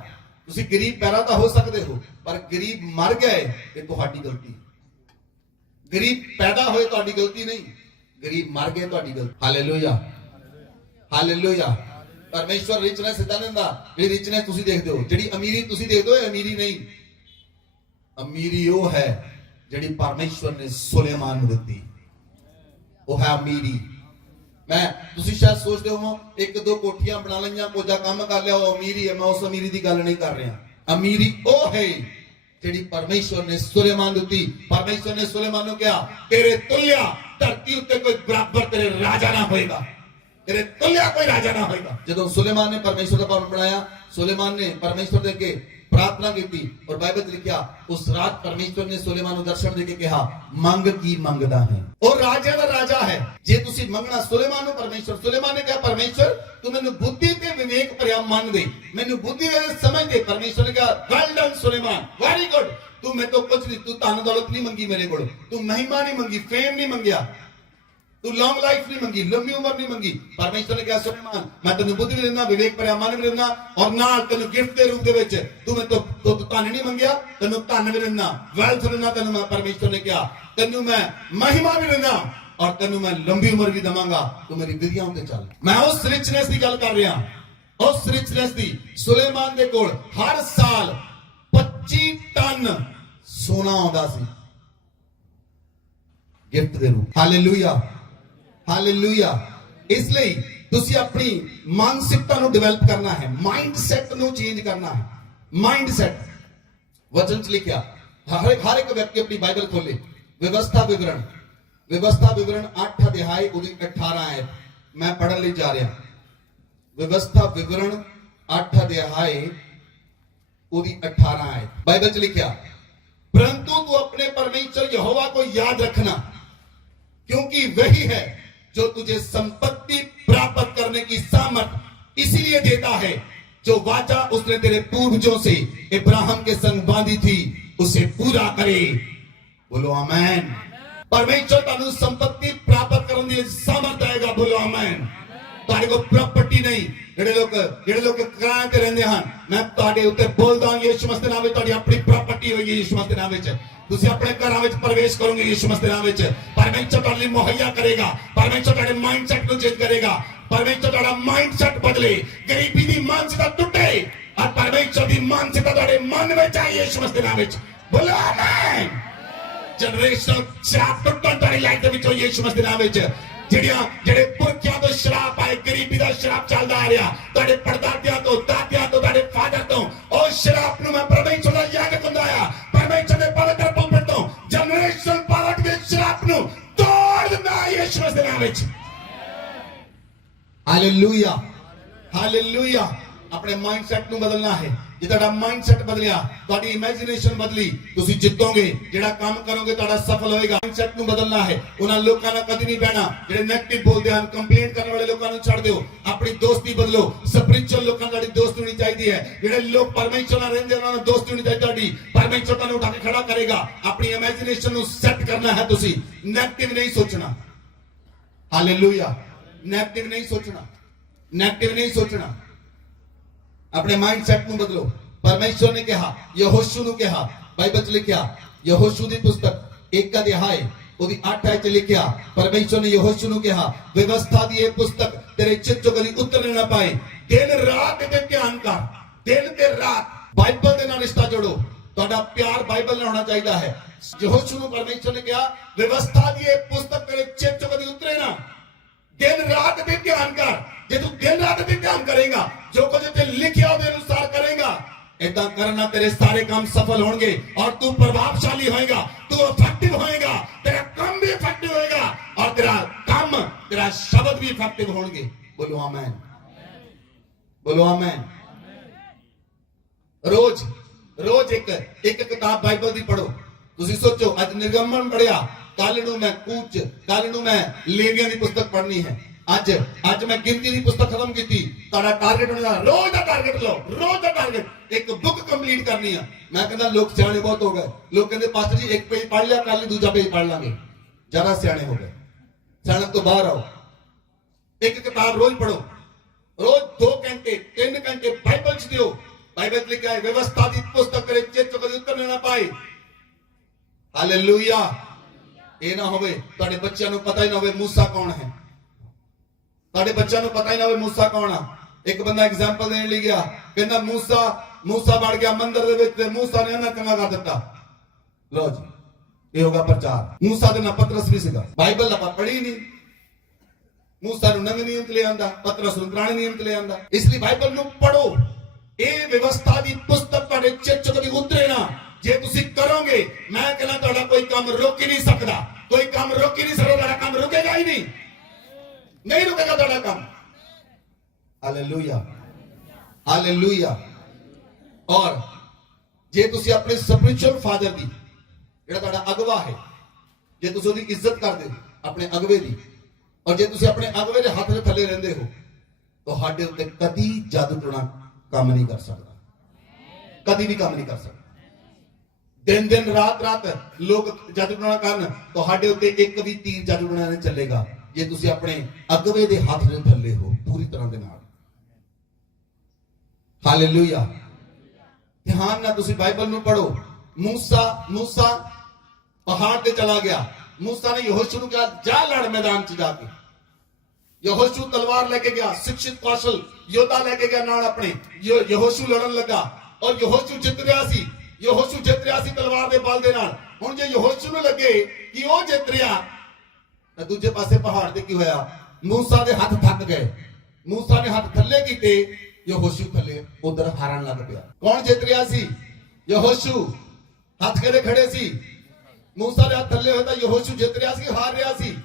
ਤੁਸੀਂ ਗਰੀਬ ਪੈਦਾ ਤਾਂ ਹੋ ਸਕਦੇ ਹੋ, ਪਰ ਗਰੀਬ ਮਰ ਗਏ ਇਹ ਤੁਹਾਡੀ ਗਲਤੀ। ਗਰੀਬ ਪੈਦਾ ਹੋਏ ਤੁਹਾਡੀ ਗਲਤੀ ਨਹੀਂ, ਗਰੀਬ ਮਰ ਗਏ ਤੁਹਾਡੀ ਗਲਤੀ। Hallelujah, hallelujah. ਪਰਮੇਸ਼ਵਰ ਰਿਚਨੈਸ ਇਦਾਂ ਨਹੀਂ ਦਿੰਦਾ। ਜਿਹੜੀ ਰਿਚਨੈਸ ਤੁਸੀਂ ਦੇਖਦੇ ਹੋ, ਜਿਹੜੀ ਅਮੀਰੀ ਤੁਸੀਂ ਦੇਖਦੇ ਹੋ, ਇਹ ਅਮੀਰੀ ਨਹੀਂ। ਅਮੀਰੀ ਉਹ ਹੈ ਜਿਹੜੀ ਪਰਮੇਸ਼ਵਰ ਨੇ ਸੁਲੇਮਾਨ ਨੂੰ ਦਿੱਤੀ, ਉਹ ਹੈ ਅਮੀਰੀ। ਤੁਸੀਂ ਸ਼ਾਇਦ ਸੋਚਦੇ ਹੋ 1-2 ਕੋਠੀਆਂ ਬਣਾ ਲਈਆਂ, ਕੋਜਾ ਕੰਮ ਕਰ ਲਿਆ, ਉਹ ਅਮੀਰੀ ਹੈ। ਮੈਂ ਉਸ ਅਮੀਰੀ ਦੀ ਗੱਲ ਨਹੀਂ ਕਰ ਰਿਹਾ। ਅਮੀਰੀ ਉਹ ਹੈ ਜਿਹੜੀ ਪਰਮੇਸ਼ਵਰ ਨੇ ਸੁਲੇਮਾਨ ਦਿੱਤੀ। ਪਰਮੇਸ਼ਵਰ ਨੇ ਸੁਲੇਮਾਨ ਨੂੰ ਕਿਹਾ, ਤੇਰੇ ਤੁਲਿਆ ਧਰਤੀ ਉੱਤੇ ਕੋਈ ਬਰਾਬਰ ਤੇਰੇ ਰਾਜਾ ਨਾ ਹੋਏਗਾ, ਤੇਰੇ ਤੁਲਿਆ ਕੋਈ ਰਾਜਾ ਨਾ ਹੋਏਗਾ। ਜਦੋਂ ਸੁਲੇਮਾਨ ਨੇ ਪਰਮੇਸ਼ਵਰ ਦਾ ਭਵਨ ਬਣਾਇਆ, ਸੁਲੇਮਾਨ ਨੇ ਪਰਮੇਸ਼ਵਰ ਦੇ ਅੱਗੇ प्रार्थना की और बाइबल में लिखा उस रात परमेश्वर ने सुलेमान को दर्शन देके कहा मंग की मंगदा है और राजा का राजा है जे तुसी मंगना। सुलेमान ने कहा परमेश्वर तू मैनू बुद्धि ते विवेक भरिया मन दे, मैनू बुद्धि ते समझ दे। परमेश्वर ने कहा well done Suleman, very good. तू मैं तो कुछ नहीं, तू धन दौलत नहीं मंगी मेरे को, तू महिमा नहीं मंगी, फेम नहीं मंगया, तू लॉन्ग लाइफ नहीं मंगी, लंबी उम्र नहीं मंगी। परमेश्वर ने कहा सुलेमान मैं तेन बुद्धि भी देना, विवेक भरिया मन भी देना और नाल तेन गिफ्ट के रूप दे विच तू मैं तो धन नहीं मंगया, तेन धन भी देना, वेल्थ देना तेन मैं। परमेश्वर ने कहा तेन मैं महिमा भी देना और तेन मैं लंबी उम्र भी देवांगा, तू मेरी विधियां ते चल। मैं उस रिचनेस की गल कर रहा, उस रिचनेस की। सुलेमान दे कोल हर साल 25 टन सोना आउंदा सी गिफ्ट दे रूप। Hallelujah, hallelujah. इसलिए तुसी अपनी मानसिकता नु डेवलप करना है, माइंड सेट नु चेंज करना है। माइंड सेट वचन च लिखा, हर एक व्यक्ति अपनी बाइबल खोले। व्यवस्था विवरण 8 अध्याय 18 आयत मैं पढ़ने ले जा रहा। व्यवस्था विवरण 8 अध्याय 18 आयत बाइबल च लिखा, परंतु तू अपने परमेश्वर यहोवा को याद रखना क्योंकि वही है जो तुझे संपत्ति प्राप्त करने की सामर्थ इसीलिए देता है जो वाचा उसने तेरे पूर्वजों से इब्राहिम के संग बांधी थी उसे पूरा करे। बोलो आमेन। परमेश्वर तानू संपत्ति प्राप्त करने की सामर्थ आएगा। बोलो आमेन। ਤੁਹਾਡੇ ਕੋਲ ਪ੍ਰਾਪਰਟੀ ਨਹੀਂ। ਜਿਹੜੇ ਲੋਕ ਕਿਰਾਏ ਤੇ ਰਹਿੰਦੇ ਹਨ, ਮੈਂ ਤੁਹਾਡੇ ਉੱਤੇ ਬੋਲਦਾ ਹਾਂ ਯਿਸੂ ਮਸੀਹ ਦੇ ਨਾਮ ਵਿੱਚ ਤੁਹਾਡੀ ਆਪਣੀ ਪ੍ਰਾਪਰਟੀ ਹੋਏਗੀ। ਯਿਸੂ ਮਸੀਹ ਦੇ ਨਾਮ ਵਿੱਚ ਤੁਸੀਂ ਆਪਣੇ ਘਰਾਂ ਵਿੱਚ ਪ੍ਰਵੇਸ਼ ਕਰੋਗੇ। ਯਿਸੂ ਮਸੀਹ ਦੇ ਨਾਮ ਵਿੱਚ ਪਰਮੇਸ਼ਰ ਤੁਹਾਡੇ ਲਈ ਮੁਹੱਈਆ ਕਰੇਗਾ। ਪਰਮੇਸ਼ਰ ਤੁਹਾਡੇ ਮਾਈਂਡ ਸੈਟ ਨੂੰ ਚੇਂਜ ਕਰੇਗਾ। ਪਰਮੇਸ਼ਰ ਤੁਹਾਡਾ ਮਾਈਂਡ ਸੈਟ ਬਦਲੇ, ਗਰੀਬੀ ਦੀ ਮਾਨਸਿਕਤਾ ਟੁੱਟੇ ਔਰ ਪਰਮੇਸ਼ਰ ਦੀ ਮਾਨਸਿਕਤਾ ਤੁਹਾਡੇ ਮਨ ਵਿੱਚ ਆਏ। ਯਿਸੂ ਮਸੀਹ ਦੇ ਨਾਮ ਵਿੱਚ ਬੋਲੋ ਆਮੇਨ। ਜਨਰੇਸ਼ਨਲ ਸ਼ਰਾਬ ਟੁੱਟਣ ਤੁਹਾਡੀ ਲਾਈਫ ਦੇ ਵਿੱਚੋਂ ਯਿਸੂ ਮਸੀਹ ਦੇ ਨਾਮ ਵਿੱਚ। ਜਿਹੜੇ ਪੁਰਖਿਆਂ ਤੋਂ ਸ਼ਰਾਬ ਆਏ, ਗਰੀਬੀ ਦਾ ਸ਼ਰਾਬ ਚੱਲਦਾ ਆ ਰਿਹਾ ਤੁਹਾਡੇ ਪੜਦਾਦਿਆਂ ਤੋਂ, ਦਾਦਿਆਂ ਤੋਂ, ਤੁਹਾਡੇ ਫਾਦਰ ਤੋਂ, ਉਹ ਸ਼ਰਾਬ ਨੂੰ ਮੈਂ ਪਰਮੇਸ਼ਰ ਦਾ ਯਾਦ ਕਰਦਾ ਆ। ਪਰਮੇਸ਼ਰ ਦੇ ਪਵਿੱਤਰ ਪਲਪਿਟ ਤੋਂ ਜਨਰੇਸ਼ਨਲ ਪਾਵਰ ਦੇ ਸ਼ਰਾਬ ਨੂੰ ਤੋੜ ਦਿੰਦਾ ਯਿਸੂ ਮਸੀਹ ਦੇ ਨਾਮ ਵਿੱਚ। Hallelujah, hallelujah. ਆਪਣੇ ਮਾਈਂਡ ਸੈਟ ਨੂੰ ਬਦਲਣਾ ਹੈ। ਜੇ ਤੁਹਾਡਾ ਮਾਈਂਡ ਸੈਟ ਬਦਲਿਆ, ਤੁਹਾਡੀ ਇਮੇਜਿਨੇਸ਼ਨ ਬਦਲੀ, ਤੁਸੀਂ ਜਿੱਤੋਗੇ। ਜਿਹੜਾ ਕੰਮ ਕਰੋਗੇ ਤੁਹਾਡਾ ਸਫਲ ਹੋਏਗਾ। ਮਾਈਂਡ ਸੈਟ ਨੂੰ ਬਦਲਣਾ ਹੈ। ਉਹਨਾਂ ਲੋਕਾਂ ਨਾਲ ਕਦੀ ਨਹੀਂ ਬਹਿਣਾ ਜਿਹੜੇ ਨੈਗੇਟਿਵ ਬੋਲਦੇ ਹਨ। ਕੰਪਲੇਂਟ ਕਰਨ ਵਾਲੇ ਲੋਕਾਂ ਨੂੰ ਛੱਡ ਦਿਓ। ਆਪਣੀ ਦੋਸਤੀ ਬਦਲੋ। ਸਪਿਰਿਚੁਅਲ ਲੋਕਾਂ ਨਾਲ ਦੋਸਤੀ ਹੋਣੀ ਚਾਹੀਦੀ ਹੈ। ਜਿਹੜੇ ਲੋਕ ਪਰਮੇਸ਼ਰ ਨਾਲ ਰਹਿੰਦੇ ਉਹਨਾਂ ਨਾਲ ਦੋਸਤੀ ਹੋਣੀ ਚਾਹੀਦੀ ਤੁਹਾਡੀ। ਪਰਮੇਸ਼ਰ ਤੁਹਾਨੂੰ ਉਠਾ ਕੇ ਖੜਾ ਕਰੇਗਾ। ਆਪਣੀ ਇਮੇਜਿਨੇਸ਼ਨ ਨੂੰ ਸੈੱਟ ਕਰਨਾ ਹੈ। ਤੁਸੀਂ ਨੈਗੇਟਿਵ ਨਹੀਂ ਸੋਚਣਾ। ਹਾਲੇਲੂਇਆ। ਨੈਗੇਟਿਵ ਨਹੀਂ ਸੋਚਣਾ, ਨੈਗੇਟਿਵ नहीं सोचना। अपने माइंड सेट ਨੂੰ ਬਦਲੋ। परमेश्वर ने कहा, यहोशू ਨੂੰ कहा, बाइबल ਚ ਲਿਖਿਆ यहोशू ਦੀ ਪੁਸਤਕ 1 ਅਧਿਆਇ ਉਹਦੀ 8 ਆਇਤ ਚ ਲਿਖਿਆ, परमेश्वर ने यहोशू ਨੂੰ कहा, व्यवस्था ਦੀ ਇਹ ਪੁਸਤਕ ਤੇਰੇ ਚਿੱਤ ਚੋਂ ਕਦੀ ਉਤਰ ਨਾ ਪਾਏ। ਦਿਨ ਰਾਤ ਤੇ ਧਿਆਨ ਕਰ, ਦਿਨ ਤੇ ਰਾਤ ਬਾਈਬਲ ਦੇ ਨਾਲ ਰਿਸ਼ਤਾ ਜੋੜੋ। ਤੁਹਾਡਾ ਪਿਆਰ ਬਾਈਬਲ ਨਾਲ ਹੋਣਾ ਚਾਹੀਦਾ ਹੈ। यहोशू ਨੂੰ परमेश्वर ने कहा, व्यवस्था ਦੀ ਇਹ ਪੁਸਤਕ ਤੇਰੇ ਚਿੱਤ ਚੋਂ ਕਦੀ ਉਤਰੇ ਨਾ। दिन रात भी ध्यान कर। जे तू दिन रात भी ध्यान करेगा, जो कुछ ते लिखिया ਉਹਦੇ ਅਨੁਸਾਰ करेगा, इतना करना तेरे सारे काम सफल होंगे और तू प्रभावशाली होएगा। तू ਤੁਹਾਡਾ ਸ਼ਬਦ ਵੀ ਇਫੈਕਟਿਵ ਹੋਣਗੇ। ਬੋਲੋ ਆਮੇਨ, ਬੋਲੋ ਆਮੇਨ। ਰੋਜ਼ ਇੱਕ ਕਿਤਾਬ ਬਾਈਬਲ ਦੀ ਪੜੋ। ਤੁਸੀਂ ਸੋਚੋ ਅੱਜ ਨਿਰਗਮਨ ਪੜਿਆ, ਕੱਲ ਨੂੰ ਮੈਂ ਕੂਚ, ਕੱਲ ਨੂੰ ਮੈਂ ਲੇਵੀਆਂ ਦੀ ਪੁਸਤਕ ਪੜ੍ਹਨੀ ਹੈ, ਅੱਜ ਮੈਂ ਗਿਣਤੀ ਦੀ ਪੁਸਤਕ ਖਤਮ ਕੀਤੀ। ਤੁਹਾਡਾ ਟਾਰਗੇਟ ਹੋਣਾ ਰੋਜ਼ ਦਾ ਟਾਰਗੇਟ ਲਓ, ਰੋਜ਼ ਦਾ ਟਾਰਗੇਟ ਇੱਕ ਬੁੱਕ ਕੰਪਲੀਟ ਕਰਨੀ ਆ। ਮੈਂ ਕਹਿੰਦਾ ਲੋਕ ਸਿਆਣੇ ਬਹੁਤ ਹੋ ਗਏ। ਲੋਕ ਕਹਿੰਦੇ ਪਾਸਟਰ ਜੀ ਇੱਕ ਪੇਜ ਪੜ੍ਹ ਲਿਆ, ਕੱਲ ਨੂੰ ਦੂਜਾ ਪੇਜ ਪੜ੍ਹ ਲਾਂਗੇ। ਜ਼ਿਆਦਾ ਸਿਆਣੇ ਹੋ ਗਏ। ਸਿਆਣਪ ਤੋਂ ਬਾਹਰ ਆਓ। ਇੱਕ ਕਿਤਾਬ ਰੋਜ਼ ਪੜੋ, ਰੋਜ਼ 2 ਘੰਟੇ 3 ਘੰਟੇ ਬਾਈਬਲ ਚ ਦਿਓ। ਬਾਈਬਲ ਚ ਲਿਖਿਆ ਹੈ ਵਿਵਸਥਾ ਦੀ ਪੁਸਤਕ ਕਰੇ ਚਿੱਤ ਕਦੇ ਉਤਰਨੇ ਨਾ ਪਾਏ। ਹਾਲੇਲੂਇਆ। ਇਹ ਨਾ ਹੋਵੇ ਤੁਹਾਡੇ ਬੱਚਿਆਂ ਨੂੰ ਪਤਾ ਹੀ ਨਾ ਹੋਵੇ ਮੂਸਾ ਕੌਣ ਹੈ। ਤੁਹਾਡੇ ਬੱਚਿਆਂ ਨੂੰ ਪਤਾ ਹੀ ਨਾ ਹੋਵੇ ਮੂਸਾ ਕੌਣ ਆ। ਇੱਕ ਬੰਦਾ ਐਗਜ਼ਾਮਪਲ ਦੇਣ ਲਈ ਗਿਆ, ਕਹਿੰਦਾ ਮੂਸਾ ਵੜ ਗਿਆ ਮੰਦਿਰ ਦੇ ਵਿੱਚ ਤੇ ਮੂਸਾ ਨੇ ਉਹਨਾਂ ਚੰਗਾ ਕਰ ਦਿੱਤਾ। ਲਓ ਜੀ ਇਹ ਹੋਗਾ ਪ੍ਰਚਾਰ। ਮੂਸਾ ਦੇ ਨਾਲ ਪਤਰਸ ਵੀ ਸੀਗਾ। ਬਾਈਬਲ ਆਪਾਂ ਪੜ੍ਹੀ ਨਹੀਂ। ਮੂਸਾ ਨੂੰ ਨਵੇਂ ਨਿਯਮ ਚ ਲੈ ਆਂਦਾ, ਪਤਰਸ ਨੂੰ ਪੁਰਾਣੇ ਨਿਯਮ ਚ ਲੈ ਆਂਦਾ। ਇਸ ਲਈ ਬਾਈਬਲ ਨੂੰ ਪੜੋ। ਇਹ ਵਿਵਸਥਾ ਦੀ ਪੁਸਤਕ ਤੁਹਾਡੇ ਚਿੱਤ ਚ ਕਦੀ ਉਤਰੇ ਨਾ। ਜੇ ਤੁਸੀਂ ਕਰੋਗੇ, ਮੈਂ ਕਹਿੰਦਾ ਤੁਹਾਡਾ ਕੋਈ ਕੰਮ ਰੁਕ ਹੀ ਨਹੀਂ ਸਕਦਾ। ਕੋਈ ਕੰਮ ਰੁਕ ਹੀ ਨਹੀਂ ਸਕਦਾ। ਤੁਹਾਡਾ ਕੰਮ ਰੁਕੇਗਾ ਹੀ ਨਹੀਂ, ਨਹੀਂ ਰੁਕੇਗਾ ਤੁਹਾਡਾ ਕੰਮ। Hallelujah, hallelujah. ਔਰ ਜੇ ਤੁਸੀਂ ਆਪਣੇ ਸਪਿਰਚੁਅਲ ਫਾਦਰ ਦੀ, ਜਿਹੜਾ ਤੁਹਾਡਾ ਅਗਵਾ ਹੈ, ਜੇ ਤੁਸੀਂ ਉਹਦੀ ਇੱਜ਼ਤ ਕਰਦੇ ਹੋ ਆਪਣੇ ਅਗਵੇ ਦੀ, ਔਰ ਜੇ ਤੁਸੀਂ ਆਪਣੇ ਅਗਵੇ ਦੇ ਹੱਥ ਦੇ ਥੱਲੇ ਰਹਿੰਦੇ ਹੋ, ਤੁਹਾਡੇ ਉੱਤੇ ਕਦੀ ਜਾਦੂ ਟੋਣਾ ਕੰਮ ਨਹੀਂ ਕਰ ਸਕਦਾ। ਕਦੀ ਵੀ ਕੰਮ ਨਹੀਂ ਕਰ ਸਕਦਾ। ਦਿਨ ਰਾਤ ਲੋਕ ਜਾਦੂ ਟੋਣਾ ਕਰਨ, ਤੁਹਾਡੇ ਉੱਤੇ ਇੱਕ ਵੀ ਤੀਰ ਜਾਦੂ ਟੋਣਾ ਨਹੀਂ ਚੱਲੇਗਾ ਜੇ ਤੁਸੀਂ ਆਪਣੇ ਅਗਵੇ ਦੇ ਹੱਥ ਦੇ ਥੱਲੇ ਹੋ ਪੂਰੀ ਤਰ੍ਹਾਂ ਦੇ ਨਾਲ। ਹਾਲੇਲੂਇਆ। ਧਿਆਨ ਨਾਲ ਤੁਸੀਂ ਬਾਈਬਲ ਨੂੰ ਪੜੋ। ਮੂਸਾ ਪਹਾੜ ਤੇ ਚਲਾ ਗਿਆ। ਮੂਸਾ ਨੇ ਯਹੋਸ਼ੂ ਨੂੰ ਕਿਹਾ ਜਾ ਲੜ ਮੈਦਾਨ ਚ ਜਾ ਕੇ। ਯਹੋਸ਼ੂ ਤਲਵਾਰ ਲੈ ਕੇ ਗਿਆ, ਸਿੱਖਿਤ ਕੌਸ਼ਲ ਯੋਧਾ ਲੈ ਕੇ ਗਿਆ ਨਾਲ ਆਪਣੇ। ਯਹੋਸ਼ੂ ਲੜਨ ਲੱਗਾ ਔਰ ਯਹੋਸ਼ੂ ਜਿੱਤ ਰਿਹਾ ਸੀ। ਯਹੋਸ਼ੂ ਜਿੱਤ ਰਿਹਾ ਸੀ ਤਲਵਾਰ ਦੇ ਬਲ ਦੇ ਨਾਲ। ਹੁਣ ਜੇ ਯਹੋਸ਼ੂ ਨੂੰ ਲੱਗੇ ਕਿ ਉਹ ਜਿੱਤ ਰਿਹਾ, ਤਾਂ ਦੂਜੇ ਪਾਸੇ ਪਹਾੜ ਤੇ ਕੀ ਹੋਇਆ? ਮੂਸਾ ਦੇ ਹੱਥ ਥੱਕ ਗਏ। ਮੂਸਾ ਨੇ ਹੱਥ ਥੱਲੇ ਕੀਤੇ, ਯਹੋਸ਼ੂ ਥੱਲੇ ਉਧਰ ਹਾਰਨ ਲੱਗ ਪਿਆ। ਕੌਣ ਜਿੱਤ ਰਿਹਾ ਸੀ? ਯਹੋਸ਼ੂ। ਹੱਥ ਕਿਹਦੇ ਖੜੇ ਸੀ? ਮੂਸਾ ਦੇ ਹੱਥ ਥੱਲੇ ਹੋਇਆ ਤਾਂ ਯਹੋਸ਼ੂ ਜਿੱਤ ਰਿਹਾ ਸੀ, ਹਾਰ ਰਿਹਾ ਸੀ?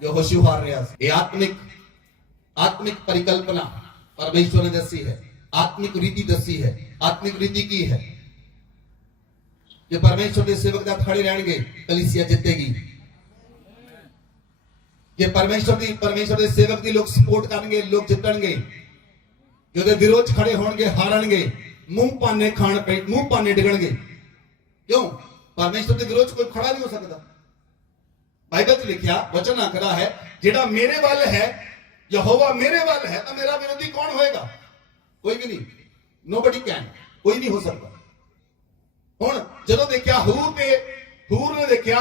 ਯਹੋਸ਼ੂ ਹਾਰ ਰਿਹਾ ਸੀ। ਇਹ ਆਤਮਿਕ परिकल्पना परमेश्वर ने दसी है। आत्मिक रीति दसी है। आत्मिक रीति की है जे परमेश्वर के सेवक दा खड़े रहणगे, कलीसिया जितेगी। जे परमेश्वर के सेवक दी लोग सपोर्ट करेंगे, लोग जितणगे। जो विरोध खड़े होणगे, हारनगे, मुंह पाने डिगणगे। क्यों? परमेश्वर के विरोध कोई खड़ा नहीं हो सकता। बाइबल च लिखिया वचन आखदा है, जेड़ा मेरे वाल है, यहोवा मेरे वाल है, तो मेरा विरोधी कौन होएगा? कोई भी नहीं। नोबडी कैन, कोई नहीं हो सकता। हुण जदों देखिया हूर ने देखिया,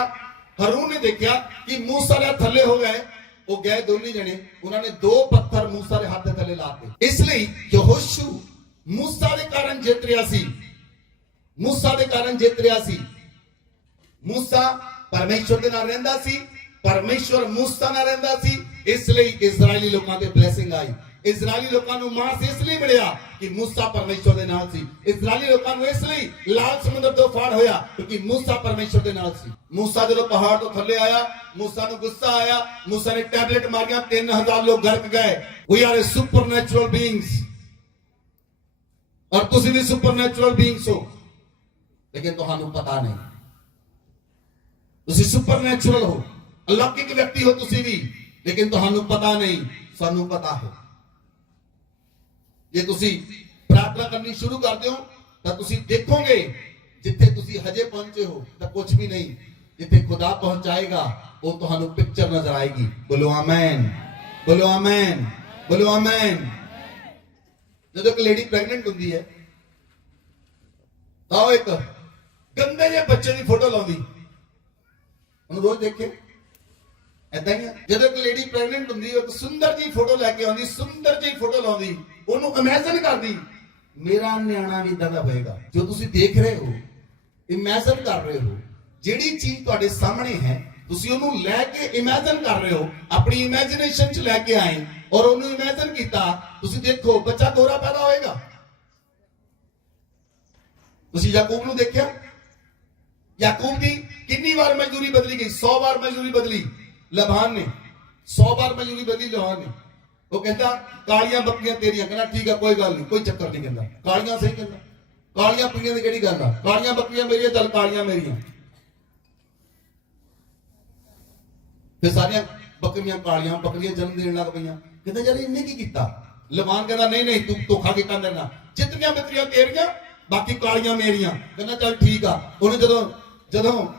हरून ने देखिया कि मूसा दे थल्ले हो गए, वो गए दोनों जने, उन्होंने 2 पत्थर मूसा दे हाथ दे थल्ले लाते। इसलिए यहोशू मूसा दे कारण जित रहा सी। मूसा दे कारण जित रहा सी। मूसा परमेश्वर दे नाल रहिंदा सी, परमेश्वर मूसा नाल रहिंदा सी। इसलिए इजरायली लोकां ते ब्लेसिंग आई। इजरायली लोकां नूं मास इसलिए मिलिया कि मूसा परमेश्वर दे नाल सी। इजरायली लोकां नूं इसलिए लाल समुद्र तो पार होया क्योंकि मूसा परमेश्वर दे नाल सी। मूसा जदों पहाड़ तो थल्ले आया, मूसा नूं गुस्सा आया, मूसा ने टैबलेट मारिया, 3000 लोग गरक गए। We are a supernatural beings, और तुसीं भी सुपरनैचुरल बीइंग्स हो, लेकिन तुहानूं पता नहीं। तुसीं सुपरनैचुरल हो, अलौकिक व्यक्ति हो तुसीं भी, लेकिन तुहानूं पता नहीं, सानूं पता है। जे तुसीं प्रार्थना करनी शुरू कर दिओ तां तुसीं देखोगे जिथे तुसीं हजे पहुंचे हो तां कुछ भी नहीं, जिथे खुदा पहुंचाएगा वो तुहानूं पिक्चर नजर आएगी। बोलो आमीन, बोलो आमीन, बोलो आमीन। जदों एक लेडी प्रेगनेंट हुंदी है तां एक गंदे जे बच्चे दी फोटो लाउंदी, ਉਹਨੂੰ ਰੋਜ਼ ਦੇਖੇ ਐਦਾਂ ਹੀ। ਜਦੋਂ ਇੱਕ ਲੇਡੀ ਪ੍ਰੈਗਨੈਂਟ ਹੁੰਦੀ ਹੈ, ਇੱਕ ਸੁੰਦਰ ਜੀ ਫੋਟੋ ਲੈ ਕੇ ਆਉਂਦੀ, ਸੁੰਦਰ ਜੀ ਫੋਟੋ ਲਾਉਂਦੀ, ਉਹਨੂੰ ਇਮੇਜਿਨ ਕਰਦੀ ਮੇਰਾ ਨਿਆਣਾ ਵੀ ਇਦਾਂ ਦਾ ਹੋਏਗਾ। ਜੋ ਤੁਸੀਂ ਦੇਖ ਰਹੇ ਹੋ, ਇਮੇਜਿਨ ਕਰ ਰਹੇ ਹੋ, ਜਿਹੜੀ ਚੀਜ਼ ਤੁਹਾਡੇ ਸਾਹਮਣੇ ਹੈ ਤੁਸੀਂ ਉਹਨੂੰ ਲੈ ਕੇ ਇਮੇਜਿਨ ਕਰ ਰਹੇ ਹੋ, ਆਪਣੀ ਇਮੇਜਿਨੇਸ਼ਨ ਚ ਲੈ ਕੇ ਆਏ ਔਰ ਉਹਨੂੰ ਇਮੇਜਿਨ ਕੀਤਾ। ਤੁਸੀਂ ਦੇਖੋ ਬੱਚਾ ਗੋਰਾ ਪੈਦਾ ਹੋਏਗਾ। ਤੁਸੀਂ ਯਾਕੂਬ ਨੂੰ ਦੇਖਿਆ? याकूब की कितनी बार मजदूरी बदली गई? 100 बार मजदूरी बदली लबान ने। 100 बार मजूरी बदली लोहार ने। वो कहता कालियां बकरियां तेरियां, कहना ठीक है कोई गल नहीं, कोई चक्कर नहीं, कहता कालियां सही, कहता कालियां पीड़ियां की केड़ी गल आ, कालियां बकरियां मेरियां, चल कालियां मेरियां। फिर सारियां बकरियां कालियां बकरियां जन्म देने लग पईयां। कहता यार इन्हें की कीता? लबान कहता नहीं नहीं, तू धोखा कीता मेरे नाल, जितनियां बकरियां तेरियां बाकी कालियां मेरियां। कहना चल ठीक आ। उन्हें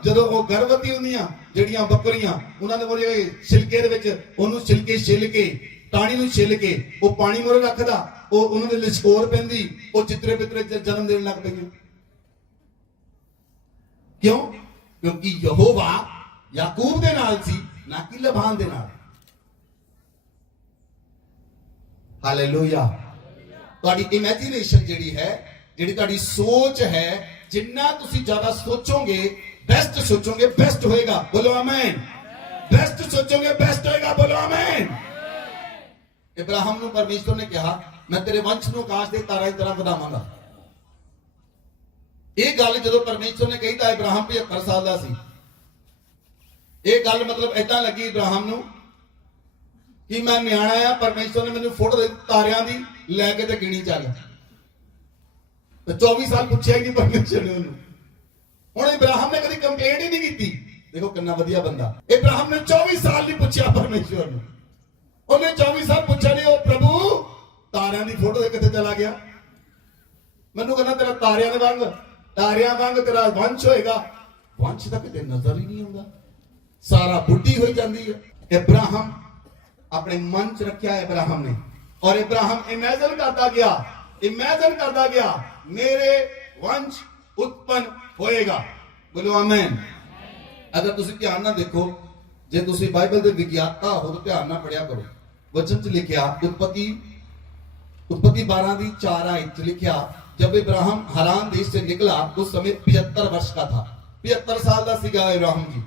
ਜਦੋਂ ਉਹ ਗਰਭਵਤੀ ਹੁੰਦੀਆਂ ਜਿਹੜੀਆਂ ਬੱਕਰੀਆਂ, ਉਹਨਾਂ ਦੇ ਮੋਰੇ ਛਿਲਕੇ ਦੇ ਵਿੱਚ ਉਹਨੂੰ ਛਿਲਕੇ ਛਿਲ ਕੇ, ਟਾਣੀ ਨੂੰ ਛਿਲ ਕੇ ਉਹ ਪਾਣੀ ਮੋਰੇ ਰੱਖਦਾ, ਉਹ ਉਹਨਾਂ ਦੇ ਲਿਸ਼ਕੋਰ ਪੈਂਦੀ, ਉਹ ਚਿੱਤਰੇ ਪਿੱਤਰੇ ਜਨਮ ਦੇਣ ਲੱਗ ਪਈਆਂ। ਕਿਉਂ? ਕਿਉਂਕਿ ਯਹੋਵਾ ਯਾਕੂਬ ਦੇ ਨਾਲ ਸੀ, ਨਾ ਕਿ ਲਬਾਨ ਦੇ ਨਾਲ। ਹਾਲੇਲੂਇਆ। ਤੁਹਾਡੀ ਇਮੇਜਿਨੇਸ਼ਨ ਜਿਹੜੀ ਹੈ, ਜਿਹੜੀ ਤੁਹਾਡੀ ਸੋਚ ਹੈ, ਜਿੰਨਾ ਤੁਸੀਂ ਜ਼ਿਆਦਾ ਸੋਚੋਗੇ, बेस्ट सोचोगे बेस्ट होएगा, बोलो आमीन। बेस्ट सोचोगे बेस्ट होएगा, बोलो आमीन। इब्राहिम ਨੂੰ परमेश्वर ने कहा मैं तेरे वंश ਨੂੰ आकाश ਦੇ ਤਾਰਿਆਂ ਦੀ ਤਰ੍ਹਾਂ ਵਧਾਵਾਂਗਾ। ਇਹ ਗੱਲ ਜਦੋਂ परमेश्वर ने कही ਤਾਂ इब्राहिम 75 ਸਾਲ ਦਾ ਸੀ। ਇਹ ਗੱਲ ਮਤਲਬ ਇਦਾਂ ਲੱਗੀ इब्राहिम ਨੂੰ ਕਿ ਮੈਂ ਨਿਆਣਾ ਆ, परमेश्वर ਨੇ ਮੈਨੂੰ ਫੋਟੋ ਦੇ ਤਾਰਿਆਂ ਦੀ ਲੈ ਕੇ ਤੇ ਗਿਣੀ ਚੱਲ। ਤੇ 24 ਸਾਲ ਪੁੱਛਿਆ ਹੀ ਨਹੀਂ परमेश्वर ਨੇ ਉਹਨੂੰ। ਹੁਣ ਇਬਰਾਹਿਮ ਨੇ ਕਦੀ ਕੰਪਲੇਂਟ ਹੀ ਨਹੀਂ ਕੀਤੀ। ਦੇਖੋ ਕਿੰਨਾ ਵਧੀਆ ਬੰਦਾ। ਇਬਰਾਹਿਮ ਨੇ 24 ਸਾਲ ਨਹੀਂ ਪੁੱਛਿਆ ਪਰਮੇਸ਼ਵਰ ਨੂੰ। ਉਹਨੇ 24 ਸਾਲ ਪੁੱਛਿਆ ਨਹੀਂ, ਉਹ ਪ੍ਰਭੂ ਤਾਰਿਆਂ ਦੀ ਫੋਟੋ ਦੇ ਕਿੱਥੇ ਚਲਾ ਗਿਆ? ਮੈਨੂੰ ਕਹਿੰਦਾ ਤੇਰਾ ਤਾਰਿਆਂ ਵਾਂਗ ਤੇਰਾ ਵੰਸ਼ ਹੋਏਗਾ। ਵੰਸ਼ ਤਾਂ ਕਿਤੇ ਨਜ਼ਰ ਹੀ ਨਹੀਂ ਆਉਂਦਾ, ਸਾਰਾ ਬੁੱਢੀ ਹੋਈ ਜਾਂਦੀ ਹੈ। ਇਬਰਾਹਿਮ ਆਪਣੇ ਮਨ ਚ ਰੱਖਿਆ ਇਬਰਾਹਿਮ ਨੇ, ਔਰ ਇਬਰਾਹਿਮ ਇਮੇਜਿਨ ਕਰਦਾ ਗਿਆ ਮੇਰੇ ਵੰਸ਼ उत्पन्न होएगा, बोलो आमीन। अगर तुसी ध्यान ना देखो, जे तुसी बाइबल दे विज्ञाता हो तो ध्यान ना पढ़िया करो। वचन च लिखिया उत्पत्ति 12 दी 4 आयत च लिखिया जब इब्राहिम हरान देश से निकला उस समय 75 वर्ष का था। 75 साल दा सीगा इब्राहिम जी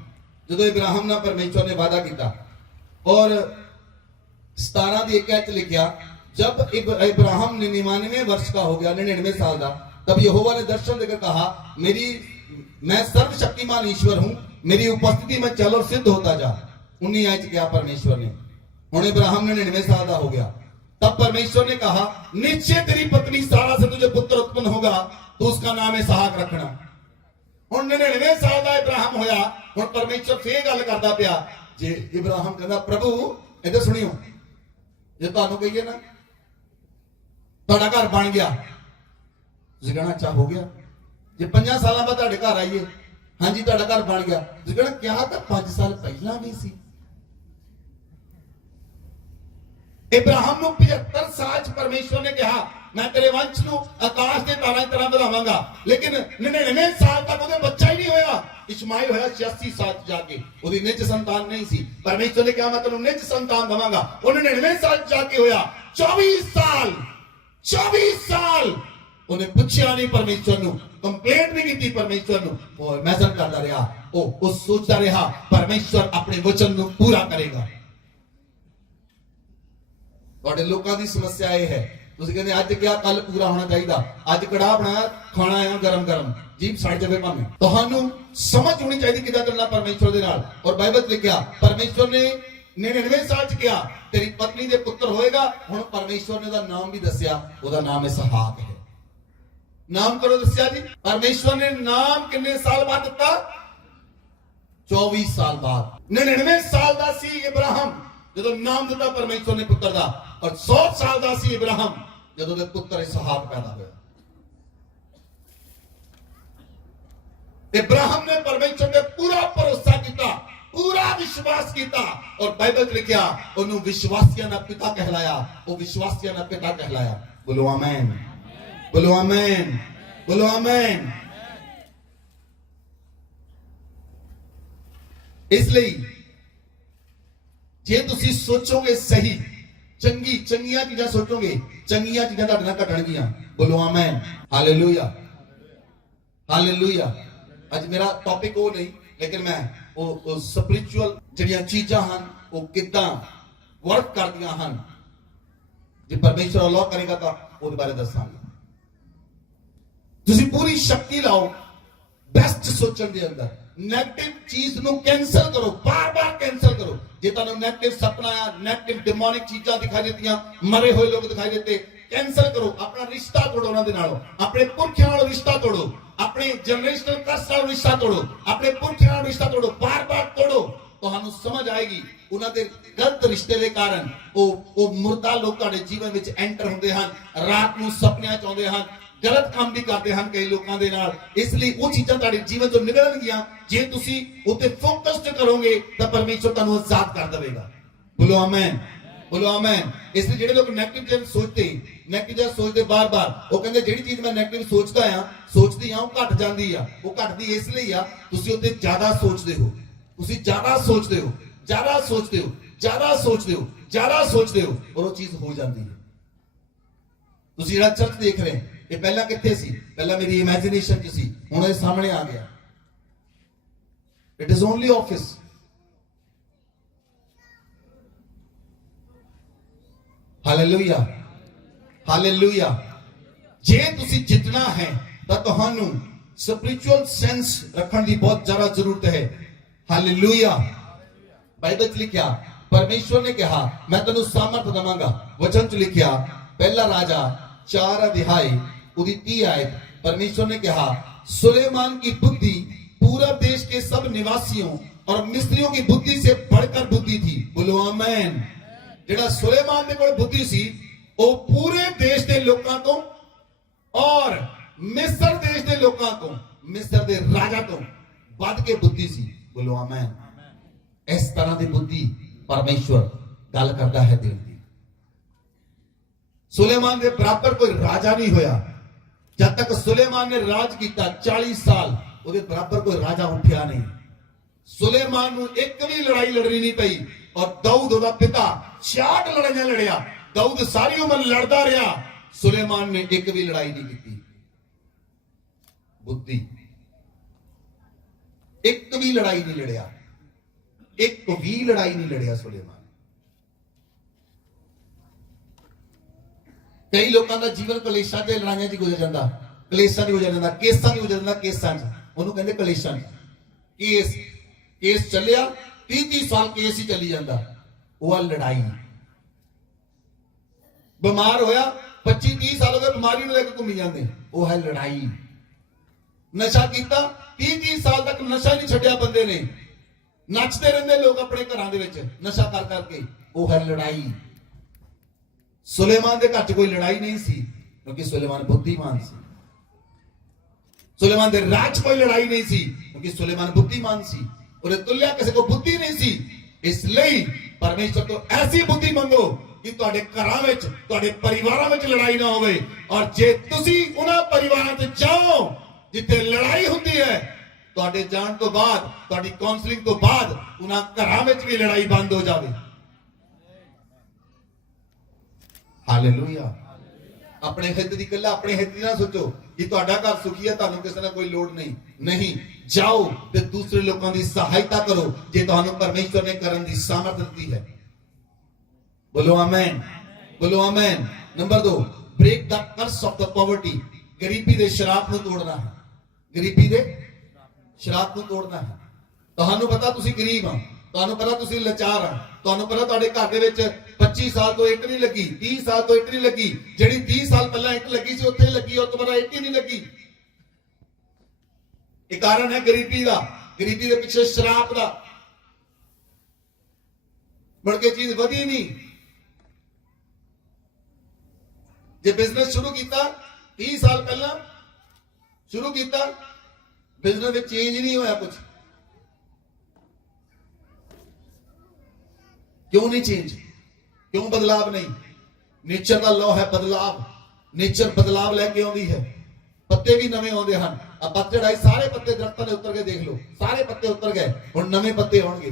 जदों इब्राहिम ना परमेश्वर ने वादा किया। और 17 दी 1 आयत च लिखिया जब इब्राहिम 99 वर्ष का हो गया, 99 साल का, तब यहोवा ने दर्शन देकर कहा मैं सर्वशक्तिमान ईश्वर हूं, मेरी उपस्थिति में चल और सिद्ध होता जा। 19 आयत किया परमेश्वर ने। हुण इब्राहिम ने 99 साल का हो गया। तब परमेश्वर ने कहा निश्चय तेरी पत्नी सारा से तुझे पुत्र उत्पन्न होगा, तो उसका नाम इसहाक रखना। हुण 99 साल का इब्राहिम होया। हुण परमेश्वर फिर गल करदा पिया। जे इब्राहिम कहंदा प्रभु इधर सुनियो, जे तुहानू कहिए ना तुहाडा घर बन गया, ਤੁਸੀਂ ਕਹਿਣਾ ਅੱਛਾ ਹੋ ਗਿਆ। ਜੇ 5 ਸਾਲਾਂ ਬਾਅਦ ਤੁਹਾਡੇ ਘਰ ਆਈਏ, ਹਾਂਜੀ ਤੁਹਾਡਾ ਘਰ ਬਣ ਗਿਆ, ਤੁਸੀਂ ਕਹਿਣਾ ਕਿਹਾ ਤਾਂ 5 ਸਾਲ ਪਹਿਲਾਂ ਵੀ ਸੀ। ਇਬਰਾਹਿਮ ਨੂੰ 75 ਸਾਲ ਚ ਪਰਮੇਸ਼ਵਰ ਨੇ ਕਿਹਾ ਮੈਂ ਤੇਰੇ ਵੰਸ਼ ਨੂੰ ਆਕਾਸ਼ ਦੇ ਤਾਰਿਆਂ ਦੀ ਤਰ੍ਹਾਂ ਵਧਾਵਾਂਗਾ, ਲੇਕਿਨ 99 ਸਾਲ ਤੱਕ ਉਹਦੇ ਬੱਚਾ ਹੀ ਨਹੀਂ ਹੋਇਆ। ਇਸ਼ਮਾਈਲ ਹੋਇਆ 86 ਸਾਲ ਚ ਜਾ ਕੇ, ਉਹਦੀ ਨਿੱਜ ਸੰਤਾਨ ਨਹੀਂ ਸੀ। ਪਰਮੇਸ਼ਵਰ ਨੇ ਕਿਹਾ ਮੈਂ ਤੈਨੂੰ ਨਿੱਜ ਸੰਤਾਨ ਦਵਾਂਗਾ। ਉਹ 99 ਸਾਲ ਚ ਜਾ ਕੇ ਹੋਇਆ। 24 ਸਾਲ ਉਹਨੇ ਪੁੱਛਿਆ ਨਹੀਂ ਪਰਮੇਸ਼ਵਰ ਨੂੰ, ਕੰਪਲੇਂਟ ਨਹੀਂ ਕੀਤੀ ਪਰਮੇਸ਼ਵਰ ਨੂੰ। ਉਹ ਇਮੇਜਿਨ ਕਰਦਾ ਰਿਹਾ, ਉਹ ਸੋਚਦਾ ਰਿਹਾ ਪਰਮੇਸ਼ਵਰ ਆਪਣੇ ਵਚਨ ਨੂੰ ਪੂਰਾ ਕਰੇਗਾ। ਤੁਹਾਡੇ ਲੋਕਾਂ ਦੀ ਸਮੱਸਿਆ ਇਹ ਹੈ, ਤੁਸੀਂ ਕਹਿੰਦੇ ਅੱਜ ਕਿਹਾ ਕੱਲ ਪੂਰਾ ਹੋਣਾ ਚਾਹੀਦਾ। ਅੱਜ ਕੜਾਹ ਬਣਾਇਆ ਖਾਣਾ ਆ ਗਰਮ ਗਰਮ, ਜੀਭ ਸੜ ਜਾਵੇ ਭਾਵੇਂ। ਤੁਹਾਨੂੰ ਸਮਝ ਹੋਣੀ ਚਾਹੀਦੀ ਕਿੱਦਾਂ ਚੱਲਣਾ ਪਰਮੇਸ਼ਵਰ ਦੇ ਨਾਲ। ਔਰ ਬਾਈਬਲ 'ਚ ਲਿਖਿਆ ਪਰਮੇਸ਼ਵਰ ਨੇ 99 ਸਾਲ ਚ ਕਿਹਾ ਤੇਰੀ ਪਤਨੀ ਦੇ ਪੁੱਤਰ ਹੋਏਗਾ। ਹੁਣ ਪਰਮੇਸ਼ਵਰ ਨੇ ਉਹਦਾ ਨਾਮ ਵੀ ਦੱਸਿਆ, ਉਹਦਾ ਨਾਮ ਇਸਹਾਕ ਹੈ। नाम करो दस्या जी। परमेश्वर ने नाम कितने साल बाद दिता? 24 साल बाद। 99 साल दा सी इब्राहिम जदों नाम दिता परमेश्वर ने पुत्र दा, और 100 साल दा सी इब्राहिम जदों दे पुत्र इसहाक पैदा होया। इब्राहिम ने परमेश्वर पे पूरा भरोसा किया, पूरा विश्वास किया, और बाइबल च लिखिया ओनू विश्वासियां दा पिता कहलाया। वो विश्वासियां दा पिता कहलाया। बोलो आमीन, बोलो आमीन, बोलो आमीन। इसलिए जे तुसी सोचोगे सही, चंगियां चीजां सोचोगे, चंगियां चीजां तुहाडे नाल घटणगीਆਂ। बोलो आमीन, हालेलुया, हालेलुया। आज मेरा टॉपिक वो नहीं, लेकिन मैं वो स्पिरिचुअल ਜਿਹੜੀਆਂ ਚੀਜ਼ਾਂ ਹਨ ਉਹ ਕਿੱਦਾਂ ਵਰਕ ਕਰਦੀਆਂ ਹਨ, ਜੇ ਪਰਮੇਸ਼ਰ ਅਲਾਹ ਕਰੇਗਾ ਤਾਂ ਉਹਦੇ ਬਾਰੇ ਦੱਸਾਂਗੇ। ਤੁਸੀਂ ਪੂਰੀ ਸ਼ਕਤੀ ਲਾਓ, ਬੈਸਟ ਸੋਚਣ ਦੇ ਅੰਦਰ ਨੈਗੇਟਿਵ ਚੀਜ਼ ਨੂੰ ਕੈਨਸਲ ਕਰੋ, ਬਾਰ-ਬਾਰ ਕੈਨਸਲ ਕਰੋ। ਜੇ ਤੁਹਾਨੂੰ ਨੈਗੇਟਿਵ ਸੁਪਨਾ ਆ, ਨੈਗੇਟਿਵ ਡਿਮੋਨਿਕ ਚੀਜ਼ਾਂ ਦਿਖਾਈ ਦਿੱਤੀਆਂ, ਮਰੇ ਹੋਏ ਲੋਕ ਦਿਖਾਈ ਦਿੱਤੇ, ਕੈਨਸਲ ਕਰੋ। ਆਪਣਾ ਰਿਸ਼ਤਾ ਤੋੜੋ ਉਹਨਾਂ ਦੇ ਨਾਲ, ਆਪਣੇ ਪੁਰਖਿਆਂ ਨਾਲ ਰਿਸ਼ਤਾ ਤੋੜੋ, ਆਪਣੇ ਜਨਰੇਸ਼ਨਲ ਕਰਸ ਨਾਲ ਰਿਸ਼ਤਾ ਤੋੜੋ, ਆਪਣੇ ਪੁਰਖਿਆਂ ਨਾਲ ਰਿਸ਼ਤਾ ਤੋੜੋ, ਬਾਰ-ਬਾਰ ਤੋੜੋ। ਤੁਹਾਨੂੰ ਸਮਝ ਆਏਗੀ ਉਹਨਾਂ ਦੇ ਗਲਤ ਰਿਸ਼ਤੇ ਦੇ ਕਾਰਨ ਉਹ ਮੁਰਦਾ ਲੋਕ ਤੁਹਾਡੇ ਜੀਵਨ ਵਿੱਚ ਐਂਟਰ ਹੁੰਦੇ ਹਨ, ਰਾਤ ਨੂੰ ਸੁਪਨਿਆਂ ਚ ਆਉਂਦੇ ਹਨ, ਗਲਤ ਕੰਮ ਵੀ ਕਰਦੇ ਹਨ ਕਈ ਲੋਕਾਂ ਦੇ ਨਾਲ। ਇਸ ਲਈ ਉਹ ਚੀਜ਼ਾਂ ਤੁਹਾਡੇ ਜੀਵਨ ਤੋਂ ਨਿਕਲਣਗੀਆਂ। ਜੇ ਤੁਸੀਂ ਉੱਤੇ ਫੋਕਸਡ ਕਰੋਗੇ ਤਾਂ ਪਰਮੇਸ਼ਰ ਤੁਹਾਨੂੰ ਆਜ਼ਾਦ ਕਰ ਦੇਵੇਗਾ। ਬੋਲੋ ਆਮੇਨ, ਬੋਲੋ ਆਮੇਨ। ਇਸ ਲਈ ਜਿਹੜੇ ਲੋਕ ਨੈਗੇਟਿਵ ਸੋਚਦੇ ਬਾਰ-ਬਾਰ, ਉਹ ਕਹਿੰਦੇ ਜਿਹੜੀ ਚੀਜ਼ ਮੈਂ ਨੈਗੇਟਿਵ ਸੋਚਦੀ ਆ ਉਹ ਘਟ ਜਾਂਦੀ ਆ। ਉਹ ਘਟਦੀ ਇਸ ਲਈ ਆ ਤੁਸੀਂ ਉੱਤੇ ਜ਼ਿਆਦਾ ਸੋਚਦੇ ਹੋ, ਤੁਸੀਂ ਜ਼ਿਆਦਾ ਸੋਚਦੇ ਹੋ, ਜ਼ਿਆਦਾ ਸੋਚਦੇ ਹੋ, ਜ਼ਿਆਦਾ ਸੋਚਦੇ ਹੋ, ਜ਼ਿਆਦਾ ਸੋਚਦੇ ਹੋ, ਔਰ ਉਹ ਚੀਜ਼ ਹੋ ਜਾਂਦੀ ਹੈ। ਤੁਸੀਂ ਜਿਹੜਾ ਚਰਚ ਦੇਖ ਰਹੇ ਇਹ ਪਹਿਲਾਂ ਕਿੱਥੇ ਸੀ? ਪਹਿਲਾਂ ਮੇਰੀ ਇਮੇਜਿਨੇਸ਼ਨ 'ਚ ਸੀ, ਹੁਣ ਇਹ ਸਾਹਮਣੇ ਆ ਗਿਆ। It is only office. Hallelujah, hallelujah. ਜੇ ਤੁਸੀਂ ਜਿੱਤਣਾ ਹੈ ਤਾਂ ਤੁਹਾਨੂੰ ਸਪਿਰਚੁਅਲ ਸੈਂਸ ਰੱਖਣ ਦੀ ਬਹੁਤ ਜ਼ਿਆਦਾ ਜ਼ਰੂਰਤ ਹੈ। ਹਾਲੇਲੂਇਆ। ਬਾਈਬਲ 'ਚ ਲਿਖਿਆ, ਪਰਮੇਸ਼ਵਰ ਨੇ ਕਿਹਾ ਮੈਂ ਤੈਨੂੰ ਸਾਮਰਥ ਦਵਾਂਗਾ। वचन 'ਚ ਲਿਖਿਆ पहला राजा 4 अध्याय उसकी 30 आयत, परमेश्वर ने कहा सुलेमान की बुद्धि पूरा देश के सब निवासियों और मिस्रियों की बुद्धि से बढ़कर बुद्धि थी। बोलो आमेन। जेड़ा सुलेमान दे कोल बुद्धि सी वो पूरे देश के लोगों को और मिस्र देश के लोगों को, मिस्र दे राजा तो बढ़ के बुद्धि सी। बोलो आमेन। इस तरह की बुद्धि परमेश्वर गल करता है दिल की। सुलेमान के बराबर कोई राजा नहीं होया। जब तक सुलेमान ने राज किया 40 साल उसके बराबर कोई राजा उठा नहीं। सुलेमान को एक भी लड़ाई लड़नी नहीं पई और दाऊद उसका पिता 66 लड़ाइयां लड़िया। दाऊद सारी उम्र लड़ता रहा, सुलेमान ने एक भी लड़ाई नहीं की। बुद्धि, एक भी लड़ाई नहीं लड़िया, एक भी लड़ाई नहीं लड़िया सुलेमान। कई लोगों का जीवन कलेशां ते लड़ाइयां च गुजर जाता, कलेशां च गुजर जाता, केसां च गुजर जाता, केसां च, उन्होंने कहते कलेशां। केस चलिया 30 साल केस ही चली जाता, वो लड़ाई। बीमार होया 25-30 साल हो गए बीमारी में लेकर घूमी जाते, वो है लड़ाई। नशा किया 30 साल तक नशा नहीं छड्या बंदे ने, नचते रहते लोग अपने घरों के विच नशा कर करके, वो है लड़ाई। सुलेमान के घर च कोई लड़ाई नहीं सी क्योंकि सुलेमान बुद्धिमान सी। सुलेमान के राज कोई लड़ाई नहीं सी क्योंकि सुलेमान बुद्धिमान सी। और तुल्या किसी को बुद्धि नहीं सी। इसलिए परमेश्वर तो ऐसी बुद्धि मंगो कि तुहाडे घरां विच, तुहाडे परिवारां विच लड़ाई ना होवे। और जे तुसी उन्हां परिवारां ते जाओ जिथे लड़ाई हुंदी है, तुहाडे जाण तो बाद, तुहाडी काउंसलिंग तो बाद उन्हां घरां विच भी लड़ाई बंद हो जावे। हालेलुया। अपने हित दी गल्ला अपने हित दी ना सोचो कि तुहाडा घर सुखी है, तुहानू किसी नाल कोई लोड़ नहीं। नहीं, जाओ ते दूसरे लोगों की सहायता करो जे तुहानू परमेश्वर ने करन दी सामर्थ दी है। बोलो आमेन, बोलो amen. Number 2, break the curse of the poverty. गरीबी दे शराप नू तोड़ना है, गरीबी दे शराप नू तोड़ना है। तुहानू पता तुसी गरीब हो, तुहानू पता तुसी लाचार हो, तुहानू पता तुहाडे घर दे विच 25 साल तो इट नहीं लगी, 30 साल तो इट नहीं लगी, जेडी 30 साल पहला इट लगी सी उत्थे लगी, उस तो बाद इट ही नहीं लगी। ये कारण है गरीबी का, गरीबी के पीछे शराप का। बढ़ के चीज वधी नहीं। जे बिजनेस शुरू किया 30 साल पहला शुरू किया, बिजनेस में चेंज नहीं होया कुछ। क्यों नहीं चेंज? क्यों बदलाव नहीं? नेचर का लॉ है बदलाव। नेचर बदलाव लेके आती है। पत्ते भी नवे आते हैं। अब पत्ते ढाई सारे पत्ते दरख्तों ने उतर के देख लो, सारे पत्ते उतर गए, और नवे पत्ते आउणगे।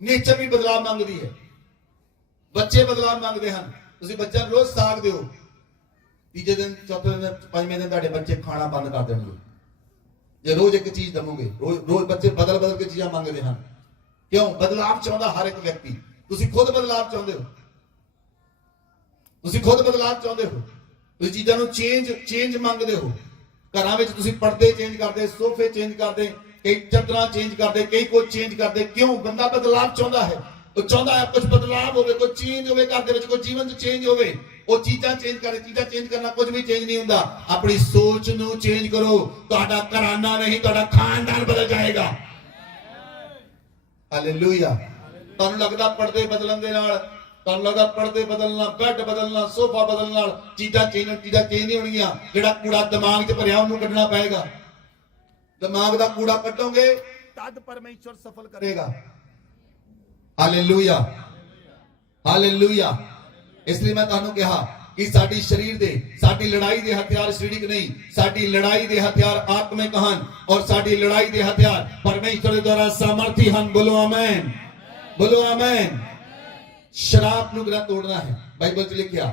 नेचर भी बदलाव मांगती है। बच्चे बदलाव मांगते हैं। तुसीं बच्चों रोज साग दिओ, तीजे दिन, चौथे दिन, पंजवें दिन तुहाडे बच्चे खाना बंद कर देंगे। जे रोज एक चीज दमोगे, रोज बच्चे बदल बदल के चीज़ां मांगते हैं। क्यों? बदलाव चाहता हर एक व्यक्ति। तुसीं खुद बदलाव चाहते हो, तुसीं खुद बदलाव चाहते हो, तुसीं चीज़ां नूं चेंज मांगते हो। ਘਰਾਂ ਵਿੱਚ ਤੁਸੀਂ ਪਰਦੇ ਚੇਂਜ ਕਰਦੇ, ਸੋਫੇ ਚੇਂਜ ਕਰਦੇ, ਕਈ ਚਾਦਰਾਂ ਚੇਂਜ ਕਰਦੇ, ਕਈ ਕੁਝ ਚੇਂਜ ਕਰਦੇ। ਕਿਉਂ? ਬੰਦਾ ਬਦਲਾਵ ਚਾਹੁੰਦਾ ਹੈ, ਉਹ ਚਾਹੁੰਦਾ ਹੈ ਕੁਝ ਬਦਲਾਵ ਹੋਵੇ, ਕੋਈ ਚੇਂਜ ਹੋਵੇ ਘਰ ਦੇ ਵਿੱਚ, ਕੋਈ ਜੀਵਨ 'ਚ ਚੇਂਜ ਹੋਵੇ। ਉਹ ਚੀਜ਼ਾਂ ਚੇਂਜ ਕਰੇ। ਚੀਜ਼ਾਂ ਚੇਂਜ ਕਰਨਾ ਕੁਝ ਵੀ ਚੇਂਜ ਨਹੀਂ ਹੁੰਦਾ। ਆਪਣੀ ਸੋਚ ਨੂੰ ਚੇਂਜ ਕਰੋ, ਤੁਹਾਡਾ ਘਰਾਨਾ ਨਹੀਂ ਤੁਹਾਡਾ ਖਾਨਦਾਨ ਬਦਲ ਜਾਏਗਾ। ਹਾਲੇਲੂਇਆ। ਤੁਹਾਨੂੰ ਲੱਗਦਾ ਪਰਦੇ ਬਦਲਣ ਦੇ ਨਾਲ, ਤੁਹਾਨੂੰ ਲੱਗਦਾ ਪਰਦੇ ਬਦਲਣਾ, ਬੈੱਡ ਬਦਲਣਾ, ਸੋਫਾ ਬਦਲਣ ਨਾਲ ਚੀਜ਼ਾਂ ਚੇਂਜ ਨਹੀਂ ਹੋਣਗੀਆਂ। ਜਿਹੜਾ ਕੂੜਾ ਦਿਮਾਗ 'ਚ ਭਰਿਆ ਉਹਨੂੰ ਕੱਢਣਾ ਪਏਗਾ। ਦਿਮਾਗ ਦਾ ਕੂੜਾ ਕੱਢੋਗੇ ਤਦ ਪਰਮੇਸ਼ਵਰ ਸਫਲ ਕਰੇਗਾ। Hallelujah, hallelujah. ਇਸ ਲਈ ਮੈਂ ਤੁਹਾਨੂੰ ਕਿਹਾ ਕਿ ਸਾਡੀ ਸਰੀਰ ਦੇ, ਸਾਡੀ ਲੜਾਈ ਦੇ ਹਥਿਆਰ ਸਰੀਰਕ ਨਹੀਂ, ਸਾਡੀ ਲੜਾਈ ਦੇ ਹਥਿਆਰ ਆਤਮਿਕ ਹਨ ਔਰ ਸਾਡੀ ਲੜਾਈ ਦੇ ਹਥਿਆਰ ਪਰਮੇਸ਼ਵਰ ਦੇ ਦੁਆਰਾ ਸਮਰਥੀ ਹਨ। ਬੋਲੋ ਆਮੇਨ, ਬੋਲੋ ਆਮੇਨ। ਸ਼ਰਾਬ ਨੂੰ ਗ੍ਰੰਥ ਤੋੜਨਾ ਹੈ। ਬਾਈਬਲ 'ਚ ਲਿਖਿਆ,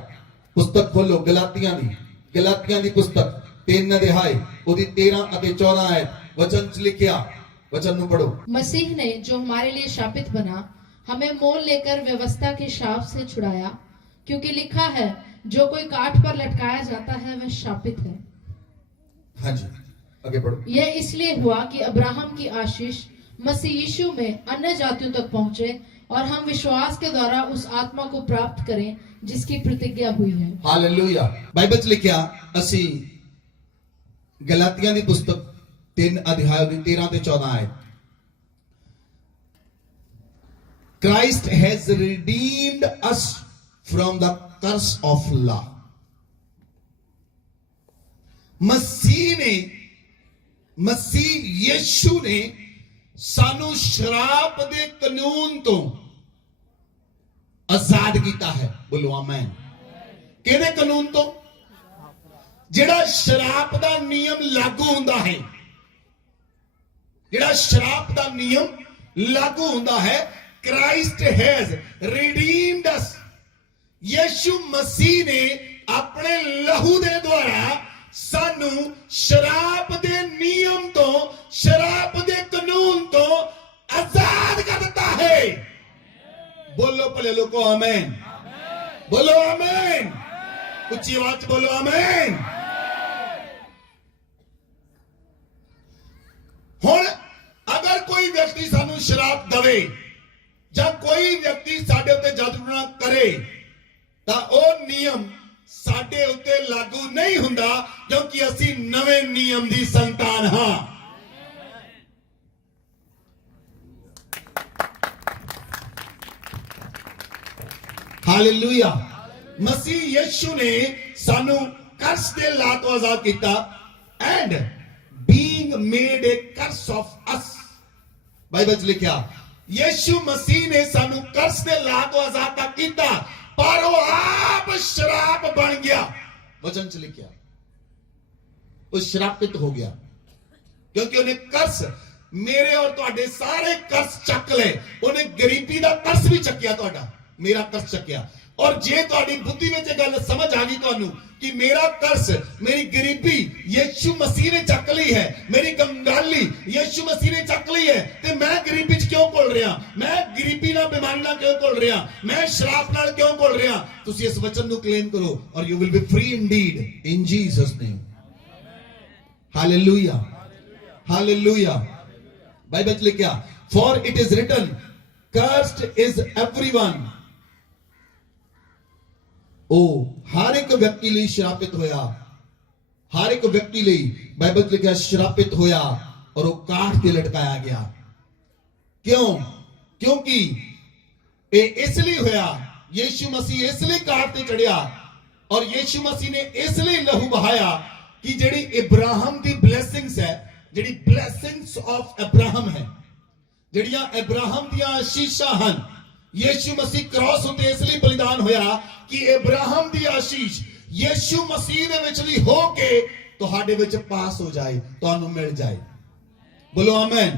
ਪੁਸਤਕ ਖੋਲੋ ਗਲਾਤੀਆਂ ਦੀ ਪੁਸਤਕ 3 ਅਧਿਆਇ ਉਹਦੀ 13 ਅਤੇ 14 ਆਇਤ वचन च लिखिया। वचन नु पढ़ो। मसीह ने जो हमारे लिए शापित बना, हमें मोल लेकर व्यवस्था के शाप से छुड़ाया, क्योंकि लिखा है, जो कोई काठ पर लटकाया जाता है वह शापित है। हाँ जी, आगे पढ़ो। यह इसलिए हुआ कि अब्राहम की आशीष मसीह यीशु में अन्य जातियों तक पहुंचे और हम विश्वास के द्वारा उस आत्मा को प्राप्त करें जिसकी प्रतिज्ञा हुई है। हालेलुया। बाइबल च लिखिया असी गलातियां दी पुस्तक 3 अध्याय 13 ਤੇ 14 आयत। Christ has redeemed us from the curse of law। मसीह यीशु ने सानू शराब दे कानून तो आजाद किया है। बोलो आमीन। किहदे कानून तो? जिहड़ा शराब दा नियम लागू हुंदा है, ਜਿਹੜਾ ਸ਼ਰਾਬ ਦਾ ਨਿਯਮ ਲਾਗੂ ਹੁੰਦਾ ਹੈ। ਕ੍ਰਾਈਸਟ ਹੈਜ਼ ਰਿਡੀਮਡ ਅਸ। ਯਿਸੂ ਮਸੀਹ ਨੇ ਆਪਣੇ ਲਹੂ ਦੇ ਦੁਆਰਾ ਸਾਨੂੰ ਸ਼ਰਾਬ ਦੇ ਨਿਯਮ ਤੋਂ, ਸ਼ਰਾਬ ਦੇ ਕਾਨੂੰਨ ਤੋਂ ਆਜ਼ਾਦ ਕਰ ਦਿੱਤਾ ਹੈ। ਬੋਲੋ ਭਲੇ ਲੋਕੋ ਆਮੀਨ, ਬੋਲੋ ਆਮੀਨ, ਉੱਚੀ ਆਵਾਜ਼ 'ਚ ਬੋਲੋ ਆਮੀਨ। ਹੁਣ ਅਗਰ ਕੋਈ ਵਿਅਕਤੀ ਸਾਨੂੰ ਸ਼ਰਾਬ ਦਵੇ ਜਾਂ ਕੋਈ ਵਿਅਕਤੀ ਸਾਡੇ ਉੱਤੇ ਜਾਦੂ ਟੂਣਾ ਕਰੇ ਤਾਂ ਉਹ ਨਿਯਮ ਸਾਡੇ ਉੱਤੇ ਲਾਗੂ ਨਹੀਂ ਹੁੰਦਾ, ਕਿਉਂਕਿ ਅਸੀਂ ਨਵੇਂ ਨਿਯਮ ਦੀ ਸੰਤਾਨ ਹਾਂ। ਹਾਲੇਲੂਇਆ। ਮਸੀਹ ਯਿਸੂ ਨੇ ਸਾਨੂੰ ਕਰਸ ਦੇ ਲਾ ਤੋਂ ਆਜ਼ਾਦ ਕੀਤਾ and being made a curse of us। Bible च लिखा यीशु मसीह ने सानू कर्स दे ला तो आजाद किया, पर वो आप शराब बन गया। वचन च लिखा वो श्रापित हो गया, क्योंकि उन्हें कर्स मेरे और तुहाडे सारे कर्स चक ले। उन्हें गरीबी दा कर्स भी चकिया, तुहाडा मेरा कर्स चकिया। और जे तुहाडी बुद्धि में गल समझ आ गई तुहानू कि मेरा कर्स, मेरी गरीबी यीशु मसीह ने चक ली है, मेरी कंगाली यीशु मसीह ने चक ली है, ते मैं गरीबी च क्यों घुल रहा, मैं गरीबी नाल बीमारी नाल क्यों घुल रहा, मैं शराब नाल क्यों घुल रहा। तुसी इस वचन नू क्लेम करो और you will be free indeed in Jesus name. Hallelujah, hallelujah. Bible च लिखा for it is written cursed is everyone. हर एक व्यक्ति लिए श्रापित होया, हर एक व्यक्ति लिए बाइबल च लिखा श्रापित होया और वो काठ ते लटकाया गया। क्यों? क्योंकि ये इसलिए होया, यीशु मसीह इसलिए काठ ते चढ़िया और यीशु मसीह ने इसलिए लहू बहाया कि जेड़ी इब्राहिम दी ब्लेसिंग्स है, जेड़ी ब्लेसिंग्स ऑफ इब्राहिम है, जेड़ियां इब्राहिम दी आशीषां हन, यीशु मसीह क्रॉस उत्ते इसलिए बलिदान होया कि इब्राहिम दी आशीष यीशु मसीह दे विच भी हो के तुहाडे विच पास हो जाए, तुहानू मिल जाए। बोलो आमीन।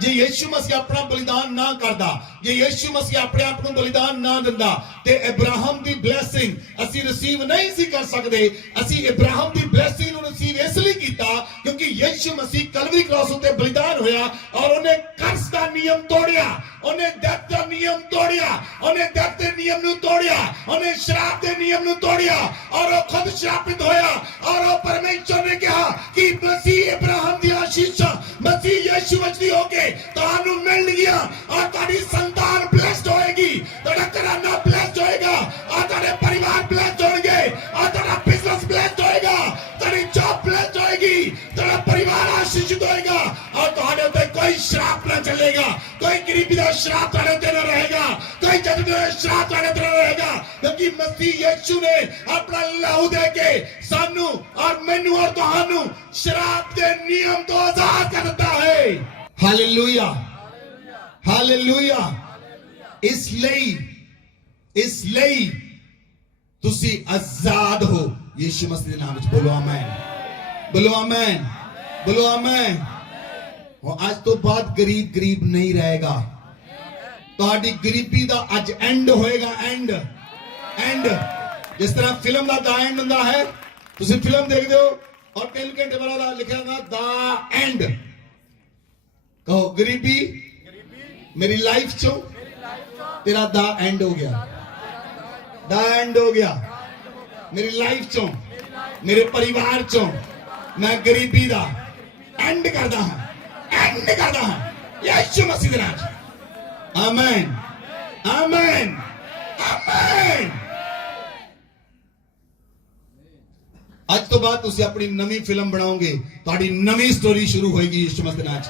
ਜੇ ਯਿਸੂ ਮਸੀਹ ਆਪਣਾ ਬਲੀਦਾਨ ਨਾ ਕਰਦਾ, ਜੇ ਯਿਸੂ ਮਸੀਹ ਆਪਣੇ ਆਪ ਨੂੰ ਬਲੀਦਾਨ ਨਾ ਦਿੰਦਾ ਤੇ ਅਬਰਾਹਮ ਦੀ ਬਲੇਸਿੰਗ ਅਸੀਂ ਰਿਸੀਵ ਨਹੀਂ ਸੀ ਕਰ ਸਕਦੇ। ਅਸੀਂ ਅਬਰਾਹਮ ਦੀ ਬਲੇਸਿੰਗ ਨੂੰ ਰਿਸੀਵ ਇਸ ਲਈ ਕੀਤਾ ਕਿਉਂਕਿ ਯਿਸੂ ਮਸੀਹ ਕਲਵਰੀ ਕ੍ਰਾਸ ਉੱਤੇ ਬਲੀਦਾਨ ਹੋਇਆ ਔਰ ਉਹਨੇ ਕਰਸ ਦਾ ਨਿਯਮ ਤੋੜਿਆ, ਉਹਨੇ ਡੈਥ ਦਾ ਨਿਯਮ ਤੋੜਿਆ, ਉਹਨੇ ਡੈਥ ਦੇ ਨਿਯਮ ਨੂੰ ਤੋੜਿਆ, ਉਹਨੇ ਸ਼ਰਾਪ ਦੇ ਨਿਯਮ ਨੂੰ ਤੋੜਿਆ ਔਰ ਉਹ ਖੁਦ ਸ਼ਰਾਪਿਤ ਹੋਇਆ ਔਰ ਉਹ ਪਰਮੇਸ਼ਰ ਨੇ ਕਿਹਾ ਕਿ ਮਸੀਹ ਅਬਰਾਹਮ ਦੀ ਆਸ਼ੀਸ਼ਾਂ ਮਸੀਹ ਯਿਸੂ ਵਿੱਚ ਦੀ ਹੋ ਕੇ ਤੁਹਾਨੂੰ ਮਿਲ ਗਿਆ ਔਰ ਤੁਹਾਡੀ ਸੰਤਾਨ ਬਲੈਸਡ ਹੋਏਗੀ, ਤੁਹਾਡਾ ਘਰਾਨਾ ਬਲੈਸਡ ਹੋਏਗਾ ਔਰ ਤੁਹਾਡੇ ਪਰਿਵਾਰ ਬਲੈਸਡ ਹੋਣਗੇ ਔਰ ਤੁਹਾਡਾ ਬਿਜ਼ਨਸ ਬਲੈਸਡ ਹੋਏਗਾ, ਤੁਹਾਡੀ ਜੌਬ ਬਲੈਸਡ ਹੋਏਗੀ, ਤੁਹਾਡਾ ਪਰਿਵਾਰ ਆਸ਼ੀਸ਼ਿਤ ਹੋਏਗਾ ਔਰ ਤੁਹਾਡੇ ਉੱਤੇ ਕੋਈ ਸ਼ਰਾਪ ਨਾ ਚੱਲੇਗਾ, ਕੋਈ ਗਰੀਬੀ ਦਾ ਸ਼ਰਾਪ ਤੁਹਾਡੇ ਉੱਤੇ ਨਾ ਰਹੇਗਾ, ਕੋਈ ਜੱਜ ਦਾ ਸ਼ਰਾਪ ਤੁਹਾਡੇ ਉੱਤੇ ਨਾ ਰਹੇਗਾ ਕਿਉਂਕਿ ਮਸੀਹ ਯਿਸੂ ਨੇ ਆਪਣਾ ਲਹੂ ਦੇ ਕੇ ਸਾਨੂੰ ਔਰ ਮੈਨੂੰ ਔਰ ਤੁਹਾਨੂੰ ਸ਼ਰਾਪ ਦੇ ਨਿਯਮ ਤੋਂ ਆਜ਼ਾਦ ਕਰ ਦਿੱਤਾ ਹੈ। Hallelujah, hallelujah. ਇਸ ਲਈ ਤੁਸੀਂ ਆਜ਼ਾਦ ਹੋ ਯਿਸੂ ਮਸੀਹ ਦੇ ਨਾਮ ਵਿੱਚ। ਬੋਲੋ ਆਮੇਨ, ਬੋਲੋ ਆਮੇਨ, ਬੋਲੋ ਆਮੇਨ। और आज तो बाद गरीब नहीं रहेगा, ਤੁਹਾਡੀ ਗਰੀਬੀ ਦਾ ਅੱਜ ਐਂਡ ਹੋਏਗਾ। ਐਂਡ ਜਿਸ ਤਰ੍ਹਾਂ ਫਿਲਮ ਦਾ ਦਾ ਐਂਡ ਹੁੰਦਾ ਹੈ, ਤੁਸੀਂ ਫਿਲਮ ਦੇਖਦੇ ਹੋ ਔਰ 3 ਘੰਟੇ ਬਾਅਦ ਲਿਖਿਆ ਹੁੰਦਾ ਦਾ ਐਂਡ। ਕਹੋ ਗਰੀਬੀ ਮੇਰੀ ਲਾਈਫ ਚੋਂ ਤੇਰਾ ਦਾ ਐਂਡ ਹੋ ਗਿਆ, ਦਾ ਐਂਡ ਹੋ ਗਿਆ ਮੇਰੀ ਲਾਈਫ ਚੋਂ, ਮੇਰੇ ਪਰਿਵਾਰ ਚੋਂ। ਮੈਂ ਗਰੀਬੀ ਦਾ ਐਂਡ ਕਰਦਾ ਹਾਂ, ਐਂਡ ਕਰਦਾ ਹਾਂ ਯਿਸੂ ਮਸੀਹ ਦੇ ਨਾਮ 'ਚ। Amen, amen, amen. ਅੱਜ ਤੋਂ ਬਾਅਦ ਤੁਸੀਂ ਆਪਣੀ ਨਵੀਂ ਫਿਲਮ ਬਣਾਓਗੇ, ਤੁਹਾਡੀ ਨਵੀਂ ਸਟੋਰੀ ਸ਼ੁਰੂ ਹੋਏਗੀ ਯਿਸੂ ਮਸੀਹ ਦੇ ਨਾਮ 'ਚ।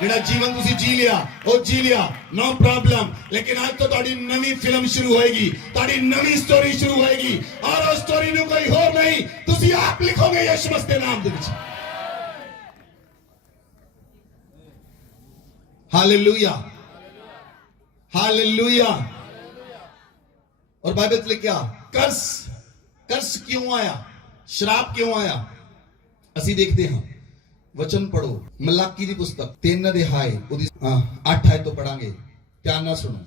ਜਿਹੜਾ ਜੀਵਨ ਤੁਸੀਂ ਜੀ ਲਿਆ ਉਹ ਜੀ ਲਿਆ, ਨੋ ਪ੍ਰੋਬਲਮ, ਲੇਕਿਨ ਅੱਜ ਤੋਂ ਤੁਹਾਡੀ ਨਵੀਂ ਫਿਲਮ ਸ਼ੁਰੂ ਹੋਏਗੀ, ਤੁਹਾਡੀ ਨਵੀਂ ਸਟੋਰੀ ਸ਼ੁਰੂ ਹੋਏਗੀ ਔਰ ਉਹ ਸਟੋਰੀ ਨੂੰ ਕੋਈ ਹੋਰ ਨਹੀਂ ਤੁਸੀਂ ਆਪ ਲਿਖੋਗੇ ਯਿਸੂ ਮਸੀਹ ਦੇ ਨਾਮ ਦੇ ਵਿੱਚ। Hallelujah, hallelujah. और बाइबल में क्या कर्स क्यों आया, श्राप क्यों आया? ਅਸੀਂ ਦੇਖਦੇ ਹਾਂ, ਵਚਨ ਪੜੋ ਮਲਾਕੀ ਦੀ ਪੁਸਤਕ 3 ਅਧਿਆਇ ਉਹਦੀ 8 ਆਇਤ ਤੋਂ ਪੜਾਂਗੇ, ਧਿਆਨ ਨਾਲ ਸੁਣੋ।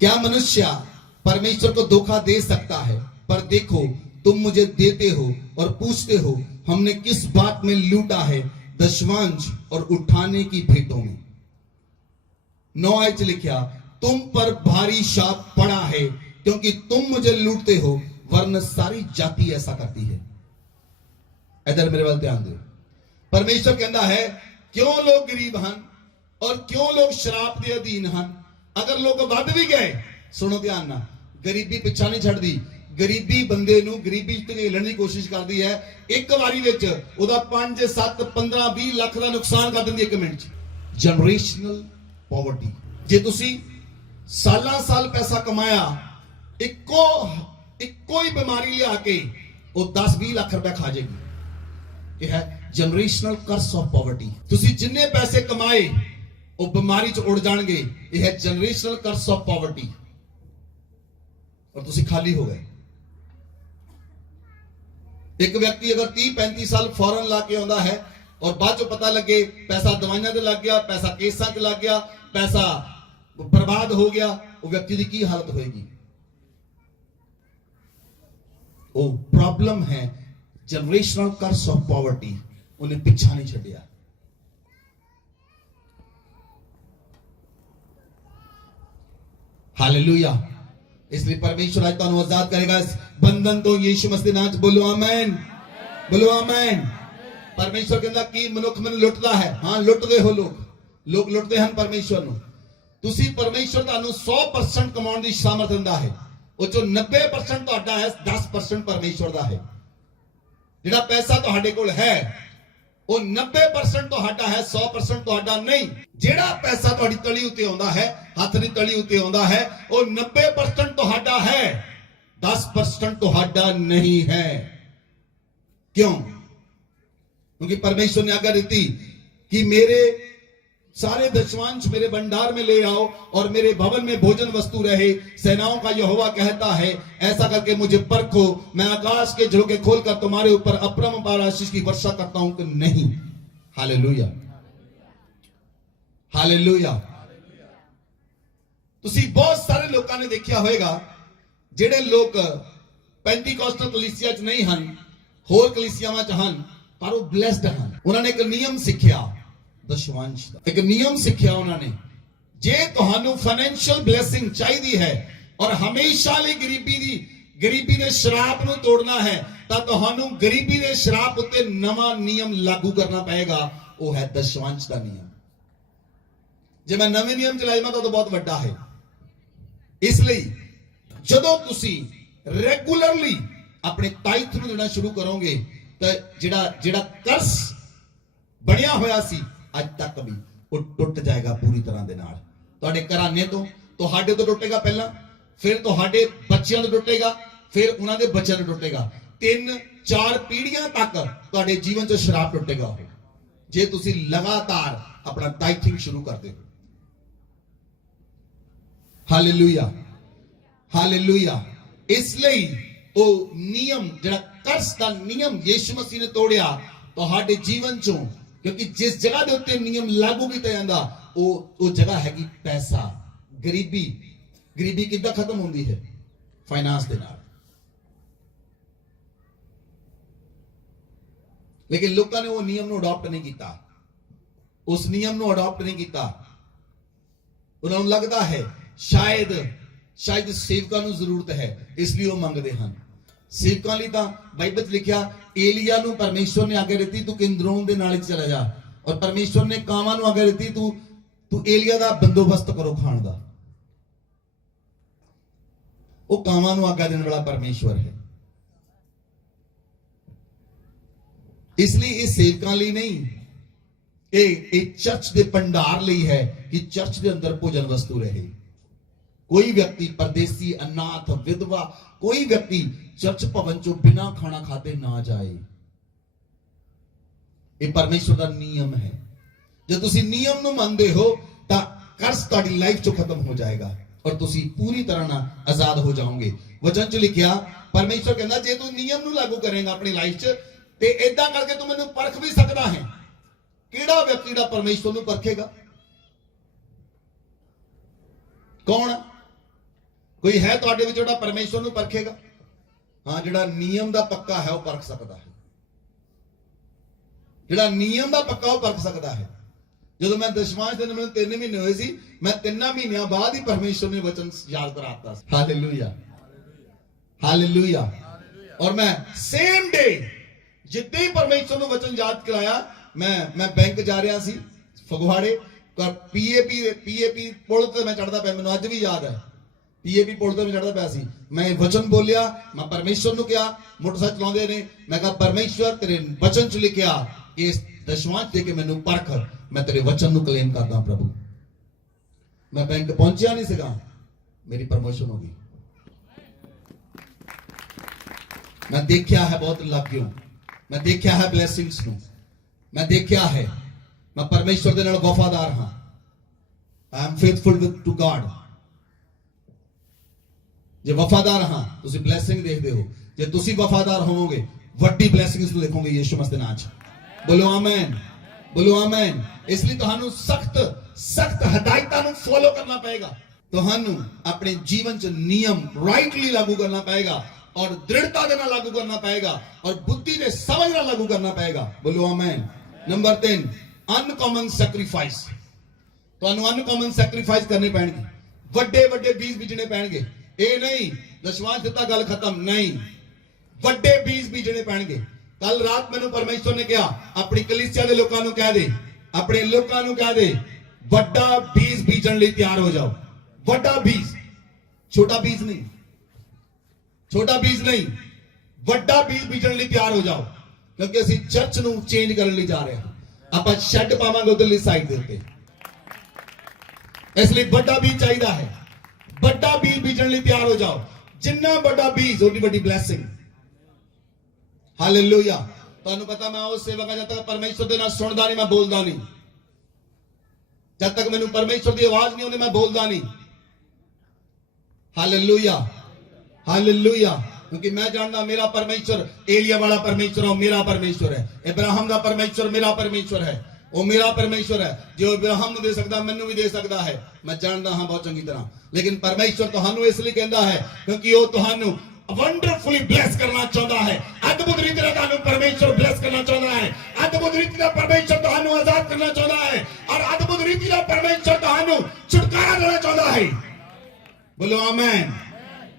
क्या मनुष्य परमेश्वर को धोखा दे सकता है? पर देखो तुम मुझे देते हो और पूछते हो हमने किस बात में लूटा है, दशवांश और उठाने की भेंटों में। 9 आयत लिखा तुम पर भारी शाप पड़ा है क्योंकि तुम मुझे लूटते हो, वरन सारी जाति ऐसा करती है। इधर मेरे वाल ध्यान दो। परमेश्वर कहता है क्यों लोग गरीब हैं और क्यों लोग शराब के अधीन हैं। अगर लोग वध भी गए, सुनो ध्यान ना, गरीबी पिछा नहीं छड़दी। गरीबी बंदे नूं गरीबी ते झेलण दी कोशिश करदी है, एक वारी विच ओदा 5 7 15 20 लाख दा नुकसान कर दिंदी 1 मिनट च। Generational poverty. जे तुसी सालां साल पैसा कमाया, इक्को ही बीमारी लिया के वो 10 20 लाख रुपया खा जाएगी। यह है जनरेशनल कर्स ऑफ पॉवर्टी। तुसी जिन्ने पैसे कमाए वो बीमारी च उड़ जाएंगे। यह है जनरेशनल कर्स ऑफ पॉवर्टी और तुसी खाली हो गए। एक व्यक्ति अगर 30-35 साल फॉरन ला के आंदा है और बाद चो पता लगे पैसा दवाइयां ते लग गया, पैसा केसां ते लग गया, पैसा बर्बाद हो गया, वो व्यक्ति की की हालत होएगी? वो प्रॉब्लम है जनरेशनल कर्स ऑफ पॉवर्टी। उन्हें पीछा नहीं छड़िया। हालेलुया। इसलिए परमेश्वर आज तुहानू आजाद करेगा इस बंधन तो यीशु मसीह नाम च। बोलो आमीन, बोलो आमीन। परमेश्वर कहता कि मनुख मैनू लुटदा है। हाँ लुटदे हो, लोग लुटदे हैं परमेश्वर नू। तुसी परमेश्वर तुहानू 100% कमाउण दी सामर्थ दिंदा है। वो जो 90% तुहाडा है, 10% परमेश्वर दा है। जिहड़ा पैसा तुहाडे कोल है वो 90% तुहाडा है, 100% तुहाडा नहीं। जिहड़ा पैसा तुहाडी तली उत्ते आउंदा है, हथ दी तली उत्ते आउंदा है, वो 90% तुहाडा है, 10% तुहाडा नहीं है। क्यों? क्योंकि परमेश्वर ने आज्ञा दी कि मेरे सारे दशवांश मेरे भंडार में ले आओ और मेरे भवन में भोजन वस्तु रहे। सेनाओं का यहोवा कहता है ऐसा करके मुझे परखो, मैं आकाश के झरोखे खोलकर तुम्हारे ऊपर अपरंपार आशीष की वर्षा करता हूं कि नहीं। हालेलुया। ਹਾਲੇਲੂਇਆ। ਤੁਸੀਂ ਬਹੁਤ ਸਾਰੇ ਲੋਕਾਂ ਨੇ ਦੇਖਿਆ ਹੋਵੇਗਾ ਜਿਹੜੇ ਲੋਕ ਪੈਂਟੀਕੋਸਟਲ ਕਲੀਸਿਆ 'ਚ ਨਹੀਂ ਹਨ, ਹੋਰ ਕਲੀਸਿਆਵਾਂ 'ਚ ਹਨ, ਪਰ ਉਹ ਬਲੈਸਡ ਹਨ। ਉਹਨਾਂ ਨੇ ਇੱਕ ਨਿਯਮ ਸਿੱਖਿਆ ਦਸ਼ਵਾਂਸ਼ ਦਾ, ਇੱਕ ਨਿਯਮ ਸਿੱਖਿਆ ਉਹਨਾਂ ਨੇ। ਜੇ ਤੁਹਾਨੂੰ ਫਾਈਨੈਂਸ਼ੀਅਲ ਬਲੇਸਿੰਗ ਚਾਹੀਦੀ ਹੈ ਔਰ ਹਮੇਸ਼ਾ ਲਈ ਗਰੀਬੀ ਦੇ ਸ਼ਰਾਪ ਨੂੰ ਤੋੜਨਾ ਹੈ ਤਾਂ ਤੁਹਾਨੂੰ ਗਰੀਬੀ ਦੇ ਸ਼ਰਾਪ ਉੱਤੇ ਨਵਾਂ ਨਿਯਮ ਲਾਗੂ ਕਰਨਾ ਪਏਗਾ, ਉਹ ਹੈ ਦਸ਼ਵਾਂਸ਼ ਦਾ ਨਿਯਮ। ਜੇ ਮੈਂ ਨਵੇਂ ਨਿਯਮ ਚਲਾਇਆ ਤਾਂ ਉਹ ਬਹੁਤ ਵੱਡਾ ਹੈ। ਇਸ ਲਈ ਜਦੋਂ ਤੁਸੀਂ ਰੈਗੂਲਰਲੀ ਆਪਣੇ ਤਾਈਥ ਨੂੰ ਦੇਣਾ ਸ਼ੁਰੂ ਕਰੋਗੇ ਤਾਂ ਜਿਹੜਾ ਕਰਸ ਬਣਿਆ ਹੋਇਆ ਸੀ ਅੱਜ ਤੱਕ ਵੀ ਉਹ ਟੁੱਟ ਜਾਏਗਾ ਪੂਰੀ ਤਰ੍ਹਾਂ ਦੇ ਨਾਲ। ਤੁਹਾਡੇ ਘਰਾਣੇ ਤੋਂ, ਤੁਹਾਡੇ ਤੋਂ ਟੁੱਟੇਗਾ ਪਹਿਲਾਂ, ਫਿਰ ਤੁਹਾਡੇ ਬੱਚਿਆਂ ਤੋਂ ਟੁੱਟੇਗਾ, ਫਿਰ ਉਹਨਾਂ ਦੇ ਬੱਚਿਆਂ ਤੋਂ ਟੁੱਟੇਗਾ। 3-4 ਪੀੜ੍ਹੀਆਂ ਤੱਕ ਤੁਹਾਡੇ ਜੀਵਨ 'ਚ ਸ਼ਰਾਪ ਟੁੱਟੇਗਾ ਉਹ, ਜੇ ਤੁਸੀਂ ਲਗਾਤਾਰ ਆਪਣਾ ਟਾਈਥਿੰਗ ਸ਼ੁਰੂ ਕਰਦੇ ਹੋ। Hallelujah, hallelujah. ਇਸ ਲਈ ਉਹ ਨਿਯਮ, ਜਿਹੜਾ ਕਰਸ ਦਾ ਨਿਯਮ ਯਿਸੂ ਮਸੀਹ ਨੇ ਤੋੜਿਆ ਤੁਹਾਡੇ ਜੀਵਨ 'ਚੋਂ, ਕਿਉਂਕਿ ਜਿਸ ਜਗ੍ਹਾ ਦੇ ਉੱਤੇ ਨਿਯਮ ਲਾਗੂ ਕੀਤਾ ਜਾਂਦਾ ਉਹ ਜਗ੍ਹਾ ਹੈਗੀ ਪੈਸਾ। ਗਰੀਬੀ ਕਿੱਦਾਂ ਖਤਮ ਹੁੰਦੀ ਹੈ? ਫਾਈਨਾਂਸ ਦੇ ਨਾਲ। ਲੇਕਿਨ ਲੋਕਾਂ ਨੇ ਉਹ ਨਿਯਮ ਨੂੰ ਅਡਾਪਟ ਨਹੀਂ ਕੀਤਾ, ਉਸ ਨਿਯਮ ਨੂੰ ਅਡਾਪਟ ਨਹੀਂ ਕੀਤਾ। ਉਹਨਾਂ ਨੂੰ ਲੱਗਦਾ ਹੈ ਸ਼ਾਇਦ ਸੇਵਕਾਂ ਨੂੰ ਜ਼ਰੂਰਤ ਹੈ, ਇਸ ਲਈ ਉਹ ਮੰਗਦੇ ਹਨ। ਸੇਵਕਾਂ ਲਈ ਤਾਂ ਬਾਈਬਲ 'ਚ ਲਿਖਿਆ, ਏਲੀਆ ਨੂੰ ਪਰਮੇਸ਼ਵਰ ਨੇ ਆਗਿਆ ਦਿੱਤੀ ਤੂੰ ਕਿੰਦਰੋਨ ਦੇ ਨਾਲੇ 'ਚ ਚਲਾ ਜਾ, ਔਰ ਪਰਮੇਸ਼ਵਰ ਨੇ ਕਾਵਾਂ ਨੂੰ ਆਗਿਆ ਦਿੱਤੀ ਤੂੰ ਏਲੀਆ ਦਾ ਬੰਦੋਬਸਤ ਕਰੋ ਖਾਣ ਦਾ। ਉਹ ਕਾਵਾਂ ਨੂੰ ਆਗਿਆ ਦੇਣ ਵਾਲਾ ਪਰਮੇਸ਼ਵਰ ਹੈ। ਇਸ ਲਈ ਇਹ ਸੇਵਕਾਂ ਲਈ ਨਹੀਂ, ਇਹ ਚਰਚ ਦੇ ਭੰਡਾਰ ਲਈ ਹੈ ਕਿ ਚਰਚ ਦੇ ਅੰਦਰ ਭੋਜਨ ਵਸਤੂ ਰਹੇ। ਕੋਈ ਵਿਅਕਤੀ ਪਰਦੇਸੀ, ਅਨਾਥ, ਵਿਧਵਾ, ਕੋਈ ਵਿਅਕਤੀ ਚਰਚ ਭਵਨ ਚੋਂ ਬਿਨਾਂ ਖਾਣਾ ਖਾਦੇ ਨਾ ਜਾਏ। ਇਹ ਪਰਮੇਸ਼ਵਰ ਦਾ ਨਿਯਮ ਹੈ। ਜੇ ਤੁਸੀਂ ਨਿਯਮ ਨੂੰ ਮੰਨਦੇ ਹੋ ਤਾਂ ਕਰਜ਼ ਤੁਹਾਡੀ ਲਾਈਫ ਚੋਂ ਖਤਮ ਹੋ ਜਾਏਗਾ ਔਰ ਤੁਸੀਂ ਪੂਰੀ ਤਰ੍ਹਾਂ ਨਾਲ ਆਜ਼ਾਦ ਹੋ ਜਾਓਗੇ। ਵਚਨ 'ਚ ਲਿਖਿਆ, ਪਰਮੇਸ਼ਵਰ ਕਹਿੰਦਾ ਜੇ ਤੂੰ ਨਿਯਮ ਨੂੰ ਲਾਗੂ ਕਰੇਗਾ ਆਪਣੀ ਲਾਈਫ 'ਚ ਤੇ ਏਦਾਂ ਕਰਕੇ ਤੂੰ ਮੈਨੂੰ ਪਰਖ ਵੀ ਸਕਦਾ ਹੈ। ਕਿਹੜਾ ਵਿਅਕਤੀ ਦਾ ਪਰਮੇਸ਼ਵਰ ਨੂੰ ਪਰਖੇਗਾ? ਕੌਣ? ਕੋਈ ਹੈ ਤੁਹਾਡੇ ਵਿੱਚ ਜਿਹੜਾ ਪਰਮੇਸ਼ਵਰ ਨੂੰ ਪਰਖੇਗਾ? ਹਾਂ, ਜਿਹੜਾ ਨਿਯਮ ਦਾ ਪੱਕਾ ਹੈ ਉਹ ਪਰਖ ਸਕਦਾ ਹੈ। ਜਿਹੜਾ ਨਿਯਮ ਦਾ ਪੱਕਾ ਉਹ ਪਰਖ ਸਕਦਾ ਹੈ। ਜਦੋਂ ਮੈਂ ਦਸ਼ਮਾਂਸ਼ ਦੇ ਮੈਨੂੰ 3 ਮਹੀਨੇ ਹੋਏ ਸੀ, ਮੈਂ 3 ਮਹੀਨਿਆਂ ਬਾਅਦ ਹੀ ਪਰਮੇਸ਼ਵਰ ਨੇ ਵਚਨ ਯਾਦ ਕਰਾਤਾ ਸੀ। Hallelujah, hallelujah. ਔਰ ਮੈਂ ਸੇਮ ਡੇ ਜਿੱਦਾਂ ਹੀ ਪਰਮੇਸ਼ਵਰ ਨੂੰ ਵਚਨ ਯਾਦ ਕਰਾਇਆ, ਮੈਂ ਬੈਂਕ ਜਾ ਰਿਹਾ ਸੀ ਫਗਵਾੜੇ, ਪੀਏਪੀ ਪੁਲ ਤੇ ਮੈਂ ਚੜਦਾ ਪਿਆ, ਮੈਨੂੰ ਅੱਜ ਵੀ ਯਾਦ ਹੈ। ਪੀਏਪੀ ਪੁਲ ਤੇ ਮੈਂ ਚੜਦਾ ਪਿਆ ਸੀ, ਮੈਂ ਵਚਨ ਬੋਲਿਆ, ਮੈਂ ਪਰਮੇਸ਼ਵਰ ਨੂੰ ਕਿਹਾ, ਮੋਟਰਸਾਈਕਲ ਚਲਾਉਂਦੇ ਨੇ, ਮੈਂ ਕਿਹਾ ਪਰਮੇਸ਼ਵਰ ਤੇਰੇ ਵਚਨ 'ਚ ਲਿਖਿਆ ਇਸ ਦਸ਼ਮਾਂਸ਼ ਦੇ ਕੇ ਮੈਨੂੰ ਪਰਖ, ਮੈਂ ਤੇਰੇ ਵਚਨ ਨੂੰ ਕਲੇਮ ਕਰਦਾ ਪ੍ਰਭੂ। ਮੈਂ ਬੈਂਕ ਪਹੁੰਚਿਆ ਨਹੀਂ ਸੀਗਾ, ਮੇਰੀ ਪ੍ਰਮੋਸ਼ਨ ਹੋ ਗਈ। ਮੈਂ ਦੇਖਿਆ ਹੈ ਬਹੁਤ ਲਾਗਿਓ, ਮੈਂ ਦੇਖਿਆ ਹੈ ਬਲੇਸਿੰਗਸ ਨੂੰ, ਮੈਂ ਦੇਖਿਆ ਹੈ ਮੈਂ ਪਰਮੇਸ਼ਵਰ ਦੇ ਨਾਲ ਵਫਾਦਾਰ ਹਾਂ। I am faithful to God. ਜੇ ਵਫਾਦਾਰ ਹਾਂ ਤੁਸੀਂ ਬਲੇਸਿੰਗ ਦੇਖਦੇ ਹੋ। ਜੇ ਤੁਸੀਂ ਵਫਾਦਾਰ ਹੋਵੋਗੇ ਵੱਡੀ ਬਲੇਸਿੰਗਸ ਨੂੰ ਦੇਖੋਗੇ ਯਿਸੂ ਮਸੀਹ ਦੇ ਨਾਮ 'ਚ। ਬੋਲੋ ਆਮੇਨ, ਬੋਲੋ ਆਮੇਨ। ਇਸ ਲਈ ਤੁਹਾਨੂੰ ਸਖਤ ਹਦਾਇਤਾਂ ਨੂੰ ਫੋਲੋ ਕਰਨਾ ਪਏਗਾ। ਤੁਹਾਨੂੰ ਆਪਣੇ ਜੀਵਨ 'ਚ ਨਿਯਮ ਰਾਈਟਲੀ ਲਾਗੂ ਕਰਨਾ ਪਏਗਾ ਔਰ ਦ੍ਰਿੜਤਾ ਦੇ ਨਾਲ ਲਾਗੂ ਕਰਨਾ ਪਏਗਾ ਔਰ ਬੁੱਧੀ ਦੇ ਸਮਝ ਨਾਲ ਲਾਗੂ ਕਰਨਾ ਪਏਗਾ। ਬੋਲੋ ਆਮੇਨ। Number 3, ਅਨਕਾਮਨ sacrifice. ਤੁਹਾਨੂੰ ਅਨਕਾਮਨ ਸੈਕਰੀਫਾਈਸ ਕਰਨੇ ਪੈਣਗੇ, ਵੱਡੇ ਬੀਜ ਬੀਜਣੇ ਪੈਣਗੇ। ਇਹ ਨਹੀਂ ਦਸ਼ਵਾਂਸ਼ ਦਿੱਤਾ ਗੱਲ ਖਤਮ, ਨਹੀਂ, ਵੱਡੇ ਬੀਜ ਬੀਜਣੇ ਪੈਣਗੇ। ਕੱਲ ਰਾਤ ਮੈਨੂੰ ਪਰਮੇਸ਼ਵਰ ਨੇ ਕਿਹਾ ਆਪਣੀ ਕਲੀਸਿਆ ਦੇ ਲੋਕਾਂ ਨੂੰ ਕਹਿ ਦੇ, ਆਪਣੇ ਲੋਕਾਂ ਨੂੰ ਕਹਿ ਦੇ, ਵੱਡਾ ਬੀਜ ਬੀਜਣ ਲਈ ਤਿਆਰ ਹੋ ਜਾਓ। ਵੱਡਾ ਬੀਜ, ਛੋਟਾ ਬੀਜ ਨਹੀਂ, ਛੋਟਾ ਬੀਜ ਨਹੀਂ, ਵੱਡਾ ਬੀਜ ਬੀਜਣ ਲਈ ਤਿਆਰ ਹੋ ਜਾਓ। ਕਿਉਂਕਿ ਅਸੀਂ ਚਰਚ ਨੂੰ ਚੇਂਜ ਕਰਨ ਲਈ ਜਾ ਰਹੇ ਹਾਂ। ਆਪਾਂ ਸ਼ੈੱਡ ਪਾਵਾਂਗੇ ਉਧਰਲੀ ਸਾਈਡ ਦੇ ਉੱਤੇ, ਇਸ ਲਈ ਵੱਡਾ ਬੀਜ ਚਾਹੀਦਾ ਹੈ। ਵੱਡਾ ਬੀਜ ਬੀਜਣ ਲਈ ਤਿਆਰ ਹੋ ਜਾਓ। ਜਿੰਨਾ ਵੱਡਾ ਬੀਜ ਉਨੀ ਵੱਡੀ ਬਲੇਸਿੰਗ। ਹਾਲੇਲੂਇਆ। ਤੁਹਾਨੂੰ ਪਤਾ ਮੈਂ ਉਹ ਸੇਵਕ ਹਾਂ, ਜਦ ਤੱਕ ਪਰਮੇਸ਼ਵਰ ਦੇ ਨਾਲ ਸੁਣਦਾ ਨਹੀਂ ਮੈਂ ਬੋਲਦਾ ਨਹੀਂ। ਜਦ ਤੱਕ ਮੈਨੂੰ ਪਰਮੇਸ਼ਵਰ ਦੀ ਆਵਾਜ਼ ਨਹੀਂ ਆਉਂਦੀ ਮੈਂ ਬੋਲਦਾ ਨਹੀਂ। Hallelujah, hallelujah. क्योंकि मैं जानता मेरा परमेश्वर एलिया वाला परमेश्वर और मेरा परमेश्वर है, इब्राहिम का परमेश्वर मेरा परमेश्वर है, ਉਹ ਮੇਰਾ ਪਰਮੇਸ਼ਵਰ ਹੈ, ਜੋ ਅਬਰਾਹਮ ਨੂੰ ਦੇ ਸਕਦਾ ਮੈਨੂੰ ਵੀ ਦੇ ਸਕਦਾ ਹੈ। ਮੈਂ ਜਾਣਦਾ ਹਾਂ ਬਹੁਤ ਚੰਗੀ ਤਰ੍ਹਾਂ, ਲੇਕਿਨ ਪਰਮੇਸ਼ਵਰ ਤੁਹਾਨੂੰ ਇਸ ਲਈ ਕਹਿੰਦਾ ਹੈ ਕਿਉਂਕਿ ਉਹ ਤੁਹਾਨੂੰ ਵੰਡਰਫੁਲੀ ਬਲੈਸ ਕਰਨਾ ਚਾਹੁੰਦਾ ਹੈ। ਅਦਭੁਤ ਰੀਤੀ ਨਾਲ ਤੁਹਾਨੂੰ ਪਰਮੇਸ਼ਵਰ ਬਲੈਸ ਕਰਨਾ ਚਾਹੁੰਦਾ ਹੈ। ਅਦਭੁਤ ਰੀਤੀ ਨਾਲ ਪਰਮੇਸ਼ਵਰ ਤੁਹਾਨੂੰ ਆਜ਼ਾਦ ਕਰਨਾ ਚਾਹੁੰਦਾ ਹੈ ਔਰ ਅਦਭੁਤ ਰੀਤੀ ਨਾਲ ਪਰਮੇਸ਼ਵਰ ਤੁਹਾਨੂੰ ਛੁਟਕਾਰਾ ਦੇਣਾ ਚਾਹੁੰਦਾ ਹੈ। ਬੋਲੋ ਆਮੇਨ,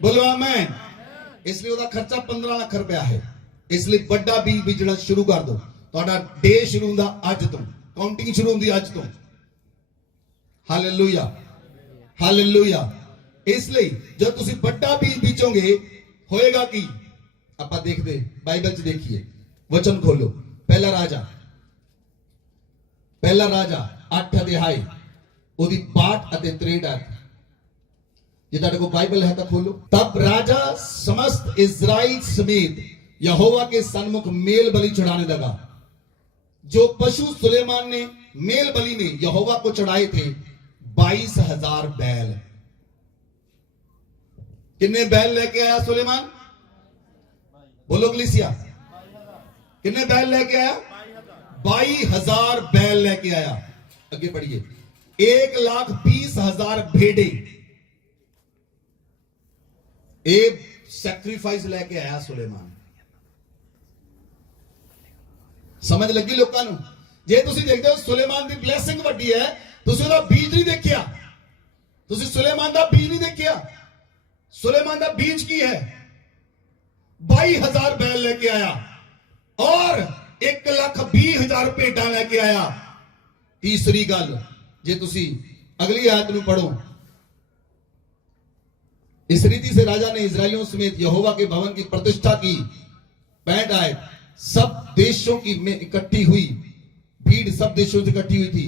ਬੋਲੋ ਆਮੇਨ। ਇਸ ਲਈ ਉਹਦਾ ਖਰਚਾ 15 ਲੱਖ ਰੁਪਇਆ ਹੈ। ਇਸ ਲਈ ਵੱਡਾ ਬੀਜ ਬੀਜਣਾ ਸ਼ੁਰੂ ਕਰ ਦਿਓ। ਤੁਹਾਡਾ ਡੇ ਸ਼ੁਰੂ ਹੁੰਦਾ ਅੱਜ ਤੋਂ, ਕਾਊਂਟਿੰਗ ਸ਼ੁਰੂ ਹੁੰਦੀ ਅੱਜ ਤੋਂ। Hallelujah, hallelujah. ਇਸ ਲਈ ਜਦ ਤੁਸੀਂ ਵੱਡਾ ਬੀਜ ਬੀਜੋਗੇ ਹੋਏਗਾ ਕੀ? ਆਪਾਂ ਦੇਖਦੇ ਬਾਈਬਲ 'ਚ ਦੇਖੀਏ, ਵਚਨ ਖੋਲੋ। ਪਹਿਲਾ ਰਾਜਾ 8 ਅਧਿਆਇ ਉਹਦੀ 62 ਅਤੇ 63 ਆਇਤ। ਜੇ ਤੁਹਾਡੇ ਕੋਲ बाइबल है तो खोलो। तब राजा समस्त इज़राइल समेत यहोवा के सन्मुख मेल बलि चढ़ाने लगा। जो पशु सुलेमान ने मेल बलि में यहोवा को चढ़ाए थे 22,000 बैल। कितने बैल लेके आया सुलेमान? बोलो कलीसिया, कितने बैल लेके आया? 22,000 बैल लेके आया। आगे बढ़िए। 1,20,000 भेड़े ਇਹ ਸੈਕਰੀਫਾਈਸ ਲੈ ਕੇ ਆਇਆ ਸੁਲੇਮਾਨ। ਸਮਝ ਲੱਗੀ ਲੋਕਾਂ ਨੂੰ? ਜੇ ਤੁਸੀਂ ਦੇਖਦੇ ਹੋ ਸੁਲੇਮਾਨ ਦੀ ਬਲੇਸਿੰਗ ਵੱਡੀ ਹੈ, ਤੁਸੀਂ ਉਹਦਾ ਬੀਜ ਨਹੀਂ ਦੇਖਿਆ। ਤੁਸੀਂ ਸੁਲੇਮਾਨ ਦਾ ਬੀਜ ਨਹੀਂ ਦੇਖਿਆ। ਸੁਲੇਮਾਨ ਦਾ ਬੀਜ ਕੀ ਹੈ? 22,000 बैल लेके आया और 1,20,000 भेडां लेके आया। तीसरी गल, जे तुसी अगली आयत ਨੂੰ पढ़ो, इस रीति से राजा ने इजराइलियों समेत यहोवा के भवन की प्रतिष्ठा की। 65 आयत। सब देशों की में इकट्ठी हुई भीड़ सब देशों से इकट्ठी हुई थी।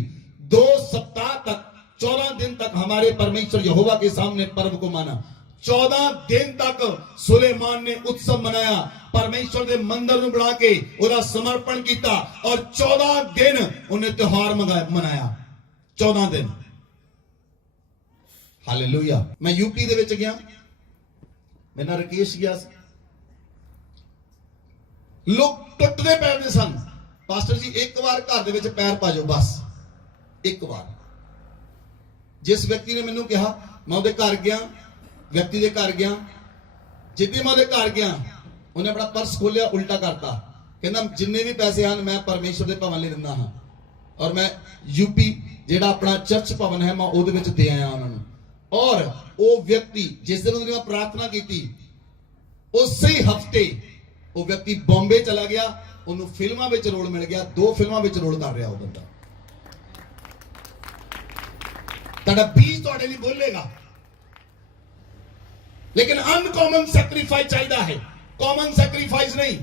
2 सप्ताह तक 14 दिन तक हमारे परमेश्वर यहोवा के सामने पर्व को माना। 14 दिन तक सुलेमान ने उत्सव मनाया, परमेश्वर के मंदिर ਨੂੰ ਬਣਾ ਕੇ ਉਹਦਾ ਸਮਰਪਣ ਕੀਤਾ और 14 दिन उन्हें त्योहार मनाया। 14 दिन। ਹਾਲੇਲੂਇਆ। ਮੈਂ यूपी ਦੇ ਵਿੱਚ ਗਿਆ, ਮੇਰੇ ਨਾਲ ਰਕੇਸ਼ ਗਿਆ ਸੀ। ਲੋਕ ਟੁੱਟਦੇ ਪੈਂਦੇ ਸਨ। ਪਾਸਟਰ ਜੀ ਇੱਕ ਵਾਰ ਘਰ ਦੇ ਵਿੱਚ ਪੈਰ ਪਾ ਜਾਓ, ਬਸ ਇੱਕ ਵਾਰ। ਜਿਸ ਵਿਅਕਤੀ ਨੇ ਮੈਨੂੰ ਕਿਹਾ, ਮੈਂ ਉਹਦੇ ਘਰ ਗਿਆ, ਵਿਅਕਤੀ ਦੇ ਘਰ ਗਿਆ। ਜਿੱਦੇ ਮੈਂ ਉਹਦੇ ਘਰ ਗਿਆ, ਉਹਨੇ ਆਪਣਾ ਪਰਸ ਖੋਲਿਆ, ਉਲਟਾ ਕਰਤਾ। ਕਹਿੰਦਾ ਜਿੰਨੇ ਵੀ ਪੈਸੇ ਹਨ ਮੈਂ ਪਰਮੇਸ਼ਰ ਦੇ ਭਵਨ ਲਈ ਦਿੰਦਾ ਹਾਂ ਔਰ ਮੈਂ यूपी ਜਿਹੜਾ ਆਪਣਾ ਚਰਚ ਭਵਨ ਹੈ ਮੈਂ ਉਹਦੇ ਵਿੱਚ ਦੇ ਆਇਆ ਉਹਨਾਂ ਨੂੰ। और वो व्यक्ति जिस दिन उन्होंने प्रार्थना की थी उसी हफ्ते वो व्यक्ति बॉम्बे चला गया, उन्होंने फिल्मां विच रोल मिल गया। 2 फिल्मां विच रोल कर रहा वो बंदा। तुहाडा बीज तुहाडे लिए बोलेगा, लेकिन अनकॉमन सैक्रिफाइस चाहिए है, कॉमन सैक्रिफाइस नहीं।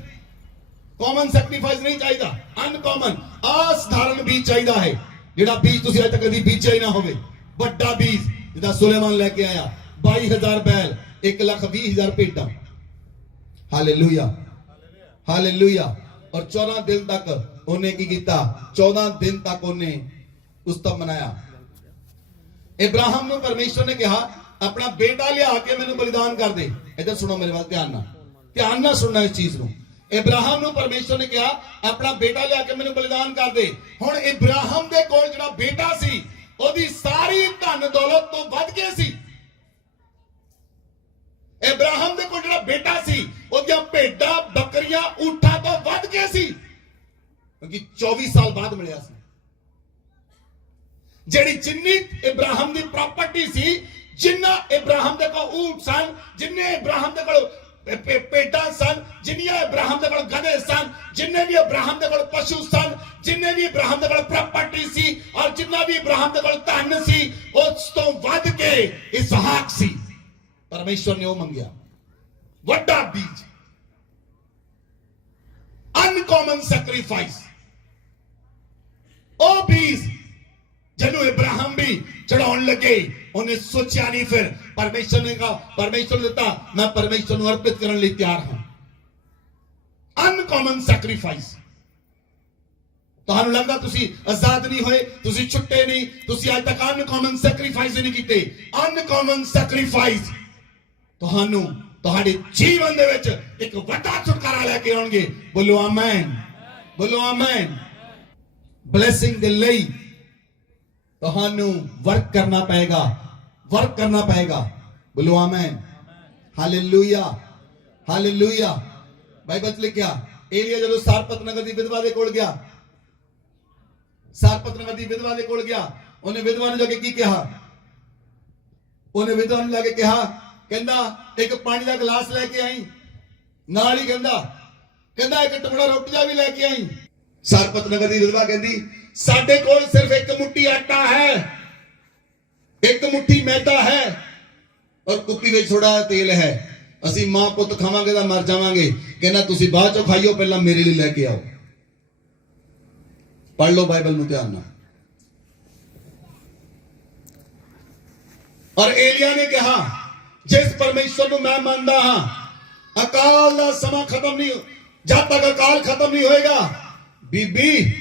कॉमन सैक्रिफाइस नहीं चाहिए, अनकॉमन असाधारण बीज चाहिए है, जिहड़ा बीज तुसीं अज तक कदी बीजा ही ना होवे। ਵੱਡਾ बीज जिदा सुलेमान लेके आया। 22,000 बैल, 1,20,000 भेड़ां। Hallelujah, hallelujah. और 14 दिन तक उन्हें की कीता? 14 दिन तक उन्हें उत्सव मनाया। इब्राहिम ਨੂੰ परमेश्वर ने कहा अपना बेटा लिया के मैनू बलिदान कर दे। इधर सुनो मेरे बात, ध्यान ना सुनना इस चीज ਨੂੰ। इब्राहिम ਨੂੰ परमेश्वर ने कहा अपना बेटा लिया के मैनू बलिदान कर दे। हुण इब्राहिम दे कोल जिहड़ा बेटा सी ਉਹਦੀ ਸਾਰੀ ਧਨ ਦੌਲਤ ਤੋਂ ਵੱਧ ਕੇ ਸੀ। ਇਬਰਾਹਿਮ ਦੇ ਕੋਲ ਜਿਹੜਾ ਬੇਟਾ ਸੀ ਉਹਦੀਆਂ ਭੇਡਾਂ ਬੱਕਰੀਆਂ ਊਠਾਂ ਤੋਂ ਵੱਧ ਕੇ ਸੀ, ਕਿਉਂਕਿ 24 ਸਾਲ ਬਾਅਦ ਮਿਲਿਆ ਸੀ। ਜਿਹੜੀ ਜਿੰਨੀ ਇਬਰਾਹਿਮ ਦੀ ਪ੍ਰਾਪਰਟੀ ਸੀ, ਜਿੰਨਾ ਇਬਰਾਹਿਮ ਦੇ ਕੋਲ ਊਠ ਸਨ, ਜਿੰਨੇ ਇਬਰਾਹਿਮ ਦੇ ਕੋਲ ਭੇਡਾਂ ਸਨ, ਜਿੰਨੀਆਂ ਇਬਰਾਹਿਮ ਦੇ ਕੋਲ ਗਧੇ ਸਨ, ਜਿੰਨੇ ਵੀ ਇਬਰਾਹਿਮ ਦੇ ਕੋਲ ਪਸ਼ੂ ਸਨ, ਜਿੰਨੇ ਵੀ ਇਬਰਾਹਿਮ ਦੇ ਕੋਲ ਪ੍ਰਾਪਰਟੀ ਸੀ ਔਰ ਜਿੰਨਾ ਵੀ ਇਬਰਾਹਿਮ ਦੇ ਕੋਲ ਧਨ ਸੀ, ਉਸ ਤੋਂ ਵੱਧ ਕੇ ਇਸਹਾਕ ਸੀ। ਪਰਮੇਸ਼ਵਰ ਨੇ ਉਹ ਮੰਗਿਆ, ਵੱਡਾ ਬੀਜ, ਅਨਕॉमन ਸੈਕਰੀਫਾਈਸ। ਉਹ ਬੀਜ ਜਿਹਨੂੰ ਇਬਰਾਹਿਮ ਵੀ ਚੜਾਉਣ ਲੱਗੇ, ਉਹਨੇ ਸੋਚਿਆ ਨਹੀਂ। ਫਿਰ परमेश्वर ने कहा, परमेश्वर ने दिता, मैं परमेश्वर ਨੂੰ अर्पित करने ਲਈ ਤਿਆਰ ਹਾਂ। Uncommon sacrifice. ਤੁਹਾਨੂੰ ਲੱਗਦਾ ਤੁਸੀਂ ਆਜ਼ਾਦ ਨਹੀਂ ਹੋਏ, ਤੁਸੀਂ ਛੁੱਟੇ ਨਹੀਂ, ਤੁਸੀਂ ਅੱਜ ਤੱਕ अनकॉमन सैक्रिफाइस ਨਹੀਂ ਕੀਤੇ। अनकॉमन सैक्रिफाइस ਤੁਹਾਨੂੰ ਤੁਹਾਡੇ ਜੀਵਨ ਦੇ ਵਿੱਚ ਇੱਕ ਵੱਡਾ ਛੁਟਕਾਰਾ ਲੈ ਕੇ ਆਉਣਗੇ। ਬੋਲੋ ਆਮੇਨ, ਬੋਲੋ ਆਮੇਨ। ਬਲੇਸਿੰਗ ਦੇ ਲਈ ਤੁਹਾਨੂੰ ਵਰਕ ਕਰਨਾ ਪਏਗਾ ਬੋਲੋ ਆਮੇਨ ਹਾਲੇਲੂਇਆ ਹਾਲੇਲੂਇਆ ਬਾਈਬਲ 'ਚ ਲਿਖਿਆ ਏਲੀਆ ਜਦੋਂ ਸਾਰਪਤ ਨਗਰ ਦੀ ਵਿਧਵਾ ਦੇ ਕੋਲ ਗਿਆ ਉਹਨੇ ਵਿਧਵਾ ਨੂੰ ਜਾ ਕੇ ਕੀ ਕਿਹਾ ਕਹਿੰਦਾ ਇੱਕ ਪਾਣੀ ਦਾ ਗਲਾਸ ਲੈ ਕੇ ਆਈ ਨਾਲ ਹੀ ਕਹਿੰਦਾ ਇੱਕ ਟੁਕੜਾ ਰੋਟੀ ਦਾ ਵੀ ਲੈ ਕੇ ਆਈ ਸਾਰਪਤ ਨਗਰ ਦੀ ਵਿਧਵਾ ਕਹਿੰਦੀ ਸਾਡੇ ਕੋਲ ਸਿਰਫ ਇੱਕ ਮੁੱਠੀ ਆਟਾ ਹੈ ਇੱਕ ਮੁੱਠੀ ਮੈਦਾ ਹੈ ਔਰ ਕੁੱਪੀ ਵਿੱਚ ਥੋੜਾ ਤੇਲ ਹੈ ਅਸੀਂ ਮਾਂ ਪੁੱਤ ਖਾਵਾਂਗੇ ਤਾਂ ਮਰ ਜਾਵਾਂਗੇ ਕਹਿੰਦਾ ਤੁਸੀਂ ਬਾਅਦ ਚੋਂ ਖਾਈਓ ਪਹਿਲਾਂ ਮੇਰੇ ਲਈ ਲੈ ਕੇ ਆਓ ਪੜ੍ਹ ਲਓ ਬਾਈਬਲ ਨੂੰ ਧਿਆਨ ਨਾਲ ਔਰ ਏਲੀਆ ਨੇ ਕਿਹਾ ਜਿਸ ਪਰਮੇਸ਼ਰ ਨੂੰ ਮੈਂ ਮੰਨਦਾ ਹਾਂ ਅਕਾਲ ਦਾ ਸਮਾਂ ਖਤਮ ਨਹੀਂ ਜਦ ਤੱਕ ਅਕਾਲ ਖਤਮ ਨਹੀਂ ਹੋਏਗਾ ਬੀਬੀ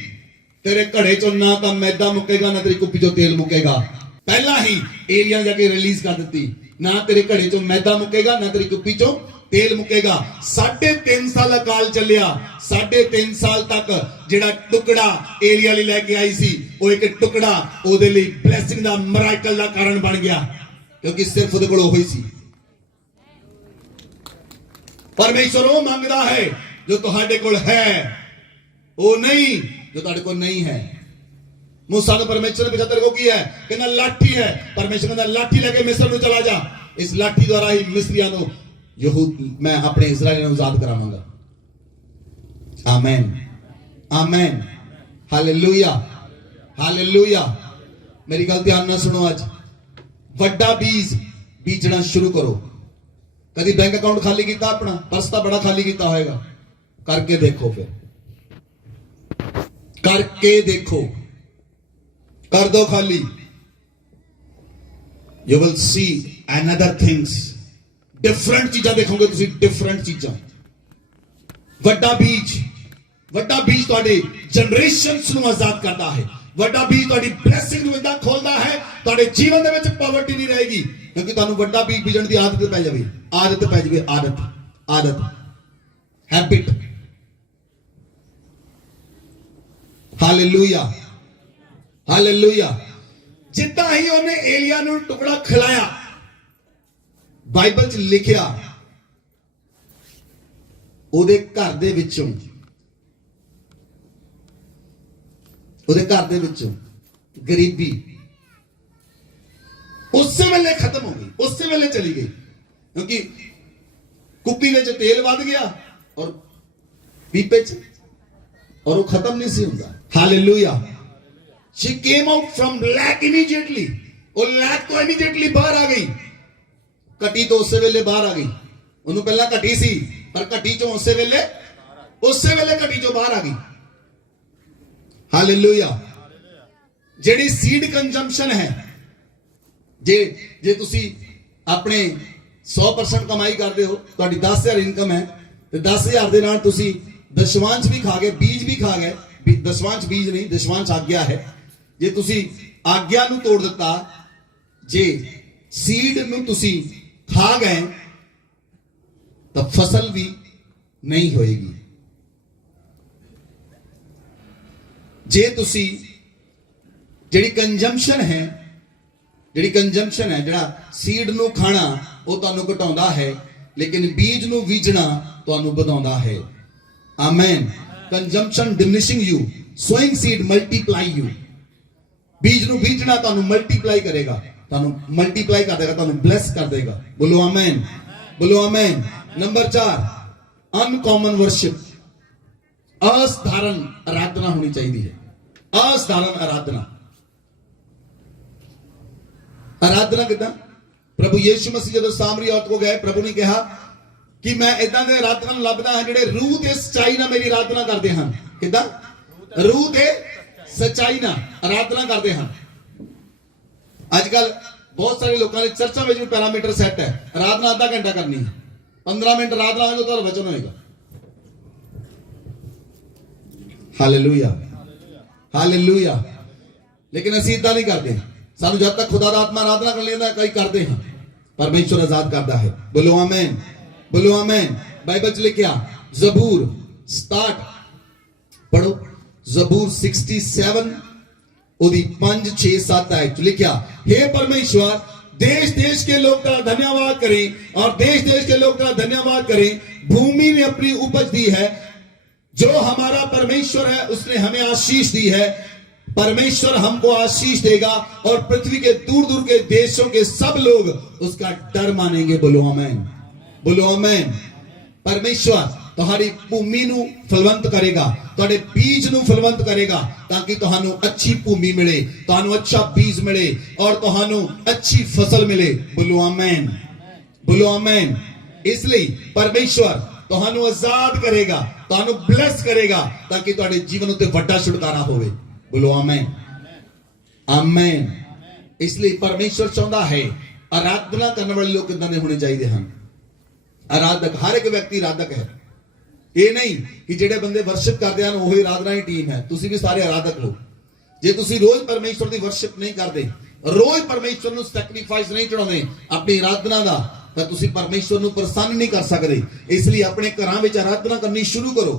ਤੇਰੇ ਘੜੇ ਚੋਂ ਨਾ ਤਾਂ ਮੈਦਾ ਮੁੱਕੇਗਾ ਨਾ ਤੇਰੀ ਕੁੱਪੀ ਚੋਂ ਤੇਲ ਮੁੱਕੇਗਾ ਪਹਿਲਾਂ ਹੀ ਏਲੀਆ ਜਾ ਕੇ ਰਿਲੀਜ਼ ਕਰ ਦਿੱਤੀ ਨਾ ਤੇਰੇ ਘੜੇ ਚੋਂ ਮੈਦਾ ਮੁੱਕੇਗਾ ਨਾ ਤੇਰੀ ਕੁੱਪੀ ਚੋਂ ਤੇਲ ਮੁੱਕੇਗਾ 3.5 ਸਾਲ ਅਕਾਲ ਚੱਲਿਆ 3.5 ਸਾਲ ਤੱਕ ਜਿਹੜਾ ਟੁਕੜਾ ਏਲੀਆ ਲਈ ਲੈ ਕੇ ਆਈ ਸੀ ਉਹ ਇੱਕ ਟੁਕੜਾ ਉਹਦੇ ਲਈ ਬਲੇਸਿੰਗ ਦਾ ਮਿਰਾਕਲ ਦਾ ਕਾਰਨ ਬਣ ਗਿਆ ਕਿਉਂਕਿ ਸਿਰਫ ਉਹਦੇ ਕੋਲ ਉਹੀ ਸੀ ਪਰਮੇਸ਼ਰ ਉਹ ਮੰਗਦਾ ਹੈ ਜੋ ਤੁਹਾਡੇ ਕੋਲ ਹੈ ਉਹ ਨਹੀਂ ਜੋ ਤੁਹਾਡੇ ਕੋਲ ਨਹੀਂ ਹੈ मूसा ने परमेश्वर ने पूछा तेरे को की है कहना लाठी है परमेश्वर कहना लाठी लेके मिस्र में चला जा इस लाठी द्वारा ही मिस्रियों को यहूद मैं अपने इजराइल को आजाद कराऊंगा आमीन आमीन हालेलुया हालेलुया मेरी गल ध्यान ना सुनो आज वड्डा बीज बीजना शुरू करो कभी बैंक अकाउंट खाली किया अपना पर्स तो बड़ा खाली किया होएगा करके देखो फिर करके देखो कर दो खाली you will see another things different चीजा देखोगे तुसी डिफरेंट चीजा वड्डा बीज ਤੁਹਾਡੇ ਜਨਰੇਸ਼ਨਸ ਨੂੰ ਆਜ਼ਾਦ ਕਰਦਾ ਹੈ ਵੱਡਾ ਬੀਜ ਤੁਹਾਡੀ ਬਲੇਸਿੰਗ ਨੂੰ ਇੰਦਾ ਖੋਲਦਾ ਹੈ ਤੁਹਾਡੇ ਜੀਵਨ ਦੇ ਵਿੱਚ ਪਾਵਰਟੀ ਨਹੀਂ ਰਹੇਗੀ ਕਿਉਂਕਿ ਤੁਹਾਨੂੰ ਵੱਡਾ ਬੀਜ ਬੀਜਣ ਦੀ ਆਦਤ ਪੈ ਜਾਵੇ ਆਦਤ ਹੈਬਿਟ ਹਾਲੇਲੂਇਆ ਹਾਲੇਲੂਇਆ ਜਿੱਦਾਂ ਹੀ ਉਹਨੇ ਏਲੀਆ ਨੂੰ ਟੁਕੜਾ ਖਿਲਾਇਆ ਬਾਈਬਲ 'ਚ ਲਿਖਿਆ ਉਹਦੇ ਘਰ ਦੇ ਵਿੱਚੋਂ ਗਰੀਬੀ ਉਸੇ ਵੇਲੇ ਖਤਮ ਹੋ ਗਈ ਉਸੇ ਵੇਲੇ ਚਲੀ ਗਈ ਕਿਉਂਕਿ ਕੁੱਪੀ ਵਿੱਚ ਤੇਲ ਵੱਧ ਗਿਆ ਔਰ ਪੀਪੇ 'ਚ ਔਰ ਉਹ ਖਤਮ ਨਹੀਂ ਸੀ ਹੁੰਦਾ hallelujah She came out from lack immediately. ਉਹ lack ਤੋਂ immediately ਬਾਹਰ ਆ ਗਈ ਘਟੀ ਤੋਂ ਉਸੇ ਵੇਲੇ ਬਾਹਰ ਆ ਗਈ ਉਹਨੂੰ ਪਹਿਲਾਂ ਘਟੀ ਸੀ ਪਰ ਘਟੀ ਚੋਂ ਉਸੇ ਵੇਲੇ ਘਟੀ ਚੋਂ ਬਾਹਰ ਆ ਗਈ ਹਾਲੇਲੂਇਆ ਜਿਹੜੀ ਸੀਡ ਕੰਜ਼ੰਪਸ਼ਨ ਹੈ ਜੇ ਤੁਸੀਂ ਆਪਣੇ 100% ਕਮਾਈ ਕਰਦੇ ਹੋ ਤੁਹਾਡੀ 10000 ਇਨਕਮ ਹੈ ਤੇ 10000 ਦੇ ਨਾਲ ਤੁਸੀਂ ਦਸ਼ਵਾਂਸ਼ ਵੀ ਖਾ ਗਏ ਬੀਜ ਵੀ ਖਾ ਗਏ ਦਸ਼ਵਾਂਸ਼ ਬੀਜ ਨਹੀਂ ਦਸ਼ਵਾਂਸ਼ ਆਗਿਆ ਹੈ ਜੇ ਤੁਸੀਂ ਆਗਿਆ ਨੂੰ ਤੋੜ ਦਿੱਤਾ ਜੇ ਸੀਡ ਨੂੰ ਤੁਸੀਂ ਖਾ ਗਏ ਤਾਂ ਫਸਲ ਵੀ ਨਹੀਂ ਹੋਏਗੀ ਜੇ ਤੁਸੀਂ ਜਿਹੜੀ ਕੰਜ਼ੰਪਸ਼ਨ ਹੈ ਜਿਹੜਾ ਸੀਡ ਨੂੰ ਖਾਣਾ ਉਹ ਤੁਹਾਨੂੰ ਘਟਾਉਂਦਾ ਹੈ ਲੇਕਿਨ ਬੀਜ ਨੂੰ ਬੀਜਣਾ ਤੁਹਾਨੂੰ ਵਧਾਉਂਦਾ ਹੈ amen consumption diminishing you sowing seed multiply you बीज ਨੂੰ ਬੀਜਣਾ ਤੁਹਾਨੂੰ ਮਲਟੀਪਲਾਈ ਕਰੇਗਾ ਤੁਹਾਨੂੰ ਬਲੈਸ ਕਰ ਦੇਗਾ ਬੋਲੋ ਆਮੇਨ ਨੰਬਰ 4 ਅਨਕਾਮਨ ਵਰਸ਼ਿਪ ਅਸਾਧਾਰਨ ਆਰਾਧਨਾ ਹੋਣੀ ਚਾਹੀਦੀ ਹੈ ਅਸਾਧਾਰਨ ਆਰਾਧਨਾ ਕਿਦਾਂ ਪ੍ਰਭੂ ਯੀਸ਼ੂ ਮਸੀਹ ਜਦੋਂ ਸਾਮਰੀ ਔਰਤ ਕੋ ਗਏ ਪ੍ਰਭੂ ਨੇ ਕਿਹਾ ਕਿ ਮੈਂ ਇਦਾਂ ਦੇ ਆਰਾਧਨਾ ਨੂੰ ਲੱਭਦਾ ਹਾਂ ਜਿਹੜੇ ਰੂਹ ਤੇ ਸੱਚਾਈ ਨਾਲ ਮੇਰੀ ਆਰਾਧਨਾ ਕਰਦੇ ਹਨ ਕਿਦਾਂ ਰੂਹ ਤੇ ਸੱਚਾਈ ਨਾਲ ਆਰਾਧਨਾ ਕਰਦੇ ਹਨ ਅੱਜ ਕੱਲ ਬਹੁਤ ਸਾਰੇ ਲੋਕਾਂ ਦੇ ਚਰਚਾਂ ਵਿੱਚ ਵੀ ਪੈਰਾਮੀਟਰ ਸੈੱਟ ਹੈ ਆਰਾਧਨਾ ਅੱਧਾ ਘੰਟਾ ਕਰਨੀ ਹੈ 15 ਮਿੰਟ ਆਰਾਧਨਾ ਹੋਵੇਗਾ ਤਾਂ ਵਚਨ ਹੋਏਗਾ ਹਾਲੇਲੂਇਆ ਲੇਕਿਨ ਅਸੀਂ ਇਦਾਂ ਨਹੀਂ ਕਰਦੇ ਸਾਨੂੰ ਜਦ ਤੱਕ ਖੁਦਾ ਦਾ ਆਤਮਾ ਆਰਾਧਨਾ ਕਰ ਲੈਂਦਾ ਕਈ ਕਰਦੇ ਹਾਂ ਪਰਮੇਸ਼ਰ ਆਜ਼ਾਦ ਕਰਦਾ ਹੈ ਬੋਲੋ ਆਮੇਨ ਬਾਈਬਲ 'ਚ ਲਿਖਿਆ ਜ਼ਬੂਰ 67 ਪੜੋ ਜ਼ਬੂਰ 67 ਉਹਦੀ 5 6 7 ਆਇਤ ਲਿਖਿਆ, हे परमेश्वर देश देश के लोग तेरा धन्यवाद करें और देश देश के लोग तेरा धन्यवाद करें। भूमि ने अपनी उपज दी है, जो हमारा परमेश्वर है उसने हमें आशीष दी है। परमेश्वर हमको आशीष देगा और पृथ्वी के दूर दूर के देशों के सब लोग उसका डर मानेंगे। बोलो आमीन, बोलो आमीन। परमेश्वर ਤੁਹਾਡੀ ਭੂਮੀ ਨੂੰ ਫਲਵੰਤ ਕਰੇਗਾ, ਤੁਹਾਡੇ ਬੀਜ ਨੂੰ ਫਲਵੰਤ ਕਰੇਗਾ, ਤਾਂ ਕਿ ਤੁਹਾਨੂੰ ਅੱਛੀ ਭੂਮੀ ਮਿਲੇ, ਤੁਹਾਨੂੰ ਅੱਛਾ ਬੀਜ ਮਿਲੇ ਔਰ ਤੁਹਾਨੂੰ ਅੱਛੀ ਫਸਲ ਮਿਲੇ। ਬੋਲੋ ਆਮੀਨ, ਬੋਲੋ ਆਮੀਨ। ਇਸ ਲਈ ਪਰਮੇਸ਼ਵਰ ਤੁਹਾਨੂੰ ਆਜ਼ਾਦ ਕਰੇਗਾ, ਤੁਹਾਨੂੰ ਬਲੈਸ ਕਰੇਗਾ, ਤਾਂ ਕਿ ਤੁਹਾਡੇ ਜੀਵਨ ਉੱਤੇ ਵੱਡਾ ਛੁਟਕਾਰਾ ਹੋਵੇ। ਬੋਲੋ ਆਮੀਨ, ਆਮੀਨ। ਇਸ ਲਈ ਪਰਮੇਸ਼ਵਰ ਚਾਹੁੰਦਾ ਹੈ ਆਰਾਧਨਾ ਕਰਨ ਵਾਲੇ ਲੋਕ ਕਿਦਾਂ ਦੇ ਹੋਣੇ ਚਾਹੀਦੇ ਹਨ। ਆਰਾਧਕ, ਹਰ ਇੱਕ ਵਿਅਕਤੀ ਆਰਾਧਕ ਹੈ। ਇਹ ਨਹੀਂ ਕਿ ਜਿਹੜੇ ਬੰਦੇ ਵਰਸ਼ਿਪ ਕਰਦੇ ਹਨ ਉਹੀ ਆਰਾਧਨਾ ਦੀ ਟੀਮ ਹੈ। ਤੁਸੀਂ ਵੀ ਸਾਰੇ ਆਰਾਧਕ ਹੋ। ਜੇ ਤੁਸੀਂ ਰੋਜ਼ ਪਰਮੇਸ਼ਵਰ ਦੀ ਵਰਸ਼ਿਪ ਨਹੀਂ ਕਰਦੇ, ਰੋਜ਼ ਪਰਮੇਸ਼ਵਰ ਨੂੰ ਸੈਕਰੀਫਾਈਸ ਨਹੀਂ ਚੜਾਉਂਦੇ ਆਪਣੀ ਆਰਾਧਨਾ ਦਾ, ਤਾਂ ਤੁਸੀਂ ਪਰਮੇਸ਼ਵਰ ਨੂੰ ਪ੍ਰਸੰਨ ਨਹੀਂ ਕਰ ਸਕਦੇ। ਇਸ ਲਈ ਆਪਣੇ ਘਰਾਂ ਵਿੱਚ ਆਰਾਧਨਾ ਕਰਨੀ ਸ਼ੁਰੂ ਕਰੋ।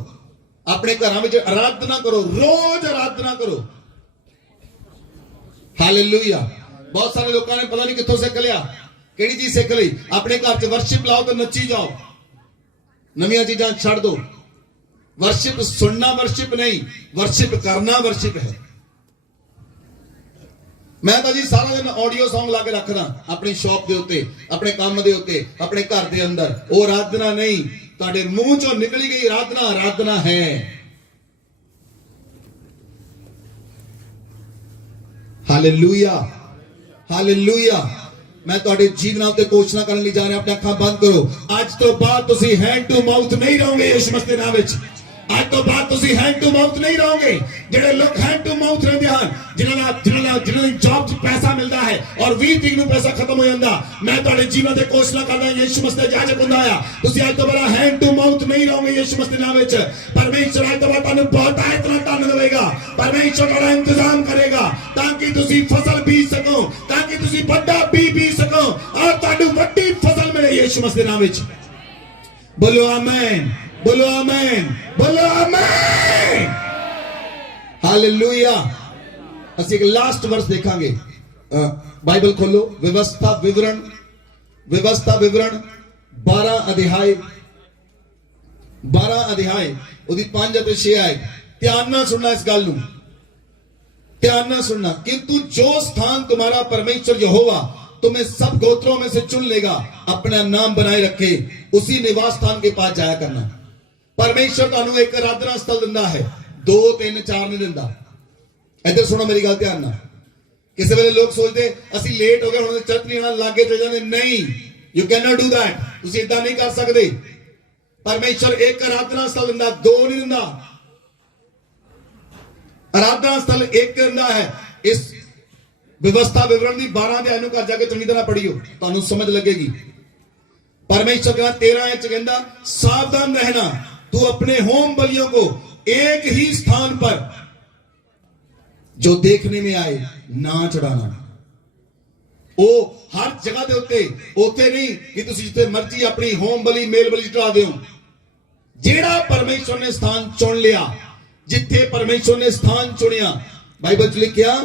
ਆਪਣੇ ਘਰਾਂ ਵਿੱਚ ਆਰਾਧਨਾ ਕਰੋ, ਰੋਜ਼ ਆਰਾਧਨਾ ਕਰੋ। ਹਾਲੇਲੂਇਆ। ਬਹੁਤ ਸਾਰੇ ਲੋਕਾਂ ਨੇ ਪਤਾ ਨਹੀਂ ਕਿੱਥੋਂ ਸਿੱਖ ਲਿਆ, ਕਿਹੜੀ ਚੀਜ਼ ਸਿੱਖ ਲਈ। ਆਪਣੇ ਘਰ 'ਚ ਵਰਸ਼ਿਪ ਲਾਓ ਤੇ ਨੱਚੀ ਜਾਓ, ਨਵੀਆਂ ਚੀਜ਼ਾਂ ਛੱਡ ਦੋ। ਵਰਸ਼ਿਪ ਸੁਣਨਾ ਵਰਸ਼ਿਪ ਨਹੀਂ, ਵਰਸ਼ਿਪ ਕਰਨਾ ਵਰਸ਼ਿਪ ਹੈ। ਮੈਂ ਤਾਂ ਜੀ ਸਾਰਾ ਦਿਨ ਆਡੀਓ Song ਲਾ ਕੇ ਰੱਖਦਾ ਆਪਣੀ ਸ਼ਾਪ ਦੇ ਉੱਤੇ, ਆਪਣੇ ਕੰਮ ਦੇ ਉੱਤੇ, ਆਪਣੇ ਘਰ ਦੇ ਅੰਦਰ। ਉਹ ਆਰਾਧਨਾ ਨਹੀਂ, ਤੁਹਾਡੇ ਮੂੰਹ ਚੋਂ ਨਿਕਲੀ ਗਈ ਆਰਾਧਨਾ ਆਰਾਧਨਾ ਹੈ। Hallelujah, hallelujah. मैं ਤੁਹਾਡੇ ਜੀਵਨਾਂ ਉੱਤੇ ਘੋਸ਼ਣਾ ਕਰਨ ਲਈ ਜਾ ਰਿਹਾ। ਆਪਣੀਆਂ ਅੱਖਾਂ ਬੰਦ ਕਰੋ। ਅੱਜ ਤੋਂ ਬਾਅਦ ਤੁਸੀਂ ਹੈਂਡ ਟੂ ਮਾਊਥ ਨਹੀਂ ਰਹੋਗੇ ਯਿਸੂ ਮਸੀਹ ਦੇ ਨਾਮ ਵਿੱਚ। ਅੱਜ ਤੋਂ ਬਾਅਦ ਤੁਸੀਂ ਹੈਂਡ ਟੂ ਮਾਊਥ ਨਹੀਂ ਰਹੋਗੇ। ਜਿਹੜੇ ਲੋਕ ਹੈਂਡ ਟੂ ਮਾਊਥ ਰਹਿੰਦੇ ਹਨ, ਜਿਨ੍ਹਾਂ ਦੀ ਜੌਬ 'ਚ ਪੈਸਾ ਮਿਲਦਾ ਹੈ ਔਰ 20 ਤਰੀਕ ਨੂੰ ਪੈਸਾ ਖਤਮ ਹੋ ਜਾਂਦਾ, ਮੈਂ ਤੁਹਾਡੇ ਜੀਵਨ ਤੇ ਘੋਸ਼ਣਾ ਕਰਦਾ ਯਿਸੂ ਮਸੀਹ ਦਾ ਜਾਜਕ ਹੁੰਦਾ ਆ, ਤੁਸੀਂ ਅੱਜ ਤੋਂ ਬਾਅਦ ਹੈਂਡ ਟੂ ਮਾਊਥ ਨਹੀਂ ਰਹੋਗੇ ਯਿਸੂ ਮਸੀਹ ਦੇ ਨਾਮ ਵਿੱਚ। ਪਰਮੇਸ਼ਰ ਅੱਜ ਤੋਂ ਬਾਅਦ ਤੁਹਾਨੂੰ ਬਹੁਤ ਇਤਨਾ ਧਨ ਦੇਵੇਗਾ। ਪਰਮੇਸ਼ਰ ਤੁਹਾਡਾ ਇੰਤਜ਼ਾਮ ਕਰੇਗਾ ਤਾਂ ਕਿ ਤੁਸੀਂ ਫਸਲ ਬੀਜ ਸਕੋ, ਤਾਂ ਕਿ ਤੁਸੀਂ ਵੱਡਾ ਬੀਜ ਸਕੋ ਔਰ ਤੁਹਾਨੂੰ ਵੱਡੀ ਫਸਲ ਮਿਲੇ ਯਿਸੂ ਮਸੀਹ ਦੇ ਨਾਮ ਵਿੱਚ। ਬੋਲੋ ਆਮੀਨ, बोलो आमीन, बोलो आमीन, हालेलुया। ਅਸੀਂ ਇੱਕ ਲਾਸਟ ਵਰਸ ਦੇਖਾਂਗੇ। ਬਾਈਬਲ ਖੋਲੋ, ਵਿਵਸਥਾ ਵਿਵਰਣ 12 ਅਧਿਆਇ ਉਹਦੀ 5 ਅਤੇ 6 ਆਇਤ। ਧਿਆਨ ਨਾਲ ਸੁਣਨਾ ਇਸ ਗੱਲ ਨੂੰ, ध्यान ना सुनना। किंतु जो स्थान तुम्हारा परमेश्वर यहोवा तुम्हें सब गोत्रों में से चुन लेगा, अपना नाम बनाए रखे, उसी निवास स्थान के पास जाया करना। परमेश्वर ਤੁਹਾਨੂੰ ਇੱਕ ਆਰਾਧਨਾ ਸਥਲ ਦਿੰਦਾ ਹੈ, 2 3 4 ਨਹੀਂ ਦਿੰਦਾ। ਇੱਧਰ ਸੁਣੋ ਮੇਰੀ ਗੱਲ ਧਿਆਨ ਨਾਲ। ਕਿਸੇ ਵੇਲੇ ਲੋਕ ਸੋਚਦੇ ਅਸੀਂ ਲੇਟ ਹੋ ਗਏ ਹੁਣ ਚਰਚ ਨਹੀਂ ਆਉਣਾ, ਲਾਗੇ ਚਲੇ ਜਾਂਦੇ। ਨਹੀਂ, you can not do that. ਤੁਸੀਂ ਇਦਾਂ ਨਹੀਂ ਕਰ ਸਕਦੇ। ਪਰਮੇਸ਼ਰ ਇੱਕ ਆਰਾਧਨਾ ਸਥਲ ਦਿੰਦਾ, 2 ਨਹੀਂ ਦਿੰਦਾ। ਆਰਾਧਨਾ ਸਥਲ ਇੱਕ ਦਿੰਦਾ ਹੈ। ਇਸ ਵਿਵਸਥਾ ਵਿਵਰਣ ਦੀ 12 ਅਧਿਆਇ ਨੂੰ ਘਰ ਜਾ ਕੇ ਚੰਗੀ ਤਰ੍ਹਾਂ ਪੜ੍ਹਿਓ, ਤੁਹਾਨੂੰ ਸਮਝ ਲੱਗੇਗੀ। परमेश्वर का 13 कहता सावधान रहना, तू अपने होम बलियों को एक ही स्थान पर जो देखने में आए ना चढ़ाना। ओ हर जगह दे उत्ते उत्ते नहीं कि तुसी जिथे मर्जी अपनी होम बलि मेल बलि चढ़ा देओ। जेड़ा परमेश्वर ने स्थान चुन लिया, जिथे परमेश्वर ने स्थान चुनिया, बाइबल च लिखिया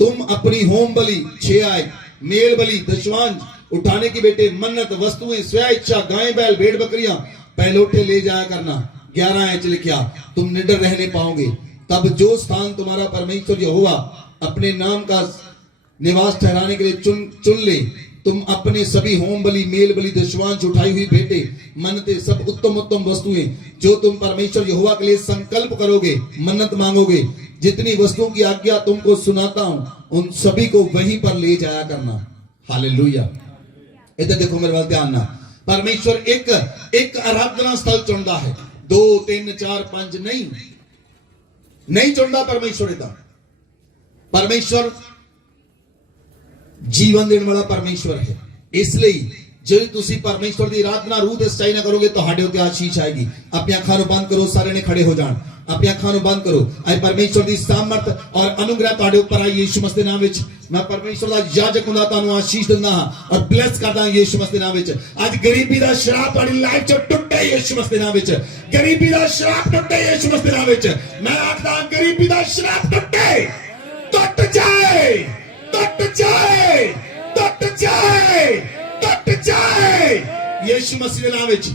तुम अपनी होम बलि 6 आए मेल बलि दशवांश उठाने की बेटे मन्नत वस्तुएं स्व इच्छा गाय बैल भेड़ बकरियां पहलौठे ले जाया करना। 11 च लिखा तुम निडर रहने पाओगे, तब जो स्थान तुम्हारा परमेश्वर यहोवा अपने नाम का निवास ठहराने के लिए चुन ले, तुम अपने सभी होम बलि मेल बलि दशवांश उठाई हुई बेटे मन्नते सब उत्तम उत्तम वस्तुएं जो तुम परमेश्वर यहोवा के लिए संकल्प करोगे, मन्नत मांगोगे, जितनी वस्तुओं की आज्ञा तुमको सुनाता हूं, उन सभी को वहीं पर ले जाया करना। हालेलुया। इधर देखो मेरे पास ध्यान ना। परमेश्वर एक आराधना स्थल चुनता है, 2 3 4 5 नहीं चुनता परमेश्वर। इधर परमेश्वर जीवन देने वाला परमेश्वर है। इसलिए ਜੇ ਤੁਸੀਂ ਪਰਮੇਸ਼ਵਰ ਦੀ ਆਰਾਧਨਾ ਰੂਹ ਤੇ ਸੱਚਾਈ ਨਾਲ ਕਰੋਗੇ ਤੁਹਾਡੇ ਉੱਤੇ ਆਸ਼ੀਸ਼ ਆਏਗੀ। ਆਪਣੀਆਂ ਅੱਖਾਂ ਨੂੰ ਬੰਦ ਕਰੋ, ਸਾਰੇ ਨੇ ਖੜੇ ਹੋ ਜਾਣ। ਆਪਣੀਆਂ ਅੱਖਾਂ ਨੂੰ ਬੰਦ ਕਰੋ। ਅੱਜ ਪਰਮੇਸ਼ਵਰ ਦੀ ਸਾਮਰਥ ਔਰ ਅਨੁਗ੍ਰਹ ਤੁਹਾਡੇ ਉੱਪਰ ਆਈ ਯਿਸੂ ਮਸੀਹ ਦੇ ਨਾਮ ਵਿੱਚ। ਮੈਂ ਪਰਮੇਸ਼ਵਰ ਦਾ ਯਾਜਕ ਹੁੰਦਾ, ਤੁਹਾਨੂੰ ਆਸ਼ੀਸ਼ ਦਿੰਦਾ ਹਾਂ ਔਰ ਬਲੈਸ ਕਰਦਾ ਹਾਂ ਯਿਸੂ ਮਸੀਹ ਦੇ ਨਾਮ ਵਿੱਚ। ਅੱਜ ਗਰੀਬੀ ਦਾ ਸ਼ਰਾਪ ਤੁਹਾਡੀ ਲਾਈਫ ਚੋਂ ਟੁੱਟੇ टुटे यीशु मसीह दे नाम विच गरीबी दा श्राप टुटे यीशु मसीह दे नाम विच मैं आखदा गरीबी दा श्राप टुटे टुट जाए टुट जाए टुट जाए टुट जाए यीशु मसीह दे नाम विच